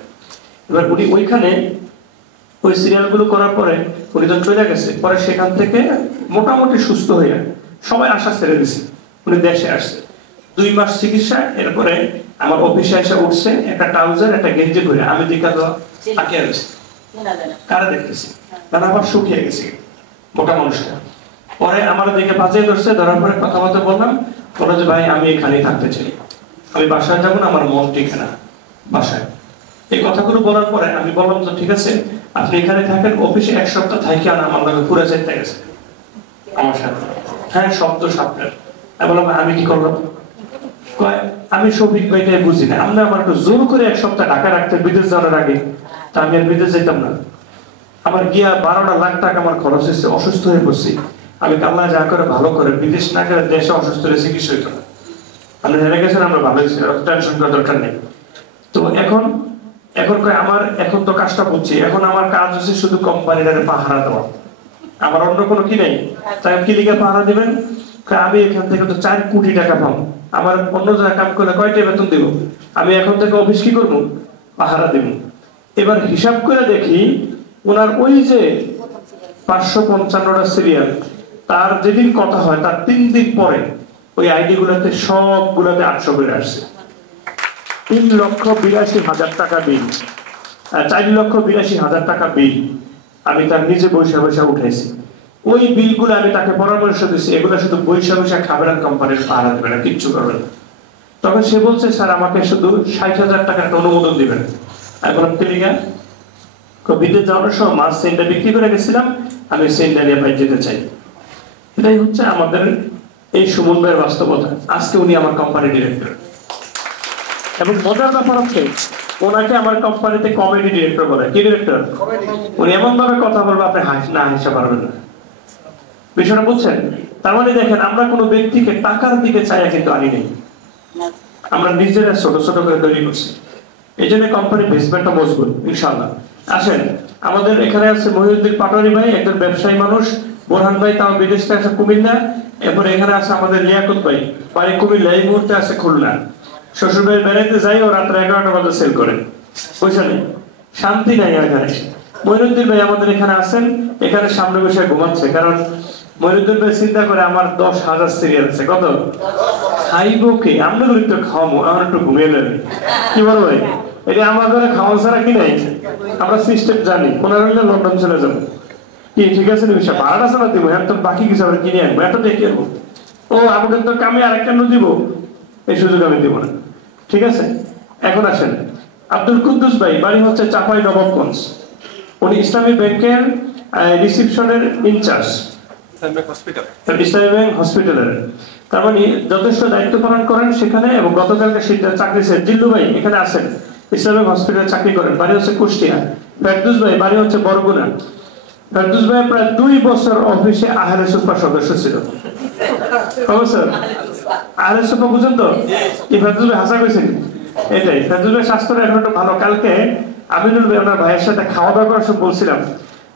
এবার উনি ওইখানে ওই সিরিয়ালগুলো করার পরে উনি তো চলে গেছে, পরে সেখান থেকে মোটামুটি সুস্থ হয়ে সবাই আশা ছেড়ে দিছে, উনি দেশে আসছে। 2 মাস চিকিৎসা। এরপরে আমার অফিসে এসে উঠছে একটা ট্রাউজার একটা গেঞ্জি পরে, আমি দেখা তো তাকিয়ে রয়েছে, কারা দেখতেছি, কারণ আবার শুকিয়ে গেছে মোটা মানুষটা। পরে আমার দিকে বাঁচিয়ে ধরছে, ধরার পরে কথা বলতে বললাম, বলো যে ভাই আমি এখানেই থাকতে চাই, আমি বাসায় যাবো না, আমার মন টিকে না বাসায়। এই কথাগুলো বলার পরে আমি বললাম তো ঠিক আছে আপনি এখানে থাকেন, অফিসে 1 সপ্তাহ থাকি আর আমার লগে ঘুরে যেতে গেছে আমার সাথে। হ্যাঁ শব্দ সাপটার। আমি বললাম আমি কি করলাম? আমি শফিক ভাইটাই বুঝি না, আপনি আমার একটু জোর করে 1 সপ্তাহ ঢাকা রাখতে বিদেশ যাওয়ার আগে, তা আমি আর বিদেশ যেতাম না। আমার গিয়া 12 লাখ টাকা আমার খরচ হয়েছে, অসুস্থ হয়ে পড়ছি। আমি আল্লাহ যা করে ভালো করে বিদেশ না করে দেশে অসুস্থ হয়ে চিকিৎসা হইতো না। আপনি হেরে গেছেন, আমরা ভালো হয়েছি, টেনশন করার দরকার নেই। তো এখন আমার এখন তো কাজটা বুঝছি, এখন আমার কাজ হচ্ছে শুধু কোম্পানিটারে পাহারা দেওয়া, আমার অন্য কোনো কি নেই। তাই কি লিখে পাহারা দিবেন? আমি এখান থেকে তো 4 কোটি টাকা পাবো, আমার অন্য জায়গায় কাম করলে কয়টা বেতন দিব? আমি এখন থেকে অফিস কি করবো? পাহারা দিব। এবার হিসাব করে দেখি ওনার ওই যে 555টা সিরিয়াল, তার যেদিন কথা হয় তার 3 দিন পরে ওই আইডি গুলাতে সবগুলাতে 800 করে আসছে। 3,82,000 টাকা বিল, 4,82,000 টাকা বিল আমি তার নিজে বৈশা উঠাইছি। ওই বিলগুলো আমি তাকে পরামর্শ দিচ্ছি, এগুলো শুধু বৈশা খাবার কোম্পানির পাহারা দেবে না, কিচ্ছু করবে না। তখন সে বলছে স্যার আমাকে শুধু 60,000 টাকার একটা অনুমোদন দিবেন। আমি বললাম তেলিগা বিদেশ যাওয়ার সময় মাছ সেন্টার বিক্রি করে গেছিলাম, আমি সেন্টার নিয়ে বাইরে যেতে চাই। এটাই হচ্ছে আমাদের এই সুমন ভাইয়ের বাস্তবতা। আজকে উনি আমার কোম্পানি ডিরেক্টর, এবং মজার ব্যাপার হচ্ছে ওনাকে আমার কোম্পানিতে কমেডি ডিরেক্টর বলে। কি ডিরেক্টর? উনি এমন ভাবে কথা বলবে আপনি না হাসতে পারবেন না। বিষয়টা বুঝছেন? তার মানে দেখেন আমরা কোনো ব্যক্তিকে টাকার দিকে চাইয়া কিন্তু আনি নেই, আমরা নিজেরা ছোট ছোট করে তৈরি করছি। এই জন্য কোম্পানি বেসমেন্টটা মজবুত ইনশাআল্লাহ। আসেন, আমাদের এখানে আছে মহিউদ্দিন পাটোয়ারি ভাই, একজন ব্যবসায়ী মানুষ। বোরহান ভাই তাও বিদেশ থেকে আছে কুমিল্লা। এরপরে এখানে আছে আমাদের লিয়াকত ভাই, বাড়ি কুমিল্লা, এই মুহূর্তে আছে খুলনা। শ্বশুর ভাই বেড়াইতে যাই, ও রাত্রে 11টা বাজে সেল করে, বুঝছেন? শান্তি নাই এখানে। মহিউদ্দিন ভাই আমাদের এখানে আছেন, এখানে সামনে বসে ঘুমাচ্ছে, কারণ মহিউদ্দিন ভাই চিন্তা করে আমার 10,000 সিরিয়াল আছে। কত খাইবো কি? আমরা একটু খাওয়াবো, আমরা একটু ঘুমিয়ে নেবে। কি বলো ভাই? এটা আমার ঘরে খাওয়া ছাড়া কি নাই? আমরা সিস্টেম জানি, ওনার হলে লন্ডন চলে যাবো। কি ঠিক আছে? নিমিশা ভাড়াটা ছাড়া দিব, হ্যাঁ তো বাকি কিছু আমরা কিনে আনবো, এত দেখে ও আমাকে তো কামে আরেকটা দিব, এই সুযোগ আমি দিব না। ঠিক আছে, এখন আসেন আব্দুল কুদ্দুস ভাই, বাড়ি হচ্ছে চাপাই নবাবগঞ্জ। উনি ইসলামী ব্যাংকের রিসিপশনের ইনচার্জ, ইসলামী ব্যাংক হসপিটালের। তার মানে যথেষ্ট দায়িত্ব পালন করেন সেখানে। এবং গতকালকে চাকরি দিল্লু ভাই এখানে আছেন, ইসলামী হসপিটালে চাকরি করেন, বাড়ি হচ্ছে কুষ্টিয়া। ফেরদৌস ভাই বাড়ি হচ্ছে বরগুনা। ফেরদৌস ভাই প্রায় 2 বছর অফিসে আহলে সুফার সদস্য ছিল। স্যার আহলে সুফা বুঝেন তো? এই ফেরদৌস ভাই হাসা কইছেন এটাই। ফেরদৌস ভাই স্বাস্থ্যটা এখন একটু ভালো। কালকে আমিনুল ভাই আমার ভাইয়ের সাথে খাওয়া দাওয়া করার সময় বলছিলাম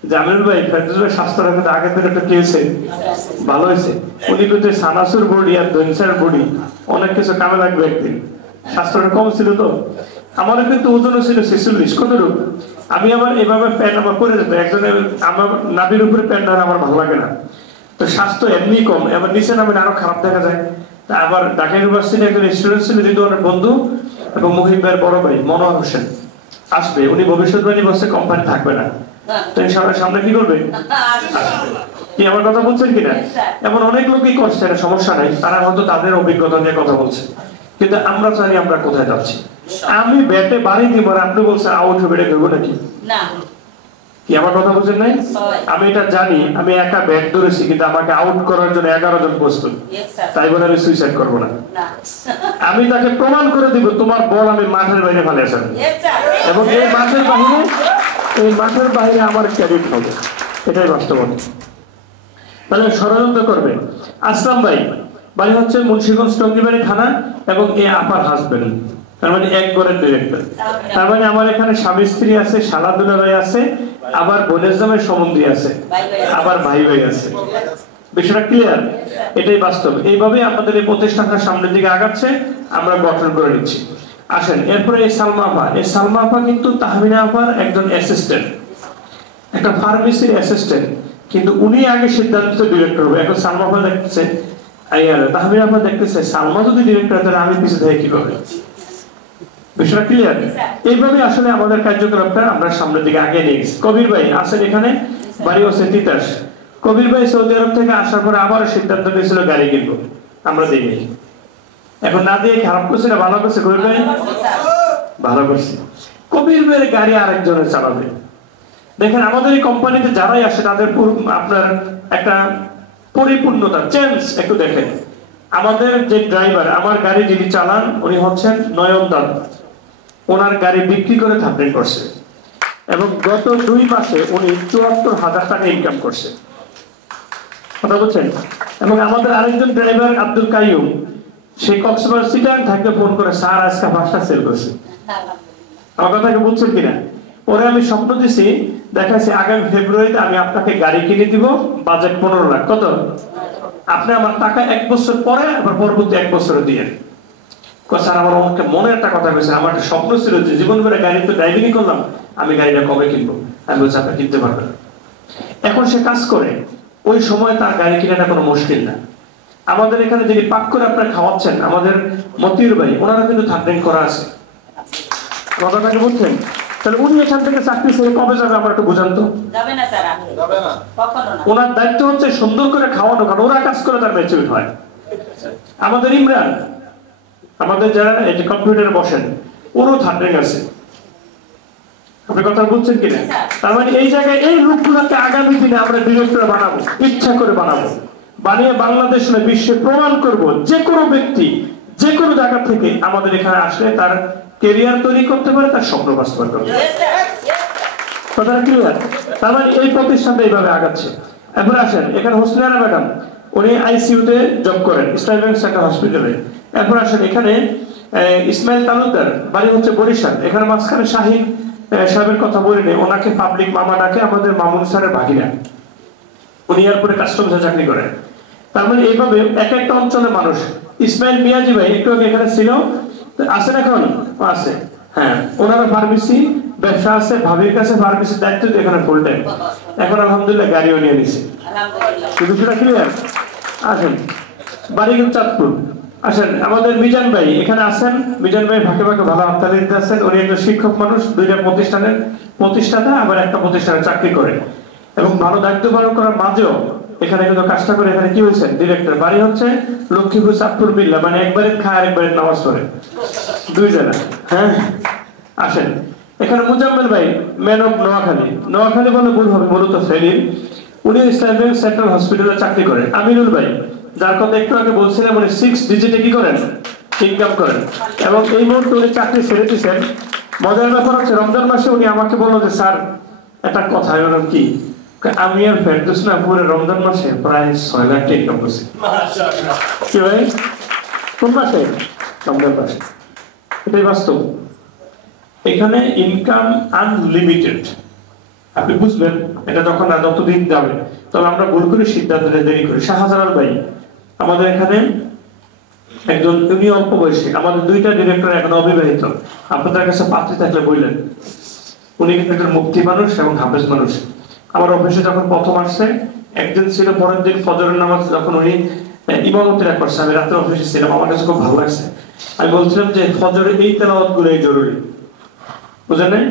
যে আমিনুল ভাই ফেরদৌস ভাই স্বাস্থ্যটা কিন্তু আগের দিন একটু কি হয়েছে, ভালো হয়েছে। উনি কিন্তু সানাসুর বডি আর দইনসার বডি অনেক কিছু কামে লাগবে একদিন। স্বাস্থ্যটা কম ছিল তো। আমারও কিন্তু ওজনও ছিল 46। কতটুকু আমি আবার এভাবে প্যান্ট আমার পরে যেত, একজনের আমার নাভির উপরে প্যান্ট আর আমার ভালো লাগে না। তো স্বাস্থ্য এমনি কম, এবার নিচে নামে আরো খারাপ দেখা যায়। তা আবার ঢাকা ইউনিভার্সিটি একজন স্টুডেন্ট ছিল রিদওয়ানের বন্ধু এবং মুহিব ভাইয়ের বড় ভাই মনোয়ার হোসেন আসবে। উনি ভবিষ্যৎবাণী বলছে কোম্পানি থাকবে না, তো ইনশাআল্লাহ সামনে কি করবে, কি আমার কথা বলছেন কিনা? এমন অনেক লোকই করছে, এটা সমস্যা নাই, তারা হয়তো তাদের অভিজ্ঞতা নিয়ে কথা বলছে। কিন্তু আমরা জানি আমরা কোথায় যাচ্ছি। আমি ব্যাটে বাড়ি দিব আর আপনি বলছেন আউট হবে, এটা করবো নাকি? না, কি আমার কথা বুঝেন নাই? আমি এটা জানি, আমি একা ব্যাট ধরেছি, কিন্তু আমাকে আউট করার জন্য 11 জন প্রস্তুত, তাই বলে আমি সুইসাইড করবো না। আমি তাকে প্রমাণ করে দিব তোমার বল আমি মাঠের বাইরে ফেলে আসেন, এবং এই মাঠের বাইরে আমার ক্যারিট হবে, এটাই বাস্তবতা। তাহলে ষড়যন্ত্র করবে। আসলাম ভাই বাড়ি হচ্ছে মুন্সিগঞ্জ টঙ্গিবাড়ি থানা এবং এ আপার হাজবেন্ড, তার মানে এক ঘরের ডিরেক্টর। তার মানে আমার এখানে স্বামী স্ত্রী আছে, শালা দুলাভাই আছে, আবার বোনের জামের সম্বন্ধী আছে, আবার ভাই ভাই আছে। বিষয়টা ক্লিয়ার? এটাই বাস্তব। এইভাবে আমাদের এই প্রতিষ্ঠানটা সামনের দিকে আগাচ্ছে, আমরা গঠন করে নিচ্ছি। আসেন এরপরে এই সালমা আপা। এই সালমা আপা কিন্তু তাহমিনা আপার একজন অ্যাসিস্ট্যান্ট, একটা ফার্মেসির অ্যাসিস্ট্যান্ট, কিন্তু উনি আগে সিদ্ধান্ত ডিরেক্টর হবে। এখন সালমা আপা দেখতেছে, তাহমিনা আপা দেখতেছে সালমা যদি ডিরেক্টর হয় তাহলে আমি পিছিয়ে থাকি কিভাবে? বিষয়টা ক্লিয়ার? এইভাবে আসলে আমাদের কার্যক্রমটা আমরা সামনের দিকে আগে নিয়ে গেছি। কবির ভাই আছেন এখানে, বাড়ি হচ্ছে তিতাস। কবির ভাই সৌদি আরব থেকে আসার পরে আবার সিদ্ধান্ত নিয়েছিল গাড়ি কিনবো, আমরা দিইনি। এখন না দিয়ে খারাপ করছে না ভালো করছে? কবির ভাই ভালো করছে। কবির ভাইয়ের গাড়ি আরেকজনের চালাবে। দেখেন আমাদের এই কোম্পানিতে যারাই আসে তাদের আপনার একটা পরিপূর্ণতা চেঞ্জ একটু দেখেন। আমাদের যে ড্রাইভার, আমার গাড়ি যিনি চালান উনি হচ্ছেন নয়ন দাদা, ওনার গাড়ি বিক্রি করে থাপড়েন করছে এবং গত 2 মাসে উনি 74,000 টাকা ইনকাম করছে, কথা বলছেন। এবং আমাদের আরেকজন ড্রাইভার আব্দুল কাইয়ুম, সে কক্সবাজার সিটাং থেকে ফোন করে স্যার আজকে 5টা সেল করছে। আমার কথাকে বুঝছেন কিনা? পরে আমি স্বপ্ন দিছি, দেখাচ্ছি আগামী ফেব্রুয়ারিতে আমি আপনাকে গাড়ি কিনে দিব, বাজেট 15 লাখ। কত? আপনি আমার টাকা 1 বছর পরে আবার পরবর্তী 1 বছরে দিয়ে। স্যার আমার আমাকে মনে একটা কথা কইছে, আমার একটা স্বপ্ন ছিল যে জীবন ভরে গাড়ি তো ড্রাইভিংই করলাম, আমি গাড়িটা কবে কিনবো? আমি বলছি আপনি কিনতে পারবেন। এখন সে কাজ করে, ওই সময় তার গাড়ি কেনাটা কোনো মুশকিল না। আমাদের এখানে যিনি পাক করে আপনারা খাওয়াচ্ছেন, আমাদের মতিউর ভাই, ওনারা কিন্তু থার্ডিং করা আছে, কথাটাকে বুঝছেন? তাহলে উনি এখান থেকে চাকরি ছেড়ে কবে যাবে আমার একটু বুঝান তো। যাবে না স্যার, যাবে না, কখনো না। ওনার দায়িত্ব হচ্ছে সুন্দর করে খাওয়ানো, কারণ ওরা কাজ করে তার ম্যাচুরিটি হয়। আমাদের ইমরান, আমাদের যারা এই যে কম্পিউটারে বসেন, ওরও থার্ডিং আছে। আপনি কথা বুঝছেন কিনা? তার মানে এই জায়গায় এই লোকগুলোকে আগামী দিনে আমরা ডিরেক্টর বানাবো, ইচ্ছা করে বানাবো, বানিয়ে বাংলাদেশ না বিশ্বে প্রমাণ করব যে কোনো ব্যক্তি যে কোনো জায়গা থেকে আমাদের এখানে আসলে তার ক্যারিয়ার তৈরি করতে পারে, তার স্বপ্ন বাস্তবায়ন করতে পারে। কথাটা ক্লিয়ার? তার মানে এই প্রতিষ্ঠানটা এইভাবে আগাচ্ছে। এরপরে আসেন এখানে হোসনারা ম্যাডাম, উনি আইসিইউতে জব করেন ইসলামী ব্যাংক সেন্টার হসপিটালে। এরপর আসেন এখানে ইসমাইল তালুকদার, বাড়ি হচ্ছে বরিশাল। এখানে মাঝখানে শাহিন সাহেবের কথা বলে নেই, ওনাকে পাবলিক মামা ডাকে আমাদের মামুন স্যারের ভাগিনা, উনি এরপরে কাস্টমসে চাকরি করেন। তার মানে এইভাবে এক একটা অঞ্চলের মানুষ। ইসমাইল মিয়াজি ভাই একটু আগে এখানে ছিল, আছেন এখন? আছে, হ্যাঁ। ওনারা ফার্মেসি ব্যবসা আছে, ভাবির কাছে ফার্মেসির দায়িত্ব এখানে ফুল টাইম। এখন আলহামদুলিল্লাহ গাড়িও নিয়ে নিছে। শুধু সেটা ক্লিয়ার? আসেন বাড়ি কিন্তু চাঁদপুর। আসেন আমাদের মিজান ভাই এখানে আছেন। মিজান ভাই ফাঁকে ফাঁকে ভালো হাততালি দিতে আছেন। উনি একজন শিক্ষক মানুষ, 2টা প্রতিষ্ঠানের প্রতিষ্ঠাতা, আবার একটা প্রতিষ্ঠানে চাকরি করে এবং ভালো দায়িত্ব পালন করার মাঝেও এখানে কিন্তু কাজটা করে এখানে কি হয়েছে ডিরেক্টর। বাড়ি হচ্ছে লক্ষ্মীপুর চাঁদপুর বিল্লা, মানে একবারে খায় আর একবারে নামাজ পড়ে, 2 জায়গা। হ্যাঁ আসেন এখানে মুজাম্মেল ভাই, ম্যান অফ নোয়াখালী। নোয়াখালী বলে ভুল হবে, মূলত সেলিম। উনি ইসলামী ব্যাংক সেন্ট্রাল হসপিটালে চাকরি করেন। আমিনুল ভাই, যার কথা একটু আগে বলছিলাম, উনি 6 ডিজিটে কি করেন, ইনকাম করেন এবং এই মুহূর্তে উনি চাকরি ছেড়ে দিচ্ছেন। মজার ব্যাপার হচ্ছে রমজান মাসে উনি আমাকে বললো যে স্যার একটা কথা, আমি বললাম কি? আমি আর ফেরদৌস না পুরো রমজান মাসে প্রায় 6 লাখ টাকা ইনকাম করছি। কি ভাই, কোন মাসে? রমজান মাসে। এটাই বাস্তব। এখানে ইনকাম আনলিমিটেড, আপনি বুঝবেন এটা যখন যতদিন যাবে। তবে আমরা ভুল করে সিদ্ধান্ত দেরি করি। শাহজালাল ভাই আমাদের এখানে একজন, উনি অল্প বয়সী, আমাদের 2টা ডিরেক্টর এখন অবিবাহিত, আপনাদের কাছে পাত্রী থাকলে বললেন। উনি কিন্তু একজন মুক্তি মানুষ এবং হাফেজ মানুষ। আমার অফিসে যখন প্রথম আসছে, একদিন ছিল পরের দিন ফজরের নামাজ, যখন উনি ইমামতিরা করছে, আমি রাতে অফিসে ছিলাম, আমার কাছে খুব ভালো লাগছে। আমি বলছিলাম যে ফজরের এই তেলাওয়াত গুলোই জরুরি, বুঝলেন?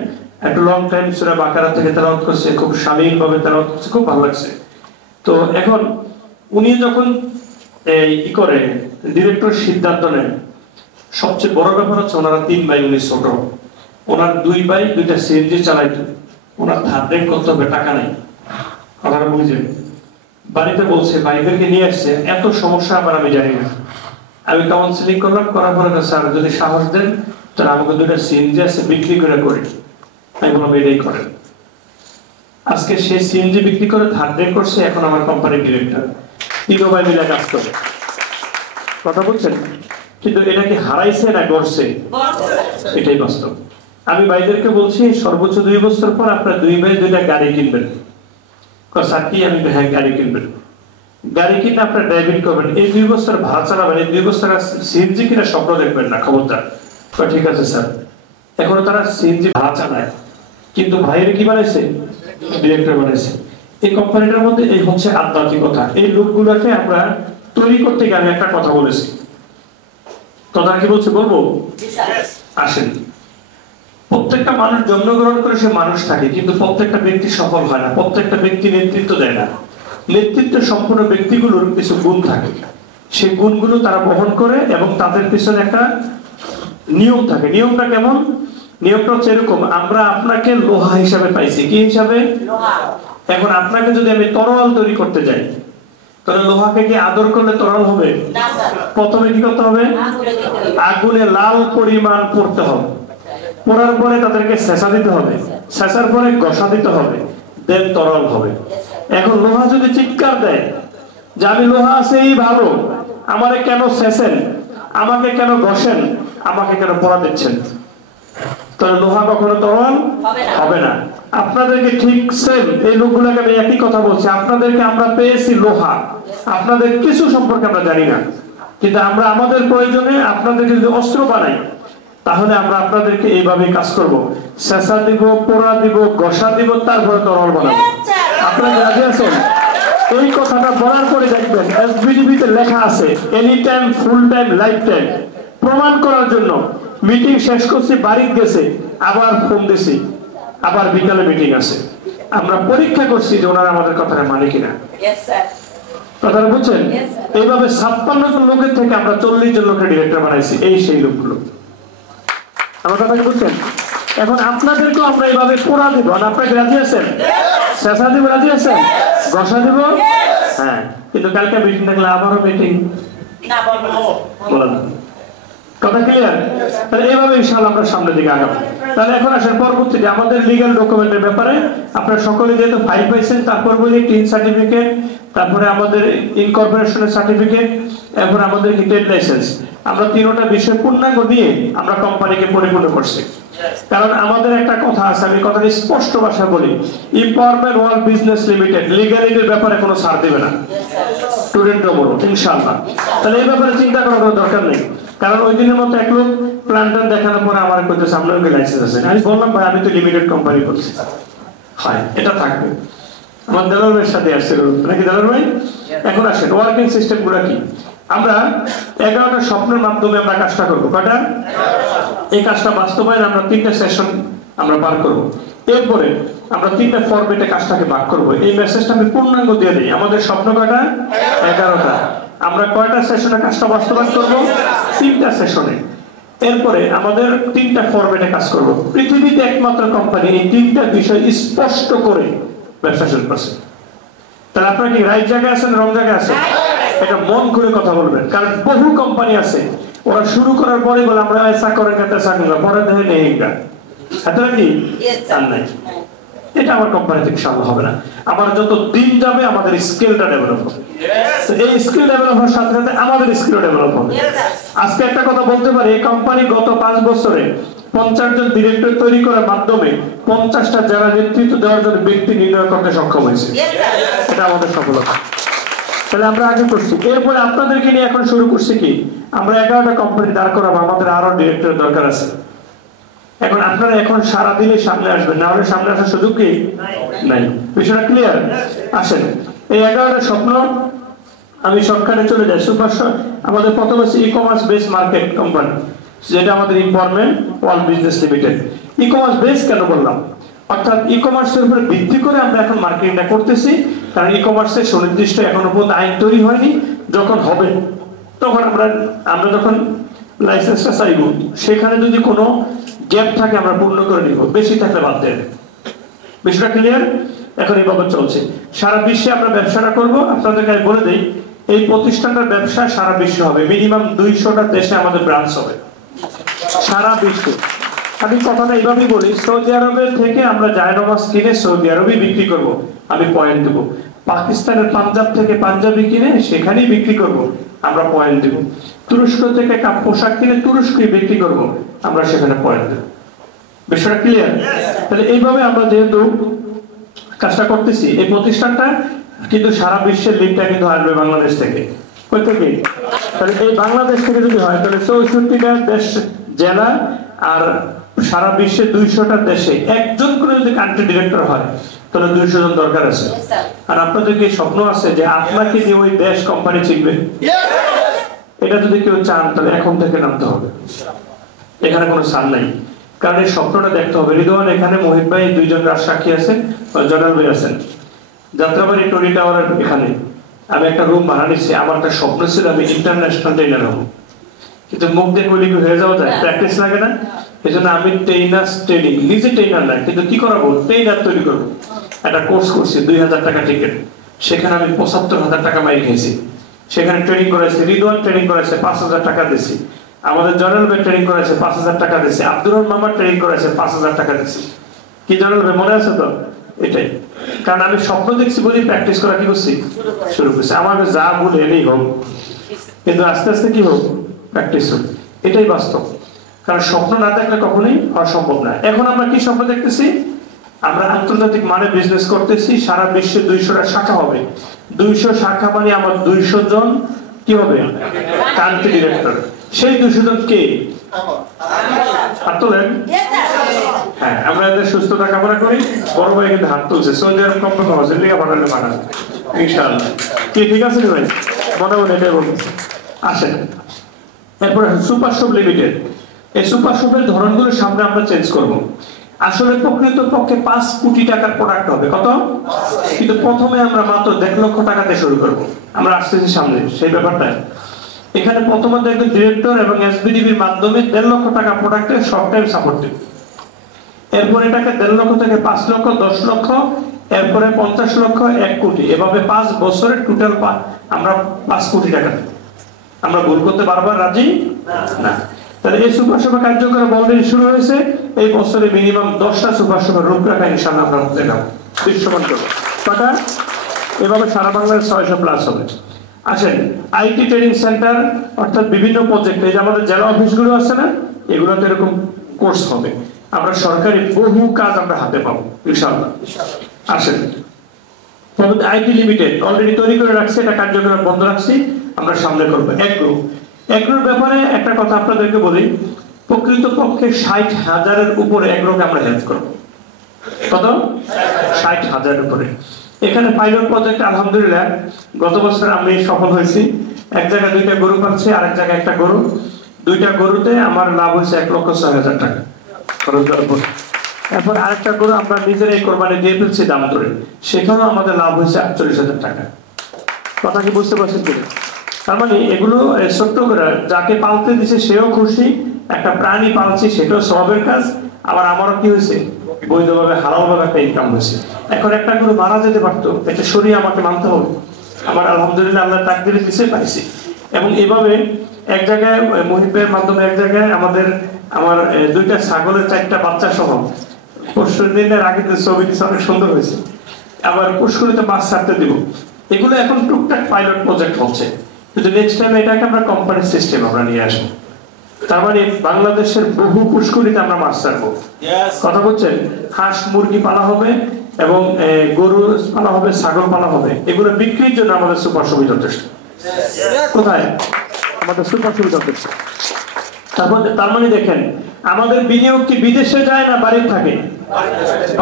একটু লং টাইম সূরা বাকারা থেকে তেলাওয়াত করছে, খুব শালীন ভাবে তেলাওয়াত করছে, খুব ভালো লাগছে। তো এখন উনি যখন ই করে ডিরেক্টর সিদ্ধান্ত নেন, সবচেয়ে বড় ব্যাপার হচ্ছে ওনারা 3 ভাই, উনি ছোট, ওনার 2 ভাই 2টা সিএনজি চালাইতো, ওনার ধার ঋণ করতে হবে, টাকা নেই। কথাটা বুঝলেন? বাড়িতে বলছে ভাইদেরকে নিয়ে আসছে, এত সমস্যা আবার আমি জানি না। আমি কাউন্সিলিং করলাম, করার পরে স্যার যদি সাহস দেন তাহলে আমাকে 2টা সিএনজি আছে বিক্রি করে করি। আমি বললাম এটাই করেন। আজকে সে সিএনজি বিক্রি করে ধার ঋণ করছে, এখন আমার কোম্পানির ডিরেক্টর। 3 ভাই মিলে কাজ করে। কথা বলছেন? কিন্তু এটা কি হারাইছে না গড়ছে? এটাই বাস্তব। আমি ভাইদেরকে বলছি সর্বোচ্চ 2 বছর পর আপনারা 2 ভাই 2টা গাড়ি কিনবেন। স্যার কি? আমি হ্যাঁ গাড়ি কিনবেন। গাড়ি কিনে আপনারা ড্রাইভিং করবেন, এই 2 বছর ভাড়া চালাবেন, এই 2 বছর সিএনজি কিনা স্বপ্ন দেখবেন না, খবরদার। ঠিক আছে স্যার। এখন তারা সিএনজি ভাড়া চালায়, কিন্তু ভাইয়ের কি বানাইছে? ডিরেক্টর বানাইছে। এই কোম্পানিটার মধ্যে এই হচ্ছে আধ্যাত্মিকতা। এই লোকগুলোকে আমরা তৈরি করতে গিয়ে আমি একটা কথা বলেছি, কথা কি বলছে বলবো? আসেন, প্রত্যেকটা মানুষ জন্মগ্রহণ করে সে মানুষ থাকে, কিন্তু প্রত্যেকটা ব্যক্তি সফল হয় না, প্রত্যেকটা ব্যক্তি নেতৃত্ব দেয় না। নেতৃত্ব সম্পন্ন ব্যক্তিগুলোর কিছু গুণ থাকে, সেই গুণগুলো তারা বহন করে এবং তাদের পিছনে একটা নিয়ম থাকে। নিয়মটা কেমন? নিয়মটা হচ্ছে এরকম, আমরা আপনাকে লোহা হিসাবে পাইছি। কি হিসাবে? এখন আপনাকে যদি আমি তরল তৈরি করতে যাই, তাহলে লোহাকে কি আদর করলে তরল হবে? প্রথমে কি করতে হবে? আগুনে লাল পরিমাণ পড়তে হবে, পড়ার পরে তাদেরকে ছেঁচা দিতে হবে, ছেঁচার পরে ঘষা দিতে হবে, দেন তরল হবে। এখন লোহা যদি চিৎকার দেয় যে আমি লোহা আছে এই ভালো, আমারে কেন ছেঁচেন, আমাকে কেন ঘষেন, আমাকে কেন পড়া দিচ্ছেন, তাহলে লোহা কখনো তরল হবে না। আপনাদেরকে ঠিক সেম এই লোকগুলোকে আমি একই কথা বলছি, আপনাদেরকে আমরা পেয়েছি লোহা, আপনাদের কিছু সম্পর্কে আমরা জানি না, কিন্তু আমরা আমাদের প্রয়োজনে আপনাদেরকে যদি অস্ত্র বানাই, তাহলে আমরা আপনাদেরকে এইভাবে কাজ করব, ছেঁচা দিব, পোড়া দিব, ঘষা দিব, তারপরে তরল বানাবো। আপনারা রাজি আছেন? এই কথাটা বলার পরে দেখবেন এসবিডিবিতে লেখা আছে any time, full time, life time. প্রমাণ করার জন্য মিটিং শেষ করছি, বাড়ি গেছে, আবার ফোন দিছি, আবার বিকালে মিটিং আছে। আমরা পরীক্ষা করছি যে ওনারা আমাদের কথাটা মানে কিনা। কথাটা বুঝছেন? এইভাবে 56 জন লোকের থেকে আমরা 40 জন লোকের ডিরেক্টর বানাইছি, এই সেই লোকগুলো। আমার কথা কি বুঝছেন? এখন আপনাদেরকেও আমরা এইভাবে পোড়া দিব, আর আপনারা রাজি আছেন? শেষা দিব, রাজি আছেন? ঘষা দিব? হ্যাঁ। কিন্তু কালকে মিটিং থাকলে আবারও মিটিং বলেন, কথা ক্লিয়ার? তাহলে এইভাবে ইনশাআল্লাহ আমরা সামনের দিকে আগাবো। তাহলে এখন আসেন পরবর্তীতে আমাদের লিগ্যাল ডকুমেন্টের ব্যাপারে। আপনারা সকলে যেহেতু ফাইল পাইছেন, তারপর বলি টিন সার্টিফিকেট, তারপরে আমাদের ইনকর্পোরেশনের সার্টিফিকেট, এরপর আমাদের ট্রেড লাইসেন্স। আমরা 3টা বিষয় পূর্ণাঙ্গ দিয়ে আমরা কোম্পানিকে পরিপূর্ণ করছি। কারণ আমাদের একটা কথা আছে, আমি কথাটা স্পষ্ট ভাষায় বলি, এম্পাওয়ারমেন্ট ওয়ার্ল্ড বিজনেস লিমিটেড লিগ্যালিটির ব্যাপারে কোনো ছাড় দেবে না। স্টুডেন্টও বলো ইনশাআল্লাহ। তাহলে এই ব্যাপারে চিন্তা করার কোনো দরকার নেই। কারণ ওই দিনের মতো এক লোক প্ল্যানটা দেখানোর পরে আমার কইতেছে আপনার কি লাইসেন্স আছে? আমি বললাম ভাই আমি তো লিমিটেড কোম্পানি করছি। হয় এটা থাকবে। আমার দেলাওয়ারের সাথে আসছিল নাকি দেলাওয়ার ভাই? এখন আসেন ওয়ার্কিং সিস্টেম গুলো কি? আমরা 11টা স্বপ্নের মাধ্যমে আমরা কাজটা করবো। কয়টা? এই কাজটা বাস্তবায়ন আমরা 3টা সেশন আমরা পার করব। এরপরে আমরা 3টা ফরম্যাটে কাজটাকে ভাগ করব। এই মেসেজটা আমি পূর্ণাঙ্গ দিয়ে দিই। আমাদের স্বপ্ন কয়টা? 11টা। আমরা কয়টা সেশনে কাজটা বাস্তবায়ন করব? 3টা সেশনে। এরপরে আমাদের 3টা ফরম্যাটে কাজ করব। পৃথিবীতে একমাত্র কোম্পানি এই 3টা বিষয় স্পষ্ট করে ব্যবসা শুরু করছে। তাহলে আপনারা কি রাইট জায়গায় আছেন, রং জায়গায় আছেন? এটা মন করে কথা বলবেন। কারণ বহু কোম্পানি আছে ওরা শুরু করার পরে বলে আমরা ऐसा करेंगे तैसा करेंगे, পরে দেখে নেই। এতটা কি আর নাই। এটা আমার কোম্পানিতে ইনশাআল্লাহ হবে না। আমার যত দিন যাবে আমাদের স্কিলটা ডেভেলপ হবে, এই স্কিল ডেভেলপ হওয়ার সাথে সাথে আমাদের স্কিল ডেভেলপ হবে। আজকে একটা কথা বলতে পারি, এই কোম্পানি গত 5 বছরে 50 জন ডিরেক্টর তৈরি করার মাধ্যমে 50টা জেলা নেতৃত্ব দেওয়ার জন্য ব্যক্তি নির্ণয় করতে সক্ষম হয়েছে। এটা আমাদের সফলতা। তাহলে আমরা আগে করছি, এরপরে আপনাদেরকে নিয়ে এখন শুরু করছি কি, আমরা 11টা কোম্পানি দাঁড় করাবো, আমাদের আরো ডিরেক্টর দরকার আছে। এখন আপনারা এখন সারা দিনে সামনে আসবেন, না হলে সামনে আসার সুযোগ কি নাই। বিষয়টা ক্লিয়ার? আসেন, এই 11টা স্বপ্ন আমি শর্টকাটে চলে যাই। সুপার শর্ট আমাদের প্রথম হচ্ছে e commerce base market company, যেটা আমাদের empowerment world business limited. E commerce base কেন বললাম, অর্থাৎ ই কমার্সের উপরে ভিত্তি করে আমরা এখন মার্কেটিংটা করতেছি। কারণ ই কমার্সের সুনির্দিষ্ট এখনো পর্যন্ত আইন তৈরি হয়নি, যখন হবে তখন আমরা যখন লাইসেন্সটা চাইব, সেখানে যদি কোনো গ্যাপ থাকে আমরা পূর্ণ করে নিব, বেশি থাকলে বাদ দেন। বিষয়টা ক্লিয়ার? এখন এইভাবে চলছে, সারা বিশ্বে আমরা ব্যবসাটা করব। আপনাদেরকে আমি বলে দিই, এই প্রতিষ্ঠানটার ব্যবসা সারা বিশ্বে হবে, মিনিমাম 200টা দেশে আমাদের ব্রাঞ্চ হবে সারা বিশ্বে। আমি কথাটা এইভাবেই বলি, সৌদি আরবের থেকে আমরা জায়নামাজ কিনে সৌদি আরবেই বিক্রি করব, আমি পয়েন্ট দেব। পাকিস্তানের পাঞ্জাব থেকে পাঞ্জাবি কিনে সেখানেই বিক্রি করব, আমরা পয়েন্ট দেব। তুরস্ক থেকে পোশাক কিনে তুরস্কই বিক্রি করব, আমরা সেখানে পয়েন্ট দেব। বিষয়টা ক্লিয়ার? তাহলে এইভাবে আমরা যেহেতু কাজটা করতেছি, এই প্রতিষ্ঠানটা কিন্তু সারা বিশ্বের লিডটা কিন্তু আসবে বাংলাদেশ থেকে। কই থেকে? তাহলে এই বাংলাদেশ থেকে যদি হয়, তাহলে 64টা দেশ জেলা আর সারা বিশ্বে 200টা দেশে একজন করে যদি কান্ট্রি ডিরেক্টর হয়, তাহলে 200 জন দরকার আছে। আর আপনাদের কি স্বপ্ন আছে যে আপনাকে দিয়ে ওই দেশ কোম্পানি চিনবে? এটা যদি কেউ চান, তাহলে এখন থেকে নামতে হবে, এখানে কোনো সার নাই। কারণ এই স্বপ্নটা দেখতে হবে। রিদওয়ান এখানে, মহিত ভাই, 2 জন রাজসাক্ষী আছেন, জনাল ভাই আছেন। যাত্রাবাড়ি টনি টাওয়ারের এখানে আমি একটা রুম ভাড়া নিচ্ছি। আমার একটা স্বপ্ন ছিল আমি ইন্টারন্যাশনাল ট্রেনার হব, কিন্তু মুখ দিয়ে কইলে হয়ে যাওয়া যায়, প্র্যাকটিস লাগে না। এই জন্য আমি ট্রেনিং নিজে ট্রেনার না, কিন্তু কি করাবো, ট্রেনার তৈরি করবো। একটা কোর্স করছি, 2000 টাকা টিকিট, সেখানে আমি 75,000 টাকা মাই খেয়েছি। সেখানে ট্রেনিং করাইছি, রিদওয়ান ট্রেনিং করাইছে, 5,000 টাকা দিয়েছি। আমাদের জনাল ভাই ট্রেনিং করাইছে, 5,000 টাকা দিয়েছি। আব্দুর রহমান মামা ট্রেনিং করাইছে, 5,000 টাকা দিয়েছি। কি জনাল ভাই মনে আছে তো? এটাই, কারণ আমি স্বপ্ন দেখছি বলি প্র্যাকটিস করা কি করছি শুরু করছি। আমাকে যা ভুল এনেই হোক, কিন্তু আস্তে আস্তে কি হোক, প্র্যাকটিস হোক। এটাই বাস্তব, কারণ স্বপ্ন না দেখলে কখনোই অসম্ভব না। এখন আমরা কি স্বপ্ন দেখতেছি, আমরা আন্তর্জাতিক মানে বিজনেস করতেছি, সারা বিশ্বে 200টা শাখা হবে। 200 শাখা মানে আমার 200 জন কি হবে, কান্ট্রি ডিরেক্টর। সেই 200 জন কে? হাত তোলেন। হ্যাঁ, আমরা এদের সুস্থতা কামনা করি। বড় ভাই কিন্তু হাত তুলছে, সৌদি আরব কোম্পানি হজের লিগা পাঠালে পাঠান ইনশাআল্লাহ। কি ঠিক আছে ভাই? মনে মনে এটাই বলতেছি। আসেন, এরপরে সুপার শপ লিমিটেড। এই সুপার শপের ধরনগুলো সামনে আমরা চেঞ্জ করব। আসলে প্রকৃতপক্ষে 5 কোটি টাকার প্রোডাক্ট হবে। কত? কিন্তু প্রথমে আমরা মাত্র 1.5 লক্ষ টাকাতে শুরু করব। আমরা আসতেছি সামনে সেই ব্যাপারটা। এখানে প্রথমত একজন ডিরেক্টর এবং এসবিডিবির মাধ্যমে 1.5 লক্ষ টাকা প্রোডাক্টের সব টাইম সাপোর্ট দেব। এরপর এটাকে 1.5 লক্ষ থেকে 5 লক্ষ, 10 লক্ষ, এরপরে 50 লক্ষ, 1 কোটি, এভাবে 5 বছরে টোটাল আমরা 5 কোটি টাকা দেব। আমরা ভুল করতে বারবার রাজি না। তাহলে এই সুপার শপের কার্যক্রম অলরেডি শুরু হয়েছে। এই বছরে মিনিমাম 10টা সুপার শপের রূপরেখা ইনশাআল্লাহ আমরা দেখাবো, দৃশ্যমান করবো। কটা? এভাবে সারা বাংলায় 600 প্লাস হবে। আসেন, আইটি ট্রেনিং সেন্টার, অর্থাৎ বিভিন্ন প্রজেক্ট, এই যে আমাদের জেলা অফিসগুলো আছে না, এগুলোতে এরকম কোর্স হবে। আমরা সরকারি বহু কাজ আমরা হাতে পাবো ইনশাআল্লাহ। আসেন, আইটি লিমিটেড অলরেডি তৈরি করে রাখছে, এটা কার্যক্রম বন্ধ রাখছি, আমরা সামনে করবো। এগ্রোর ব্যাপারে একটা কথা আপনাদেরকে বলি, প্রকৃতপক্ষে 60,000-এর উপরে এগ্রোকে আমরা হেল্প করবো। কত? 60,000-এর উপরে। এখানে পাইলট প্রজেক্ট আলহামদুলিল্লাহ গত বছর আমি সফল হয়েছি। এক জায়গায় 2টা গরু পাচ্ছি, আরেক জায়গায় একটা গরু। 2টা গরুতে আমার লাভ হয়েছে 1,06,000 টাকা খরচ করার পর। এরপর আরেকটা গরু আমরা নিজেরাই কোরবানি দিয়ে ফেলছি দাম ধরে, সেখানেও আমাদের লাভ হয়েছে 48,000 টাকা। কথা কি বুঝতে পারছেন কিনা? তার মানে এগুলো ছোট্ট করে যাকে পালতে দিছে সেও খুশি, একটা প্রাণী পালছি সেটাও সওয়াবের কাজ, আবার আমারও কি হয়েছে, বৈধভাবে হালালভাবে একটা ইনকাম হয়েছে। এখন একটা গরু মারা যেতে পারতো, এটা সরিয়ে আমাকে মানতে হবে। আমার আলহামদুলিল্লাহ আল্লাহ তাকদিরে দিছে, পাইছি। এবং এভাবে এক জায়গায় মহিবের মাধ্যমে এক জায়গায় আমাদের আমার দুইটা ছাগলের 4টা বাচ্চা সহ পরশু দিনের আগে ছবি অনেক সুন্দর হয়েছে। আবার পুষ্করিতে মাছ ছাড়তে দিব। এগুলো এখন টুকটাক পাইলট প্রজেক্ট হচ্ছে, কিন্তু নেক্সট টাইম এটাকে আমরা কোম্পানি সিস্টেম আমরা নিয়ে আসবো। তার মানে বাংলাদেশের বহু পুষ্করিতে আমরা মাছ ছাড়বো। কথা বলছেন, হাঁস মুরগি পালা হবে এবং গরু পালা হবে, ছাগল পালা হবে। এগুলো বিক্রির জন্য আমাদের সুপার সুবিধা যথেষ্ট। কোথায় আমাদের সুপার সুবিধা যথেষ্ট। তার মানে দেখেন, আমাদের বিনিয়োগ কি বিদেশে যায় না বাড়িতে থাকে?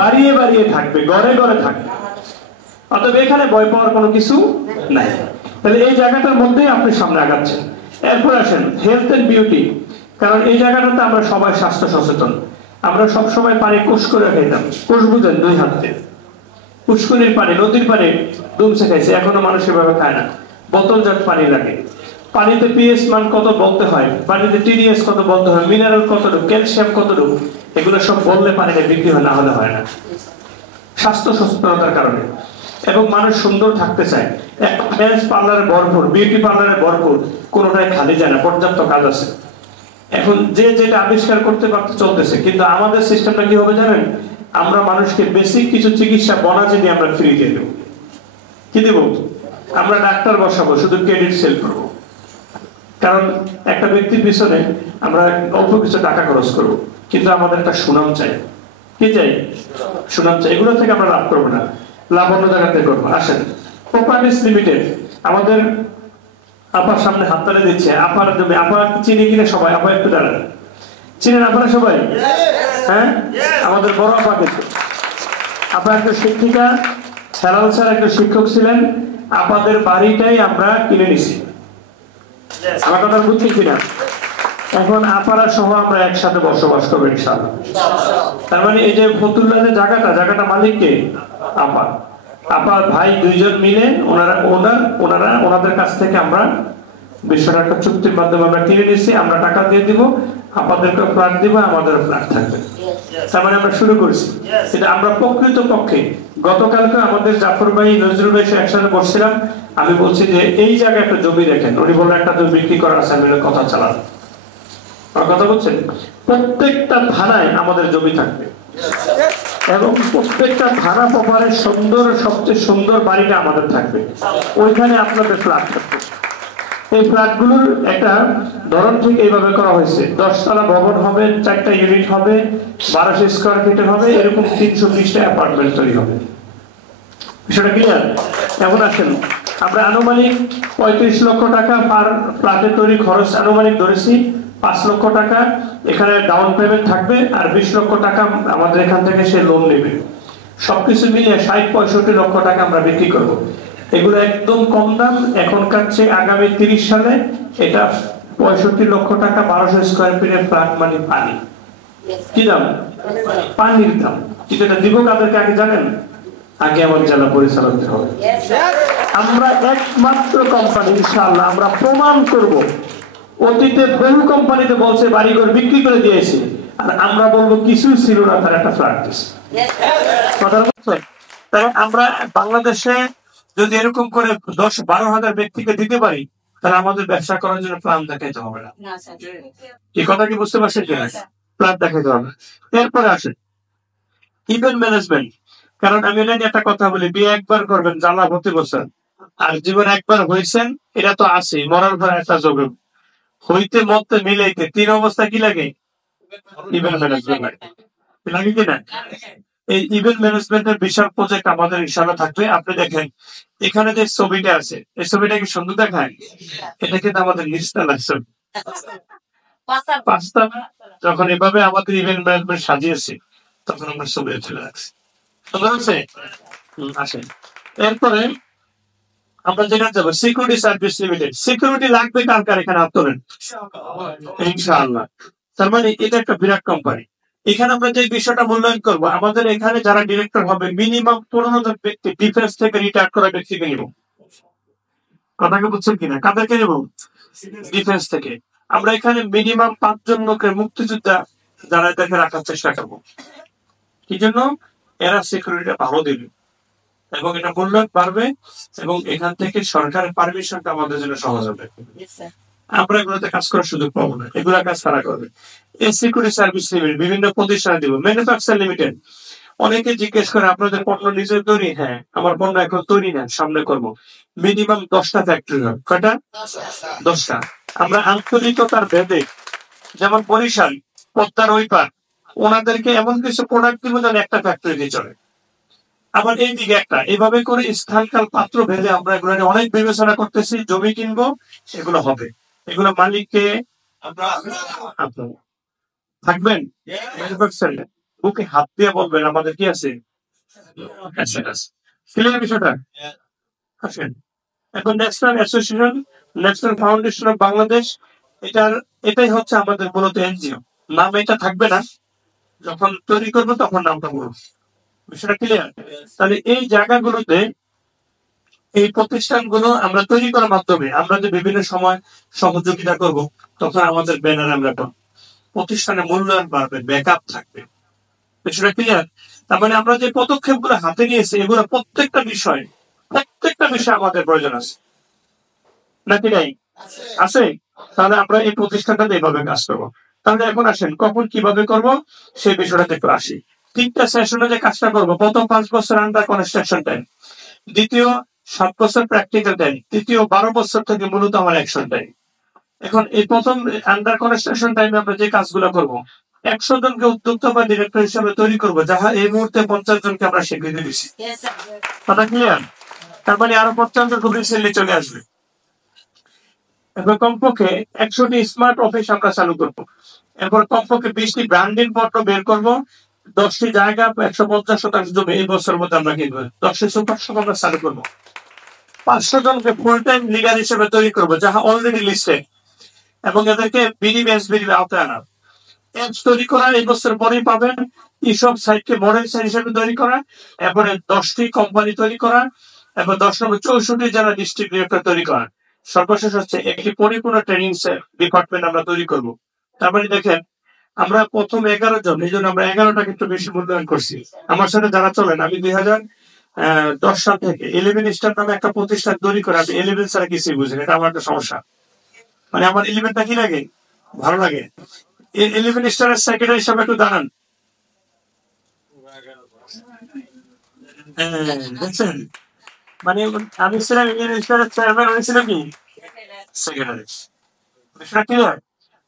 বাড়িয়ে বাড়িয়ে থাকবে, ঘরে ঘরে থাকবে। অতএব এখানে ভয় পাওয়ার কোনো কিছু নাই। তাহলে এই জায়গাটার মধ্যেই আপনি সামনে আগাচ্ছেন। এরপর আসেন হেলথ এন্ড বিউটি। কারণ এই জায়গাটাতে আমরা সবাই স্বাস্থ্য সচেতন। আমরা সবসময় পানি কোষ করে খাইতাম। কোষ বুঝেন? 2 হাতে পুষ্করির পানি, নদীর পানি দুমছে খাইছে, এখনো মানুষ এভাবে খায় না। বোতলজাত পানি লাগে। পানিতে পিএইচ মান কত বলতে হয়, পানিতে টিডিএস কত বলতে হয়, মিনারেল কতটুকু, ক্যালসিয়াম কতটুকু, এগুলো সব বললে পানিতে বিক্রি হয়, না হলে হয় না। স্বাস্থ্য সচেতনতার কারণে। এবং মানুষ সুন্দর থাকতে চায়। মেন্স পার্লারে ভরপুর, বিউটি পার্লারে ভরপুর, কোনোটাই খালি যায় না, পর্যাপ্ত কাজ আছে। এখন যে যেটা আবিষ্কার করতে পারতে চলতেছে, কিন্তু আমাদের সিস্টেমটা কি হবে জানেন? আমরা মানুষকে বেসিক কিছু চিকিৎসা বনাজি দিয়ে আমরা ফ্রি দিয়ে দেবো। কি দেব? আমরা ডাক্তার বসাবো, শুধু ক্রেডিট সেল করবো। কারণ একটা ব্যক্তির পিছনে আমরা অল্প কিছু টাকা খরচ করবো, কিন্তু আমাদের একটা সুনাম চাই। কি চাই? সুনাম চাই। এগুলো থেকে আমরা লাভ করবো না, লাভ অন্য জায়গা থেকে করবো। আসেন প্রপার্টিস লিমিটেড, আমাদের আপার সামনে হাত তালে দিচ্ছে। আপার জমি, আপা চিনি কিনে সবাই? আপা একটু দাঁড়ান, চিনেন আপনারা সবাই? হ্যাঁ, আমাদের বড় আপা কিছু। আপা একটা শিক্ষিকা, হেলাল স্যার একটা শিক্ষক ছিলেন। আপাদের বাড়িটাই আমরা কিনে নিছি। আমার কথা বুঝছি কিনা? এখন আপারা সহ আমরা একসাথে বসবাস করবো ইনশাআল্লাহ। তার মানে এই যে ফতুল্লাহ যে জায়গাটা মালিক কে? আপা। আপার ভাই 2 জন মিলে ওনাদের কাছ থেকে আমরা 200 টাকা চুক্তির মাধ্যমে আমরা কিনে নিচ্ছি। আমরা টাকা দিয়ে দিব, আপনাদেরকে ফ্ল্যাট দিব, আমাদের ফ্ল্যাট থাকবে। তার মানে আমরা শুরু করেছি। কিন্তু আমরা প্রকৃত পক্ষে গতকালকে আমাদের জাফর ভাই, নজরুল ভাই একসাথে বসছিলাম। আমি বলছি যে এই জায়গায় একটা জমি দেখেন, উনি বললেন একটা জমি বিক্রি করার আছে। আমি কথা চালান, কথা বলছেন। প্রত্যেকটা থানায় আমাদের জমি থাকবে এবং প্রত্যেকটা থানা প্রপারের সবচেয়ে সুন্দর বাড়িটা আমাদের থাকবে। ওইখানে আপনাদের ফ্ল্যাট থাকবে। এই ফ্ল্যাটগুলোর একটা ধরন ঠিক এইভাবে করা হয়েছে। 10 তলা ভবন হবে, 4টা ইউনিট হবে, 1200 স্কয়ার ফিটের হবে, এরকম 320টা অ্যাপার্টমেন্ট তৈরি হবে। বিষয়টা ক্লিয়ার? এখন আসেন, আমরা আনুমানিক 35 লক্ষ টাকা পার ফ্ল্যাটে তৈরি খরচ আনুমানিক ধরেছি। 5 লক্ষ টাকা এখানে ডাউন পেমেন্ট থাকবে, আর 20 লক্ষ টাকা আমাদের এখান থেকে সে লোন নেবে। সবকিছু মিলিয়ে 60-65 লক্ষ টাকা আমরা বিক্রি করব। এগুলো একদম কম দাম। এখনকার চেয়ে আগামী 30 সালে এটা 65 লক্ষ টাকা 1200 স্কয়ার ফিটের ফ্ল্যাট মানে পানি। কি দাম? পানির দাম। কিন্তু এটা দিব কাদেরকে আগে জানেন? আগে আমার জেলা পরিচালকদের হবে। আমরা একমাত্র কোম্পানি, ইনশাআল্লাহ আমরা প্রমাণ করব। অতীতে বহু কোম্পানিতে বলছে বাড়িঘর বিক্রি করে দিয়েছে, আর আমরা বলবো কিছু ছিল না, তার একটা ফ্ল্যাট দিয়েছে। কথা বলছেন? তাই আমরা বাংলাদেশে যদি এরকম করে 10-12 হাজার ব্যক্তিকে দিতে পারি, তাহলে আমাদের ব্যবসা করার জন্য প্ল্যান দেখাইতে হবে না। এই কথা কি বুঝতে পারছেন? প্ল্যান দেখাইতে হবে। এরপরে আসেন ইভেন্ট ম্যানেজমেন্ট। কারণ আমি একটা কথা বলি, বিয়ে একবার করবেন, জ্বালা হতে বসেন, আর জীবন একবার হয়েছেন, এটা তো আছে। মরার পর একটা যোগ হইতে মরতে মিলাইতে 3 অবস্থা কি লাগে? ইভেন্ট ম্যানেজমেন্ট লাগে কিনা? এই ইভেন্ট ম্যানেজমেন্টের বিশাল প্রজেক্ট আমাদের ইনশাআল্লাহ থাকবে। আপনি দেখেন এখানে যে ছবিটা আছে, এই ছবিটা কি সুন্দর দেখায়? এটা কিন্তু আমাদের ন্যাশনাল ছবি। পাঁচটা যখন এভাবে আমাদের ইভেন্ট ম্যানেজমেন্ট সাজিয়েছে, তখন আমরা ছবি তুলে রাখছি। সুন্দর আছে? আসেন এরপরে আমরা যেটা যাবো সিকিউরিটি সার্ভিস লিমিটেড। সিকিউরিটি লাগবে কার কার? এখানে হাত তোলেন ইনশাআল্লাহ। তার মানে এটা একটা বিরাট কোম্পানি। এখানে আমরা যে বিষয়টা মূল্যায়ন করবো, আমাদের এখানে যারা ডিরেক্টর হবে মিনিমাম 15 জন ব্যক্তি ডিফেন্স থেকে রিটায়ার করা ব্যক্তিকে নিব। কথাকে বুঝছেন কিনা? কাদেরকে নিব? ডিফেন্স থেকে। আমরা এখানে মিনিমাম 5 জন লোকের মুক্তিযোদ্ধা যারা এদেরকে রাখার চেষ্টা করবো। কি জন্য? এরা সিকিউরিটি ভালো দিবে এবং এটা মূল্যায়ন বাড়বে এবং এখান থেকে সরকারের পারমিশনটা আমাদের জন্য সহজ হবে। আমরা এগুলোতে কাজ করার সুযোগ পাবো না, এগুলা কাজ তারা করবে। এই সিকিউরিটি সার্ভিস লিমিটেড বিভিন্ন প্রতিষ্ঠানে দিব। ম্যানুফ্যাকচার লিমিটেড, অনেকে জিজ্ঞেস করে আপনাদের পণ্য নিজে তৈরি? হ্যাঁ, আমার পণ্য এখন তৈরি না, সামনে করবো। মিনিমাম 10টা ফ্যাক্টরি হবে। কয়টা? 10টা। আমরা আন্তরিকতার ভেদে, যেমন বরিশাল, পদ্মার ওই পার, ওনাদেরকে এমন কিছু প্রোডাক্ট দিব যেন একটা ফ্যাক্টরি দিয়ে চলে। আবার এইদিকে একটা, এইভাবে করে স্থানকাল পাত্র ভেদে আমরা এগুলো নিয়ে অনেক বিবেচনা করতেছি। জমি কিনবো, এগুলো হবে। এগুলো মালিককে আপনারা থাকবেন, বুকে হাত দিয়ে বলবেন আমাদের কি আছে। ক্লিয়ার বিষয়টা? আসেন এখন national association, national foundation of Bangladesh, এটাই হচ্ছে আমাদের মূলত এনজিও। নাম এটা থাকবে না, যখন তৈরি করবো তখন নামটা বলবো। বিষয়টা ক্লিয়ার? তাহলে এই জায়গাগুলোতে এই প্রতিষ্ঠানগুলো আমরা তৈরি করার মাধ্যমে আমরা যে বিভিন্ন সময় সহযোগিতা করব, তখন আমাদের ব্যানার আমরা পাবো, প্রতিষ্ঠানের মূল্যায়ন বাড়বে, ব্যাকআপ থাকবে। বিষয়টা ক্লিয়ার? তার মানে আমরা যে পদক্ষেপগুলো হাতে নিয়েছি, এগুলো প্রত্যেকটা বিষয় আমাদের প্রয়োজন আছে নাকি নাই? আছে। তাহলে আমরা এই প্রতিষ্ঠানটাতে এইভাবে কাজ করবো। তাহলে এখন আসেন কখন কিভাবে করব সেই বিষয়টাতে একটু আসি। 3টা সেশনে যে কাজটা করবো, প্রথম 5 বছর আন্ডার কনস্ট্রাকশন টাইম, দ্বিতীয় 7 বছর প্র্যাকটিক্যাল টাইম, তৃতীয় 12 বছর থেকে মূলত আমার অ্যাকশন টাইম। এখন এই প্রথম আন্ডার কনস্ট্রাকশন টাইমে আমরা যে কাজগুলো করব, 100 জনকে উদ্যোক্তা বা ডিরেক্টর হিসেবে তৈরি করবো, যাহা এই মুহূর্তে 50 জনকে আমরা স্বীকৃতি দিচ্ছি। কথা ক্লিয়ার? তার মানে আরো 50 জন খুব রিসেন্টলি চলে আসবে। এরপর কমপক্ষে 100টি স্মার্ট অফিস আমরা চালু করবো। এরপর কমপক্ষে 20টি ব্র্যান্ডিং পত্র বের করবো। 10টি জায়গা 150 শতাংশ জমি এই বছরের মধ্যে আমরা কিনবো। 10টি সুপার শপ আমরা চালু করবো। 500 জনকে ফুল টাইম লিডার হিসেবে তৈরি করবো, যাহা অলরেডি লিস্টেড, এবং এদেরকে বিডিবিএসবির আওতায় আনা। অ্যাপস তৈরি করা এই বছর পরেই পাবেন। ইসব সাইটকে মডেল সাইট হিসেবে তৈরি করা, এরপরে 10টি কোম্পানি তৈরি করা, এরপর 10 নম্বর 64 জেলা ডিস্ট্রিক্ট ডিরেক্টর তৈরি করা। সর্বশেষ হচ্ছে একটি পরিপূর্ণ ট্রেনিং ডিপার্টমেন্ট আমরা তৈরি করব। তারপরে দেখেন আমরা প্রথম 11 জন, এই জন্য আমরা 11টাকে একটু বেশি মূল্যায়ন করছি। আমার সাথে যারা চলেন, আমি 2010 সাল থেকে 11 স্টার নামে একটা প্রতিষ্ঠান তৈরি করে, আমি 11 ছাড়া কিছুই বুঝি না। এটা আমার একটা সমস্যা। মানে আমার 11টা কি লাগে, ভালো লাগে। 11 স্টারের সেক্রেটারি হিসাবে একটু দাঁড়ান। দেখছেন, মানে আমি ছিলাম 11 স্টারের চেয়ারম্যান, হয়েছিল কি সেক্রেটারি। বিষয়টা ক্লিয়ার?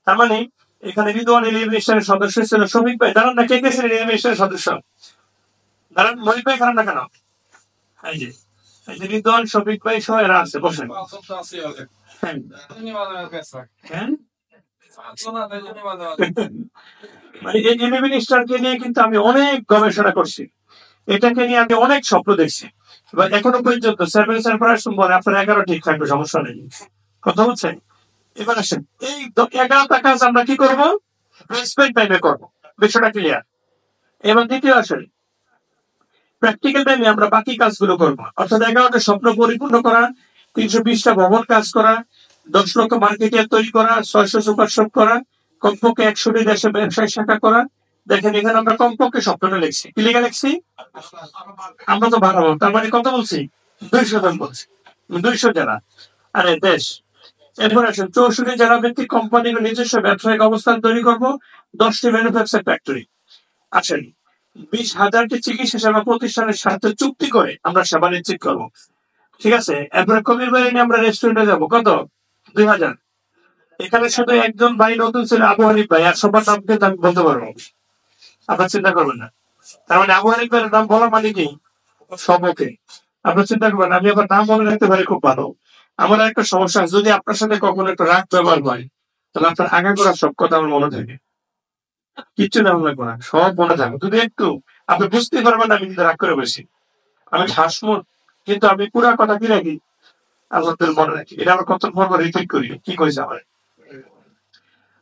তার মানে এখানে রিদওয়ান 11 স্টারের সদস্য ছিল শফিক ভাই। দাঁড়ান না, কে কে ছিলেন 11 স্টারের সদস্য? দাঁড়ান, মনিক ভাই খারাপ না কেন? এই যে রিদওয়ান, শফিক ভাই সহ এরা আছে, বসেন। হ্যাঁ, মানে এই 11 স্টারকে নিয়ে কিন্তু আমি অনেক গবেষণা করছি, এটাকে নিয়ে আমি অনেক স্বপ্ন দেখছি। এবার এখনো পর্যন্ত 7 সেপারেশন বলে আপনার 11 ঠিক থাকবে, সমস্যা নেই। কথা বলছেন? এবার আসেন এই 11টা কাজ আমরা কি করবো, প্লেসমেন্ট টাইমে করবো। বিষয়টা ক্লিয়ার? এবার দ্বিতীয় আসেন প্র্যাকটিক্যাল টাইমে আমরা বাকি কাজগুলো করবো। অর্থাৎ 11টা স্বপ্ন পরিপূর্ণ করা, 320টা ভবন কাজ করা, 10 লক্ষ মার্কেটিয়ার তৈরি করা, 600 সুপার শপ করা, কমপক্ষে 100টি দেশে ব্যবসায় শাখা করা। দেখেন এখানে আমরা কমপক্ষে স্বপ্নটা লিখছি, কি লিখে লিখছি? আমরা তো বাড়াবো, তার মানে কত বলছি? 200 জন বলছি, 200 জেলা, আরে দেশ। এরপর আসেন 64 জেলা ভিত্তিক কোম্পানির নিজস্ব ব্যবসায়িক অবস্থান তৈরি করব, 10টি ম্যানুফ্যাকচার ফ্যাক্টরি। আসেন 20,000টি চিকিৎসা সেবা প্রতিষ্ঠানের সাথে চুক্তি করে আমরা সেবা নিশ্চিত করবো। ঠিক আছে? এরপরে কবির বাড়ি নিয়ে আমরা রেস্টুরেন্টে যাবো, কত? 2000। এখানে শুধু একজন ভাই নতুন ছিল, আবু হানিফ ভাই, আর সবার নাম কিন্তু আমি বলতে পারবো, আপনার চিন্তা করবেন না। তার মানে আবু হানিফ ভাইয়ের নাম বলা মানে কি সব ওকে, আপনার চিন্তা করবেন। আমি আবার নাম মনে রাখতে পারি খুব ভালো। আমার একটা সমস্যা, যদি আপনার সাথে কখনো একটা রাগ ব্যবহার হয়, তাহলে আপনার আগা করা সব কথা আমার মনে থাকে, কিচ্ছু না লাগবে না, সব মনে থাকবে। যদি একটু আপনি বুঝতে পারবেন না আমি কিন্তু রাগ করে বসি, আমি হাসমুর, কিন্তু আমি পুরা কথা কি রাখি, আপনাদের মনে রাখি। এটা আমার কত পর্ব রিপিট করি, কি করেছে আমার।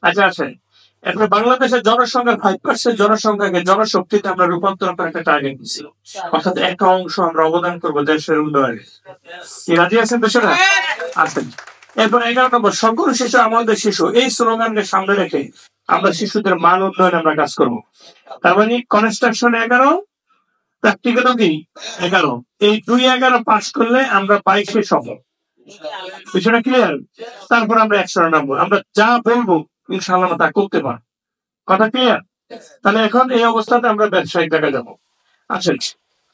আচ্ছা আছে, এরপরে বাংলাদেশের জনসংখ্যার 5% জনসংখ্যাকে জনশক্তিতে আমরা রূপান্তর করার একটা টার্গেট দিচ্ছি। অর্থাৎ একটা অংশ আমরা অবদান করবো দেশের উন্নয়নে। কি রাজি আছেন দেশেরা? আছেন। এরপর 11 নম্বর, সকল শিশু আমাদের শিশু, এই স্লোগানকে সামনে রেখে আমরা শিশুদের মান উন্নয়নে আমরা কাজ করবো। তার মানে কনস্ট্রাকশন 11, প্র্যাকটিক্যালও কি 11। এই 2-11 পাস করলে আমরা 22-এ সফল। বিষয়টা ক্লিয়ার? তারপর আমরা অ্যাকশনে নামবো। আমরা যা বলবো ইনশাআল্লাহ আমরা তা করতে পারবো। কথা ক্লিয়ার? তাহলে এখন এই অবস্থাতে আমরা ব্যবসায়িক জায়গায় যাবো। আসেন,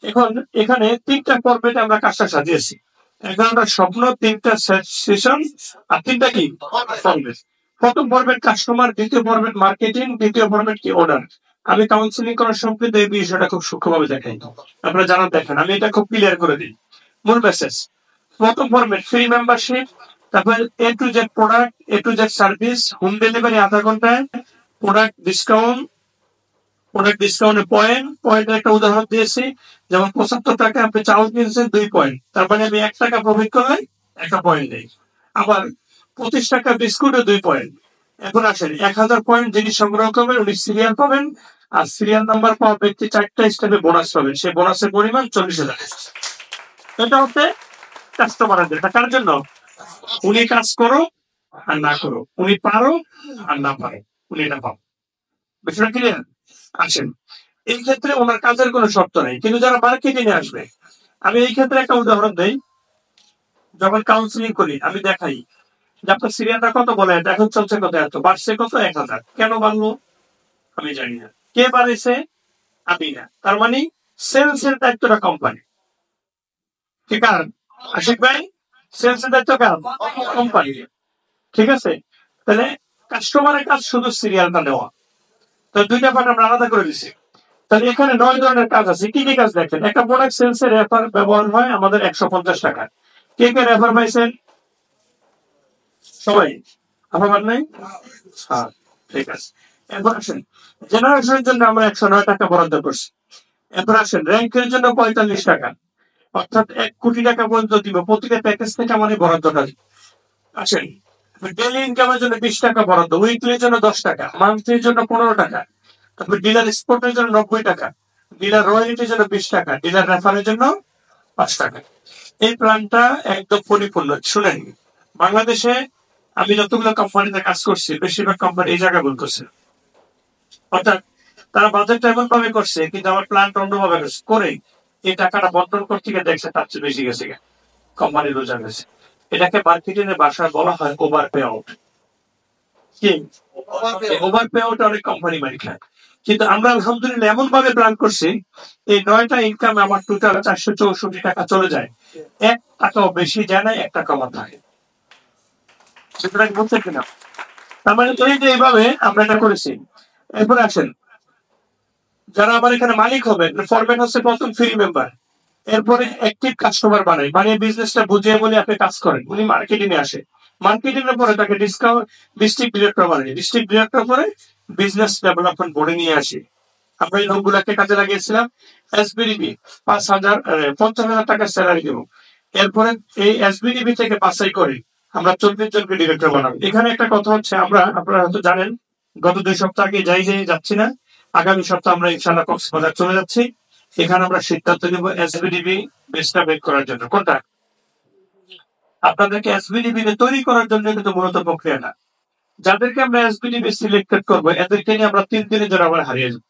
এখন এখানে ৩টা পর্বে আমরা কাজটা সাজিয়েছি। এখন আমরা স্বপ্ন ৩টা সেশন আর ৩টা কি পর্বে। প্রথম পর্বের কাস্টমার, দ্বিতীয় পর্বের মার্কেটিং, তৃতীয় পর্বের কি অর্ডার। আমি কাউন্সিলিং করার সময় এই বিষয়টা খুব সূক্ষ্মভাবে দেখাই। আপনারা জানার দেখেন, আমি এটা খুব ক্লিয়ার করে দিই। মূল মেসেজ, প্রথম পর্বে ফ্রি মেম্বারশিপ, তারপর A to Z product, A to Z service, home delivery আধা ঘন্টায়, প্রোডাক্ট ডিসকাউন্টের পয়েন্টের একটা উদাহরণ দিয়েছি। যেমন ৭৫ টাকা আপনি চাউল কিনছেন 2 পয়েন্ট, তার মানে আমি 1 টাকা প্রফিট করলে 1 পয়েন্ট দেই। আবার 25 টাকা বিস্কুটে 2 পয়েন্ট। এখন আসেন, 1000 পয়েন্ট যিনি সংগ্রহ করবেন উনি সিরিয়াল পাবেন, আর সিরিয়াল নাম্বার পাওয়া ব্যক্তি 4টা স্টেপে বোনাস পাবেন। সেই বোনাসের পরিমাণ 40,000। এটা হচ্ছে কাস্টমারের, এটা কার জন্য? উনি কাজ করো আর না করো, উনি পারো আর না পারো, উনি এটা পাবো। বিষয়টা ক্লিয়ার? আসেন, এই ক্ষেত্রে ওনার কাজের কোনো শর্ত নেই, কিন্তু যারা মার্কেটিং এ আসবে, আমি এই ক্ষেত্রে একটা উদাহরণ দেই। যখন কাউন্সিলিং করি আমি দেখাই যে আপনার সিরিয়ালটা কত বলে, এখন চলছে কত, এত বাড়ছে কত, 1000। কেন বাড়লো আমি জানি না, কে বাড়িয়েছে আমি না। তার মানে সেলস এর দায়িত্বটা কোম্পানি। ঠিক আছে আশিক ভাই, সেলস এর দায়িত্ব কার? কোম্পানি। ঠিক আছে, তাহলে কাস্টমারের কাজ শুধু সিরিয়ালটা নেওয়া। তো 2টা পার্ট আমরা আলাদা করে দিছি। তাহলে এখানে 9 ধরনের কাজ আছে। কি কি কাজ দেখেন? একটা প্রোডাক্ট সেলস এর রেফার ব্যবহার হয় আমাদের 150 টাকা। কে কে রেফার পাইছেন? সবাই? আমার নাই? হ্যাঁ, ঠিক আছে। এরপর আসেন, জেনারেশনের জন্য আমরা 109 টাকা বরাদ্দ করছি। এরপর আসেন, র্যাঙ্কের জন্য 45 টাকা, অর্থাৎ 1 কোটি টাকা পর্যন্ত দিব প্রতিটা প্যাকেজ থেকে আমাদের বরাদ্দটা। আসেন, ডেইলি ইনকামের জন্য 20 টাকা বরাদ্দ, উইকলির জন্য 10 টাকা, মান্থলির জন্য 15 টাকা, তারপর ডিলার স্পটের জন্য 90 টাকা, ডিলার রয়্যালিটির জন্য 20 টাকা, ডিলার রেফারের জন্য 5 টাকা। এই প্ল্যানটা একদম পরিপূর্ণ। শুনেন, বাংলাদেশে আমি যতগুলো কোম্পানিতে কাজ করছি বেশিরভাগ কোম্পানি এই জায়গায় ভুল করছে। অর্থাৎ তারা বাজেটটা এমন ভাবে করছে, কিন্তু আমার প্ল্যানটা অন্যভাবে করে এই টাকাটা বন্টন করতে গিয়ে দেখছে তার চেয়ে বেশি গেছে, কোম্পানি রোজা গেছে। এটাকে মার্কেটিং এর ভাষায় বলা হয় ওভার পে আউট। কি ওভার পে আউট? অনেক কোম্পানি মারি খায়। কিন্তু আমরা আলহামদুলিল্লাহ এমন ভাবে প্ল্যান করছি, এই 9টা ইনকাম আমার টোটাল 464 টাকা চলে যায়, 1 টাকাও বেশি যায় না, 1 টাকা কম থাকে। সুতরাং বলতে কিনা, তার মানে এই যে এইভাবে আমরা এটা করেছি। এরপরে আসেন, যারা আবার এখানে মালিক হবে, ফরম্যাট হচ্ছে প্রথম ফ্রি মেম্বার, এরপরে অ্যাক্টিভ কাস্টমার বানিয়ে বিজনেসটা বুঝিয়ে বলে আপনি কাজ করেন, উনি মার্কেটিং এ আসে। মার্কেটিং এর পরে তাকে ডিস্ট্রিক্ট ডিরেক্টর বানিয়ে, ডিস্ট্রিক্ট ডিরেক্টর পরে বিজনেস ডেভেলপমেন্ট বোর্ডে নিয়ে আসি। আমরা এই লোকগুলাকে কাজে লাগিয়েছিলাম। এসবিডিবি 50,000 টাকার স্যালারি দেবো। এরপরে এই এসবিডিবি থেকে বাছাই করে আমরা 40 জনকে ডিরেক্টর বানাবো। এখানে একটা কথা হচ্ছে, আপনারা হয়তো জানেন, গত 2 সপ্তাহ আগে যাচ্ছি না, আগামী সপ্তাহ আমরা ইনশাআল্লাহ কক্সবাজার চলে যাচ্ছি। এখানে আমরা সিদ্ধান্ত নেব এসবিডিবি বেসটা বের করার জন্য। কোনটা? আপনাদেরকে এসবিডিবি তৈরি করার জন্য কিন্তু মূলত প্রক্রিয়া না। যাদেরকে আমরা এসবিডিবি সিলেক্টেড করবো এদেরকে নিয়ে আমরা 3 দিনের জন্য আবার হারিয়ে যাবো।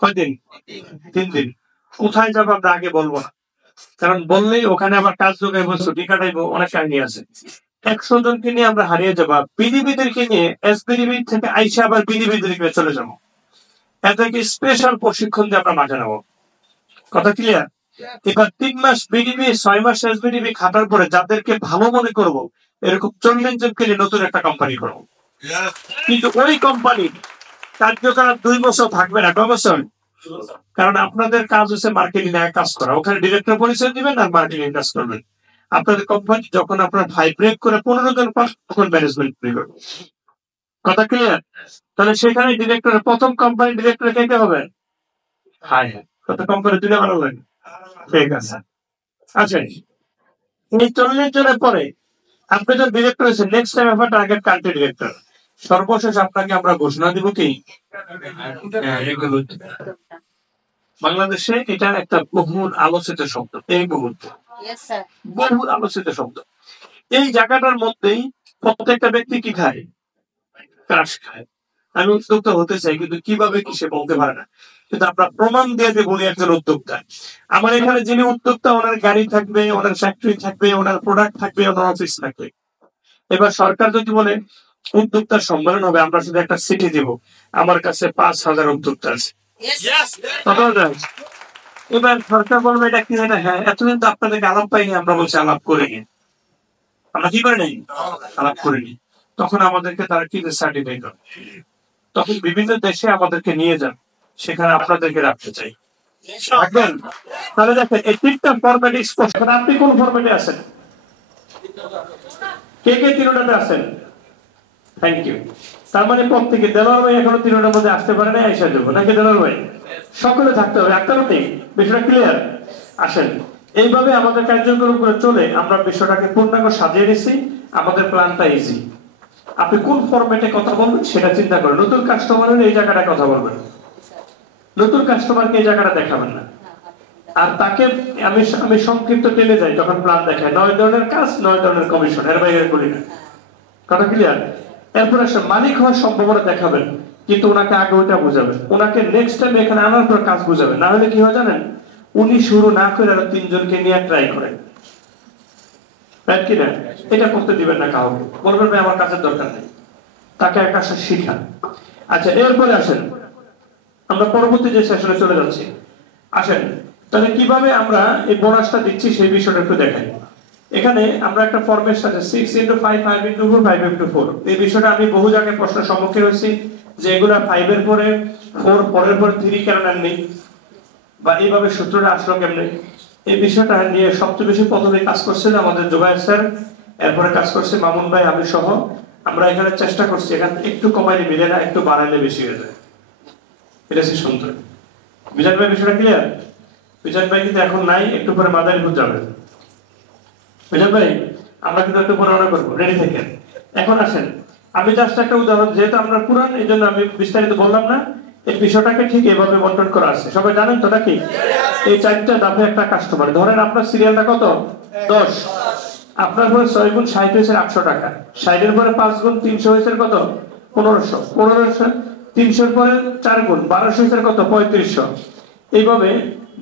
কয়দিন? 3 দিন। কোথায় যাবো আমরা আগে বলবো না, কারণ বললেই ওখানে আবার কাজ যোগাইবো, ছুটি কাটাইবো, অনেক কাহিনী আছে। 100 জনকে নিয়ে আমরা হারিয়ে যাবো। বিডিবিদেরকে নিয়ে এসবিডিবি থেকে আইসা আবার বিডিবিদেরকে চলে যাবো। এদেরকে স্পেশাল প্রশিক্ষণ দিয়ে আমরা মাঠে নেবো। কথা ক্লিয়ার? এবার 3 মাস বিডিবি, 6 মাস এসবিডিবি খাটার পরে যাদেরকে ভালো মনে করবো, এরকম 40 জনকে নিয়ে নতুন একটা কোম্পানি করবো। কিন্তু ওই কোম্পানি কার্যকাল 2 বছর থাকবে না। কয় বছর? কারণ আপনাদের কাজ হচ্ছে মার্কেটিং এ কাজ করা, ওখানে ডিরেক্টর পরিচয় দিবেন আর মার্কেটিং কাজ করবেন। আপনাদের কোম্পানি যখন আপনার ভাই ব্রেক করে 15 জন পাস, তখন ম্যানেজমেন্ট করবে। কথা ক্লিয়ার? তাহলে সেখানে ডিরেক্টরের প্রথম কোম্পানি ডিরেক্টর কে হবে? হ্যাঁ, কত কোম্পানি তুলে বানানো লাগে। ঠিক আছে। আচ্ছা, এই 40 জনের পরে আপনি যখন ডিরেক্টর হয়েছেন, নেক্সট টাইম আপনার টার্গেট কান্ট্রি ডিরেক্টর। সর্বশেষ আপনাকে আমরা ঘোষণা দিব কি, বাংলাদেশে এটা একটা বহুল আলোচিত শব্দ, এই বহুল আলোচিত শব্দ। এই জায়গাটার মধ্যেই প্রত্যেকটা ব্যক্তি কি খায়? ক্রাশ খায়। আমি উদ্যোক্তা হতে চাই, কিন্তু কিভাবে কি সে বলতে পারে না। কিন্তু আমরা প্রমাণ দিয়ে যে বলি একজন উদ্যোক্তা। আমার এখানে যিনি উদ্যোক্তা, ওনার গাড়ি থাকবে, ওনার ফ্যাক্টরি থাকবে, ওনার প্রোডাক্ট থাকবে, ওনার অফিস থাকবে। এবার সরকার যদি বলে উদ্যোক্তা সম্মেলন হবে, আমরা শুধু একটা চিঠি দিব, আমার কাছে 5,000 উদ্যোক্তা আছে, এবার সরকার বলবে এটা কি না, হ্যাঁ এতদিন তো আপনাদেরকে আলাপ পাইনি, আমরা বলছি আলাপ করে নিন। আমরা কি করে নেই, আলাপ করে নিই। তখন আমাদেরকে তারা কি সার্টিফাই করে, তখন বিভিন্ন দেশে আমাদেরকে নিয়ে যান, সেখানে আপনাদেরকে রাখতে চাই, রাখবেন। তাহলে দেখেন এই তিনটা ফরম্যাট স্পষ্ট। আপনি কোন ফরম্যাটে আছেন? কে কে তিনটাতে আছেন? Thank you. তার মানে প্রত্যেকে, দেলোয়ার ভাই এখনো তিনটার মধ্যে আসতে পারে না, আইসা যাবো নাকি দেলোয়ার ভাই? সকলে থাকতে হবে, একটা নেই, বিষয়টা ক্লিয়ার। আসেন, এইভাবে আমাদের কার্যক্রম করে চলে আমরা বিষয়টাকে পূর্ণাঙ্গ সাজিয়ে নিছি। আমাদের প্ল্যানটা ইজি। আপনি কোন ফরম্যাটে কথা বলবেন সেটা চিন্তা করেন। নতুন কাস্টমার হলে এই জায়গাটা কথা বলবেন, নতুন কাস্টমারকে এই জায়গাটা দেখাবেন না। আর তাকে আমি সংক্ষিপ্ত টেনে যাই যখন প্ল্যান দেখায়, 9 ধরনের কাজ, 9 ধরনের কমিশন, এর বাইরে বলি না। কথা ক্লিয়ার? এরপর আসলে মালিক হওয়ার সম্ভাবনা দেখাবেন, কিন্তু ওনাকে আগে ওইটা বুঝাবেন, ওনাকে নেক্সট টাইম এখানে আনার পর কাজ বুঝাবেন। না হলে কি হয় জানেন, উনি শুরু না করে আরো 3 জনকে নিয়ে ট্রাই করেন, রাইট কিনা? এটা করতে দিবেন না কাউকে, বলবেন ভাই আমার কাজের দরকার নেই, তাকে এক কাজটা শিখান। আচ্ছা, এরপরে আসেন আমরা পরবর্তী যে সেশনে চলে যাচ্ছি। আসেন, তাহলে কিভাবে আমরা এই বোনাসটা দিচ্ছি সেই বিষয়টা একটু দেখাই। এখানে আমরা একটা ফরম্যাট সাথে 6x5, 5x4, 5x4, এই বিষয়টা আমি বহু জায়গায় প্রশ্নের সম্মুখীন হয়েছি যে এগুলা 5 এর পরে 4, পরের পর 3 কেন নেননি, বা এইভাবে সূত্রটা আসলো কেমনে। এই বিষয়টা নিয়ে সবচেয়ে বেশি প্রথমে কাজ করছিল আমাদের জুবায়ের স্যার, এরপরে কাজ করছে মামুন ভাই, আমি সহ। আমরা এখানে চেষ্টা করছি এখানে একটু কমাইলে মিলে না, একটু বাড়াইলে বেশি হয়ে যায়, এটা হচ্ছে সুন্দর। বিজান ভাই বিষয়টা ক্লিয়ার? বিজান ভাই কিন্তু এখন নাই, একটু পরে মাদারীপুর যাবে। বিজান ভাই আমরা কিন্তু একটু পরে রওনা করবো, রেডি থাকেন। এখন আসেন, আমি জাস্ট একটা উদাহরণ, যেহেতু আমরা পুরান এই জন্য আমি বিস্তারিত বললাম না। এই বিষয়টাকে ঠিক এভাবে বন্টন করা আছে, সবাই জানেন তো নাকি? এই 4টা ধাপে একটা কাস্টমার, ধরেন আপনার সিরিয়ালটা কত, 10, আপনার পরে 6 গুণ 60 হয়েছে 800 টাকা, 60 এর পরে 5 গুণ 300 হয়েছে কত, 1500, 1500 300 এর পরে 4 গুণ 1200 হয়েছে কত, 3500। এইভাবে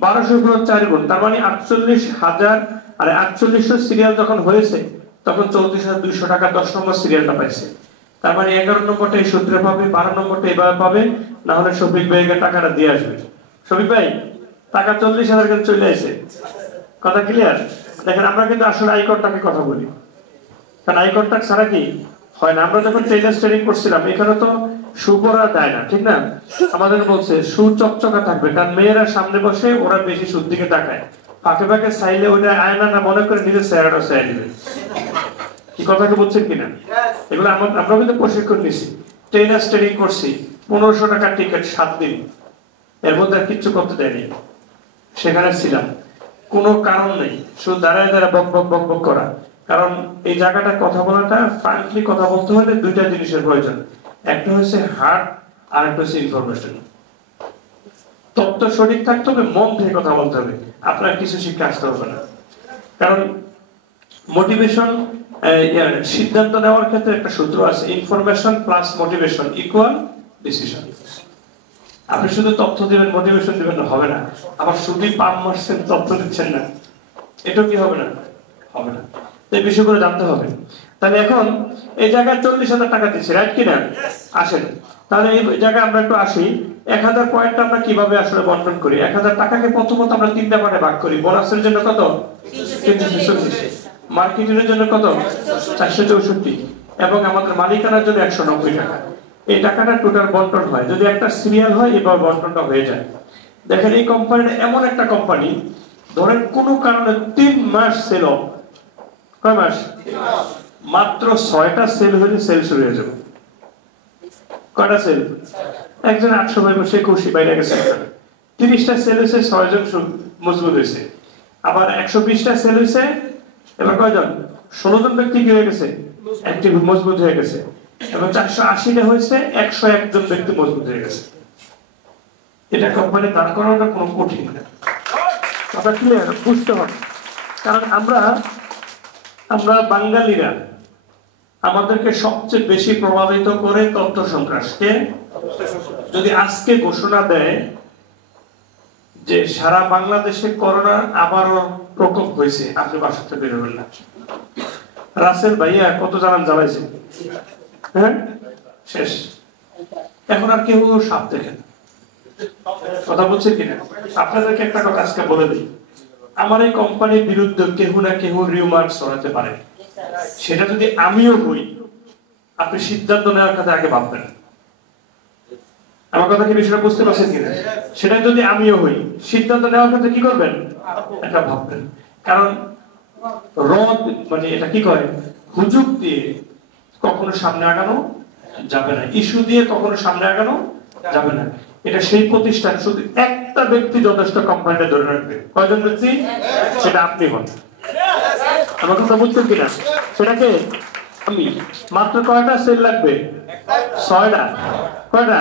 1200 গুণ 4 গুণ, তার মানে 48,000। আর 4800 সিরিয়াল যখন হয়েছে তখন 34,200 টাকা 10 নম্বর সিরিয়ালটা পাইছে। তার মানে 11 নম্বরটা এই সূত্রে পাবে, 12 নম্বরটা এভাবে পাবে, না হলে শফিক ভাইকে টাকাটা দিয়ে আসবে। শফিক ভাই টাকা 40,000 কিন্তু চলে আসে, কথা ক্লিয়ার? দেখেন আমরা কিন্তু আসলে আই কন্ট্যাক্টের কথা বলি, কারণ আই কন্ট্যাক্ট ছাড়া কি হয় না। আমরা যখন ট্রেনার ট্রেনিং করছিলাম এখানে তো শু পরা দেয় না, ঠিক না? আমাদের বলছে শু চকচকা থাকবে, কারণ মেয়েরা সামনে বসে, ওরা বেশি সুদ দিকে তাকায়, ফাঁকে ফাঁকে চাইলে ওইটা আয়না না মনে করে নিজের চেহারাটা চাই দিবে। কি কথাটা বলছেন কিনা? এগুলো আমরা কিন্তু প্রশিক্ষণ নিছি, ট্রেনার ট্রেনিং করছি, 1500 টাকার টিকিট 7 দিন, এর মধ্যে আর কিচ্ছু করতে দেয়নি। সেখানে ছিলাম, কোনো কারণ নেই, শুধু দাঁড়ায় দাঁড়ায় বক বক বক বক করা। কারণ এই জায়গাটা কথা বলাটা, ফ্রাঙ্কলি কথা বলতে হলে 2টা জিনিসের প্রয়োজন, একটা হচ্ছে হার্ট, আর একটা হচ্ছে ইনফরমেশন। তথ্য সঠিক থাকতে হবে, মন থেকে কথা বলতে হবে, আপনার কিছু শিক্ষা আসতে হবে না। কারণ মোটিভেশন, সিদ্ধান্ত নেওয়ার ক্ষেত্রে একটা সূত্র আছে, information plus motivation equal decision. আপনি শুধু তথ্য দিবেন, মোটিভেশন দিবেন না, হবে না। আবার শুধু পাম মারছেন, তথ্য দিচ্ছেন না, এটা কি হবে না, হবে না। এই বিষয়গুলো জানতে হবে। তাহলে এখন এই জায়গায় 40,000 টাকা দিচ্ছি, রাইট কিনা? আসেন তাহলে এই জায়গায় আমরা একটু আসি, 1000 পয়েন্ট আমরা কিভাবে আসলে বন্টন করি। 1000 টাকাকে প্রথমত আমরা 3টা পার্টে ভাগ করি। বোনাসের জন্য কত, 346, মার্কেটিংয়ের জন্য কত, 464, এবং আমাদের মালিকানার জন্য 190 টাকা। এই টাকাটা টোটাল বন্টন হয়, যদি একটা সিরিয়াল হয় এবার বন্টনটা হয়ে যায়। দেখেন এই কোম্পানিটা এমন একটা কোম্পানি, ধরেন কোনো কারণে 3 মাস সেল, কয় মাস, মাত্র 6টা সেল হলে সেল শুরু হয়ে যাবে। কয়টা সেল? একজন 800 ভাই বসে খুশি, বাইরে গেছে। 30টা সেল হয়েছে, 6 জন মজবুত হয়েছে। আবার 120টা সেল হয়েছে, এবার কয়জন, 16 জন ব্যক্তি কি হয়ে গেছে, অ্যাক্টিভ মজবুত হয়ে গেছে। এবং 480টা হয়েছে, 101 জন ব্যক্তি মজবুত হয়ে গেছে। এটা কোম্পানি দাঁড় করানোটা কোনো কঠিন না, কথা ক্লিয়ার? বুঝতে হবে। কারণ আমরা বাঙালিরা আমাদেরকে সবচেয়ে বেশি প্রভাবিত করে তথ্য সন্ত্রাসকে। যদি আজকে ঘোষণা দেয় যে সারা বাংলাদেশে করোনা আবারও প্রকোপ হয়েছে, আপনি বাসা থেকে বেরোবেন না। রাসেল ভাইয়া কত জানান জ্বালাইছে, হ্যাঁ শেষ। এখন আর কেউ সাপ দেখেন, কথা বলছে কিনা? আপনাদেরকে একটা কথা আজকে বলে দিই, আমার এই কোম্পানির বিরুদ্ধে কেউ না কেউ রিউমার ছড়াতে পারে। সেটা যদি আমিও হই, আপনি সিদ্ধান্ত নেওয়ার কথা আগে ভাববেন। আমার কথা কি বিষয়টা বুঝতে পারছেন কিনা? সেটা যদি আমিও হই, সিদ্ধান্ত নেওয়ার ক্ষেত্রে কি করবেন? এটা ভাববেন। কারণ রদ মানে এটা কি করে, হুজুগ দিয়ে কখনো সামনে আগানো যাবে না, ইস্যু দিয়ে কখনো সামনে আগানো যাবে না। এটা সেই প্রতিষ্ঠান, শুধু একটা ব্যক্তি যথেষ্ট কোম্পানিটা ধরে রাখবে। কয়জন ব্যক্তি? সেটা আপনি হন। আমার কথা বুঝছেন কিনা? সেটাকে আমি মাত্র কয়টা সেল লাগবে? 6টা। কয়টা?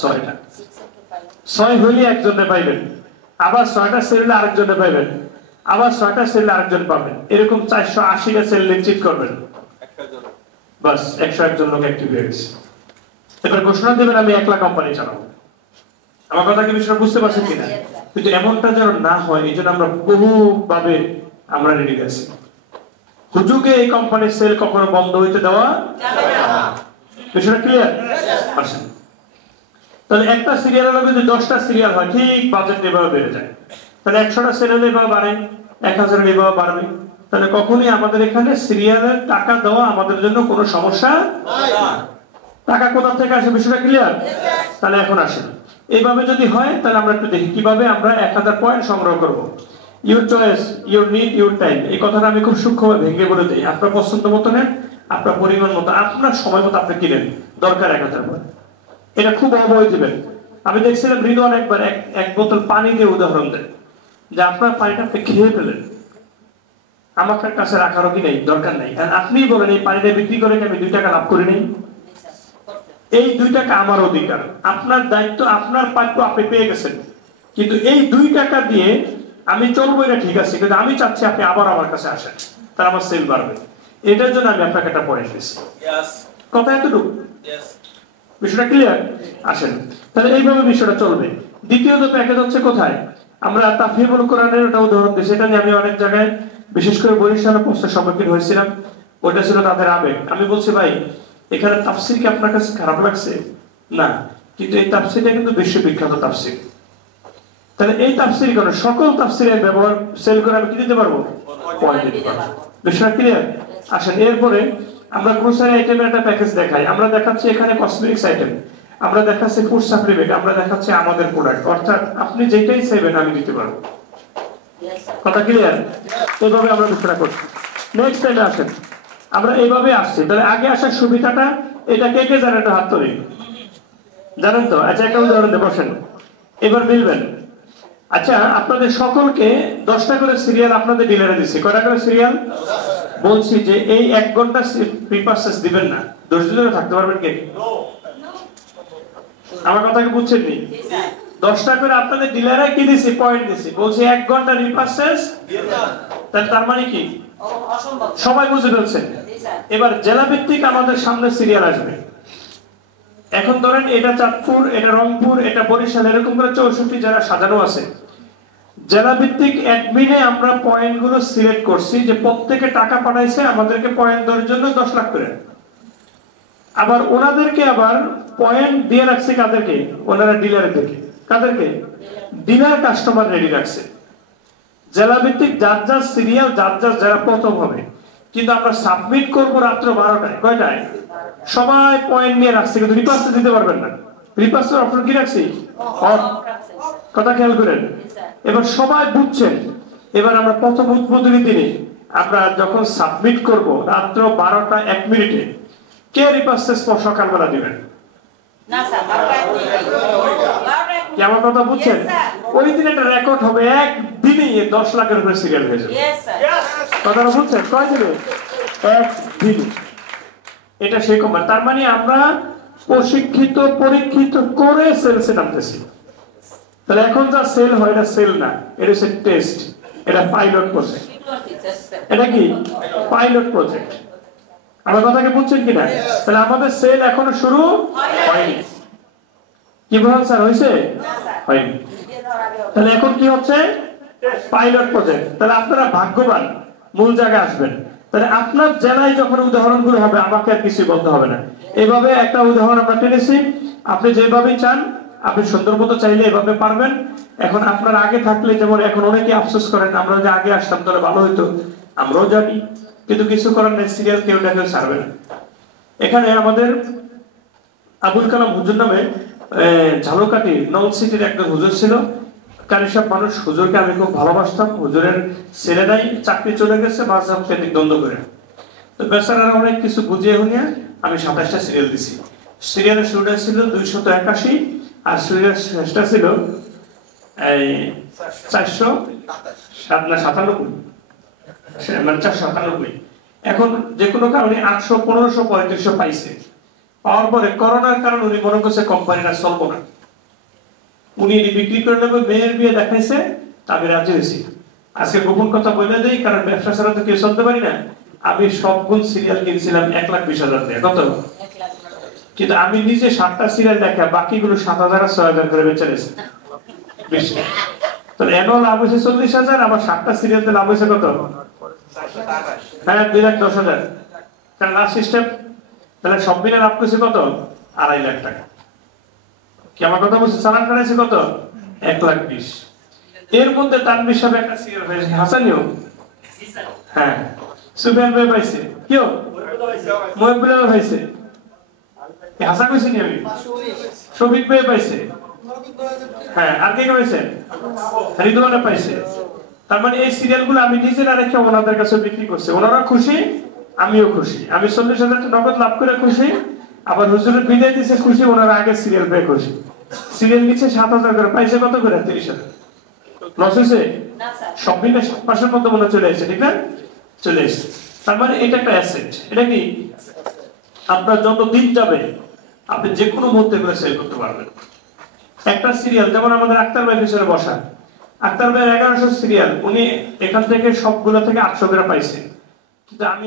6টা। 6 হইলে একজনে পাইবেন, আবার 6টা সেল হলে আরেকজনে পাইবেন, আবার 6টা সেল আরেকজন পাবেন। এরকম 480টা সেল নিশ্চিত করবেন, বাস 101 জন লোক অ্যাক্টিভ হয়ে গেছে। এবার ঘোষণা দেবেন আমি একলা কোম্পানি চালাবো। আমার কথা কি বিষয়টা বুঝতে পারছেন কিনা? কিন্তু এমনটা যেন না হয়, এই জন্য আমরা বহুভাবে আমরা রেডি আছি। হুজুগে এই কোম্পানির সেল কখনো বন্ধ হইতে দেওয়া যাবে না। বিষয়টা ক্লিয়ার? আসেন তাহলে একটা সিরিয়ালের যদি 10টা সিরিয়াল হয়, ঠিক বাজেট এভাবে বেড়ে যায়। তাহলে 100টা সিরিয়াল এভাবে বাড়ে, 1000 এভাবে বাড়বে। তাহলে কখনোই আমাদের এখানে সিরিয়ালের টাকা দেওয়া আমাদের জন্য কোনো সমস্যা নাই। টাকা কোথা থেকে আসে, বিষয়টা ক্লিয়ার? তাহলে এখন আসেন, এইভাবে যদি হয় তাহলে আমরা একটু দেখি কিভাবে আমরা 1000 পয়েন্ট সংগ্রহ করব। Your choice, your need, your time, এই কথাটা আমি খুব সূক্ষ্মভাবে ভেঙে বলে দিই। আপনার পছন্দ মতো নেন, আপনার পরিমাণ মতো, আপনার সময় মতো আপনি কিনেন, দরকার 1000 পয়েন্ট। এটা খুব অবয় দিবেন। আমি দেখছিলাম রিদওয়ান একবার এক বোতল পানি দিয়ে উদাহরণ দেয় যে আপনার পানিটা আপনি খেয়ে ফেলেন, আমার কাছে রাখারও কি নেই, দরকার নেই। আর আপনি বলেন এই পানিটা বিক্রি করে আমি 2 টাকা লাভ করি নেই, এই 2 টাকা আমার অধিকার, আপনার দায়িত্ব, আপনার প্রাপ্য আপনি পেয়ে গেছেন। কিন্তু এই 2 টাকা দিয়ে আমি চলবো, এটা ঠিক আছে, কিন্তু আমি চাচ্ছি আপনি আবার আমার কাছে আসেন, তার আমার সেল বাড়বে। এটার জন্য আমি আপনাকে একটা পয়েন্ট দিচ্ছি। কথা এতটুকু? বিষয়টা ক্লিয়ার? আসেন তাহলে এইভাবে বিষয়টা চলবে। দ্বিতীয়ত প্যাকেজ হচ্ছে কোথায়, আমরা তাফহিমুল কোরআনের একটা উদাহরণ দিয়েছি। এটা নিয়ে আমি অনেক জায়গায়, বিশেষ করে বরিশালে প্রশ্নের সম্মুখীন হয়েছিলাম। ওটা ছিল তাদের আবেগ। আমি বলছি ভাই, এখানে তাফসির কি আপনার কাছে খারাপ লাগছে? না, কিন্তু এই তাফসিরটা কিন্তু বিশ্ববিখ্যাত তাফসির। তাহলে এই তাফসির করে সকল তাফসিরের ব্যবহার সেল করে আমি কি দিতে পারবো? পয়েন্ট দিতে পারবো। বিষয়টা ক্লিয়ার? আসেন এরপরে আমরা গ্রোসারি আইটেমের একটা প্যাকেজ দেখাই। আমরা দেখাচ্ছি এখানে কসমেটিক্স আইটেম, আমরা দেখাচ্ছি ফুড সাপ্লিমেন্ট, আমরা দেখাচ্ছি আমাদের প্রোডাক্ট, অর্থাৎ আপনি যেটাই চাইবেন আমি দিতে পারবো। কথা ক্লিয়ার? এইভাবে আমরা বিষয়টা করছি। নেক্সট টাইমে আসেন, আমরা এইভাবে আসছি। তাহলে আগে আসার সুবিধাটা এটা কে কে জানেন? হাত তুলি, জানেন তো? আচ্ছা একটা উদাহরণ দিয়ে বসেন, এবার মিলবেন। আচ্ছা আপনাদের সকলকে 10টা করে সিরিয়াল আপনাদের ডিলারে দিচ্ছি। কয়টা করে সিরিয়াল? বলছি যে এই 1 ঘন্টা ফ্রি পারচেজ দিবেন না, ধৈর্য ধরে থাকতে পারবেন কে? আমার কথা কি বুঝছেন নি? 10টা করে আপনাদের ডিলারে কি দিছি? পয়েন্ট দিছি। বলছি 1 ঘন্টা রিপারচেজ তার মানে কি? সবাই বুঝে ফেলছেন। এবার জেলা ভিত্তিক আমাদের সামনে সিরিয়াল আসবে। এখন ধরেন এটা চাঁদপুর, এটা রংপুর, এটা বরিশাল, এরকম করে 64 জেলা সাজানো আছে। জেলা ভিত্তিক অ্যাডমিনে আমরা পয়েন্টগুলো সিলেক্ট করছি যে প্রত্যেকে টাকা পাঠাইছে আমাদেরকে পয়েন্ট দেওয়ার জন্য 10 লাখ করে। আবার ওনাদেরকে আবার পয়েন্ট দিয়ে রাখছে কাদেরকে? ওনারা ডিলারদেরকে। কাদেরকে? ডিলার কাস্টমার রেডি রাখছে। জেলা ভিত্তিক যার যার সিরিয়াল, যার যার যারা প্রথম হবে, কিন্তু আমরা সাবমিট করব রাত্র 12টায়। কয়টায়? সবাই পয়েন্ট নিয়ে রাখছে, কিন্তু রিপার্স দিতে পারবেন না। রিপার্সের অপশন কি রাখছি? অফ। কথা খেয়াল করেন। এবার সবাই বুঝছেন। এবার আমরা প্রথম উদ্বোধনী দিনে আমরা যখন সাবমিট করব রাত্র 12টা 1 মিনিটে, কে রিপার্সেস সকালবেলা দিবেন? না স্যার, কি আমার কথা বুঝছেন? ওই দিন একটা রেকর্ড হবে, একদিনেই 10 লাখের উপরে সিরিয়াল হয়ে যাবে। কথাটা বুঝছেন? কয় দিনে? একদিন। এটা সেই কোম্পানি। তার মানে আমরা প্রশিক্ষিত, পরীক্ষিত করে সেলসে নামতেছি। তাহলে এখন যা সেল হয় এটা সেল না, এটা হচ্ছে টেস্ট, এটা পাইলট প্রজেক্ট। এটা কি? Pilot project. আমার কথা কি বুঝছেন কিনা? তাহলে আমাদের সেল এখনো শুরু হয়নি। কি বলেন স্যার, হয়েছে? হয়নি। তাহলে এখন কি হচ্ছে? Pilot project. তাহলে আপনারা ভাগ্যবান, মূল জায়গায় আসবেন। তাহলে আপনার জেলায় যখন উদাহরণগুলো হবে আমাকে আর কিছু বলতে হবে না। এভাবে একটা উদাহরণ আমরা টেনেছি, আপনি যেভাবে চান, আপনি সুন্দর মতো চাইলে এভাবে পারবেন। এখন আপনার আগে থাকলে, যেমন এখন অনেকে আফসোস করেন আমরা যে আগে আসতাম তাহলে ভালো হতো, আমরাও জানি, কিন্তু কিছু করার নেই, সিরিয়াল কেউ না কেউ ছাড়বে না। এখানে আমাদের আবুল কালাম হুজুর নামে ঝালকাঠি নল সিটির একজন হুজুর ছিল, কারি সব মানুষ। হুজুরকে আমি খুব ভালোবাসতাম। হুজুরের ছেলেরাই চাকরি চলে গেছে মাঝহাব কেন্দ্রিক দ্বন্দ্ব করে। তো বেচারারা অনেক কিছু বুঝিয়ে শুনিয়ে আমি 27টা সিরিয়াল দিছি। সিরিয়ালের শুরুটা ছিল 281 আর সিরিয়ালের শেষটা ছিল 497। এখন যে কোনো কারণে 800, 1500, 3500 পাইছে। পাওয়ার পরে করোনার কারণে উনি মনে করছে কোম্পানিটা চলবো না, উনি বিক্রি করে নেবে। মেয়ের বিয়ে দেখাইছে, আমি রাজি হয়েছি। আজকে গোপন কথা বলে দেই, কারণ ব্যবসা ছাড়া তো কেউ চলতে পারি না। আমি সবগুলো সিরিয়াল কিনছিলাম 1,20,000 দিয়ে। কত? কিন্তু আমি নিজে 7টা সিরিয়াল দেখা, বাকিগুলো 7,000 আর 6,000 করে বেচে নিয়েছি। তাহলে অ্যানুয়াল লাভ হয়েছে 40,000, আবার 7টা সিরিয়ালতে লাভ হয়েছে কত? হ্যাঁ, 2,10,000। কারণ লাস্ট সিস্টেম। তাহলে সব মিলে লাভ করছে কত? 2.5 লাখ টাকা। কি আমার কথা বলছে? চালান কাটাইছে কত? 1,20,000। এর মধ্যে তানভীর সাহেব একটা সিরিয়াল হয়েছে, হাসানিও। হ্যাঁ, সুফিয়ান ভাই পাইছে, কেউ মহিবুল্লাহ পাইছে, হাসান হয়েছে নি আমি, শফিক ভাই পাইছে, হ্যাঁ, আর কে পাইছে? রিদওয়ানা পাইছে। তার মানে এই সিরিয়ালগুলো আমি নিজে না রেখে ওনাদের কাছে বিক্রি করছি। ওনারা খুশি, আমিও খুশি। আমি 40,000 নগদ লাভ করে খুশি, আবার হুজুরের বিদায় দিছে খুশি, ওনারা আগে সিরিয়াল পেয়ে খুশি। সিরিয়াল নিচ্ছে 7,000 করে, পাইছে কত করে? 30,000। লস হয়েছে? সব মিলে 7 মতো মনে চলে এসেছে, ঠিক না? চলে এসেছে। তার মানে এটা একটা অ্যাসেট। এটা কি আপনার যত দিন যাবে আপনি যে কোনো মুহূর্তে করে সেল করতে পারবেন। একটা সিরিয়াল, যেমন আমাদের আক্তার ভাই পিছনে বসা, আক্তার ভাইয়ের 1100 সিরিয়াল, উনি এখান থেকে সবগুলো থেকে 800 করে পাইছে। কিন্তু আমি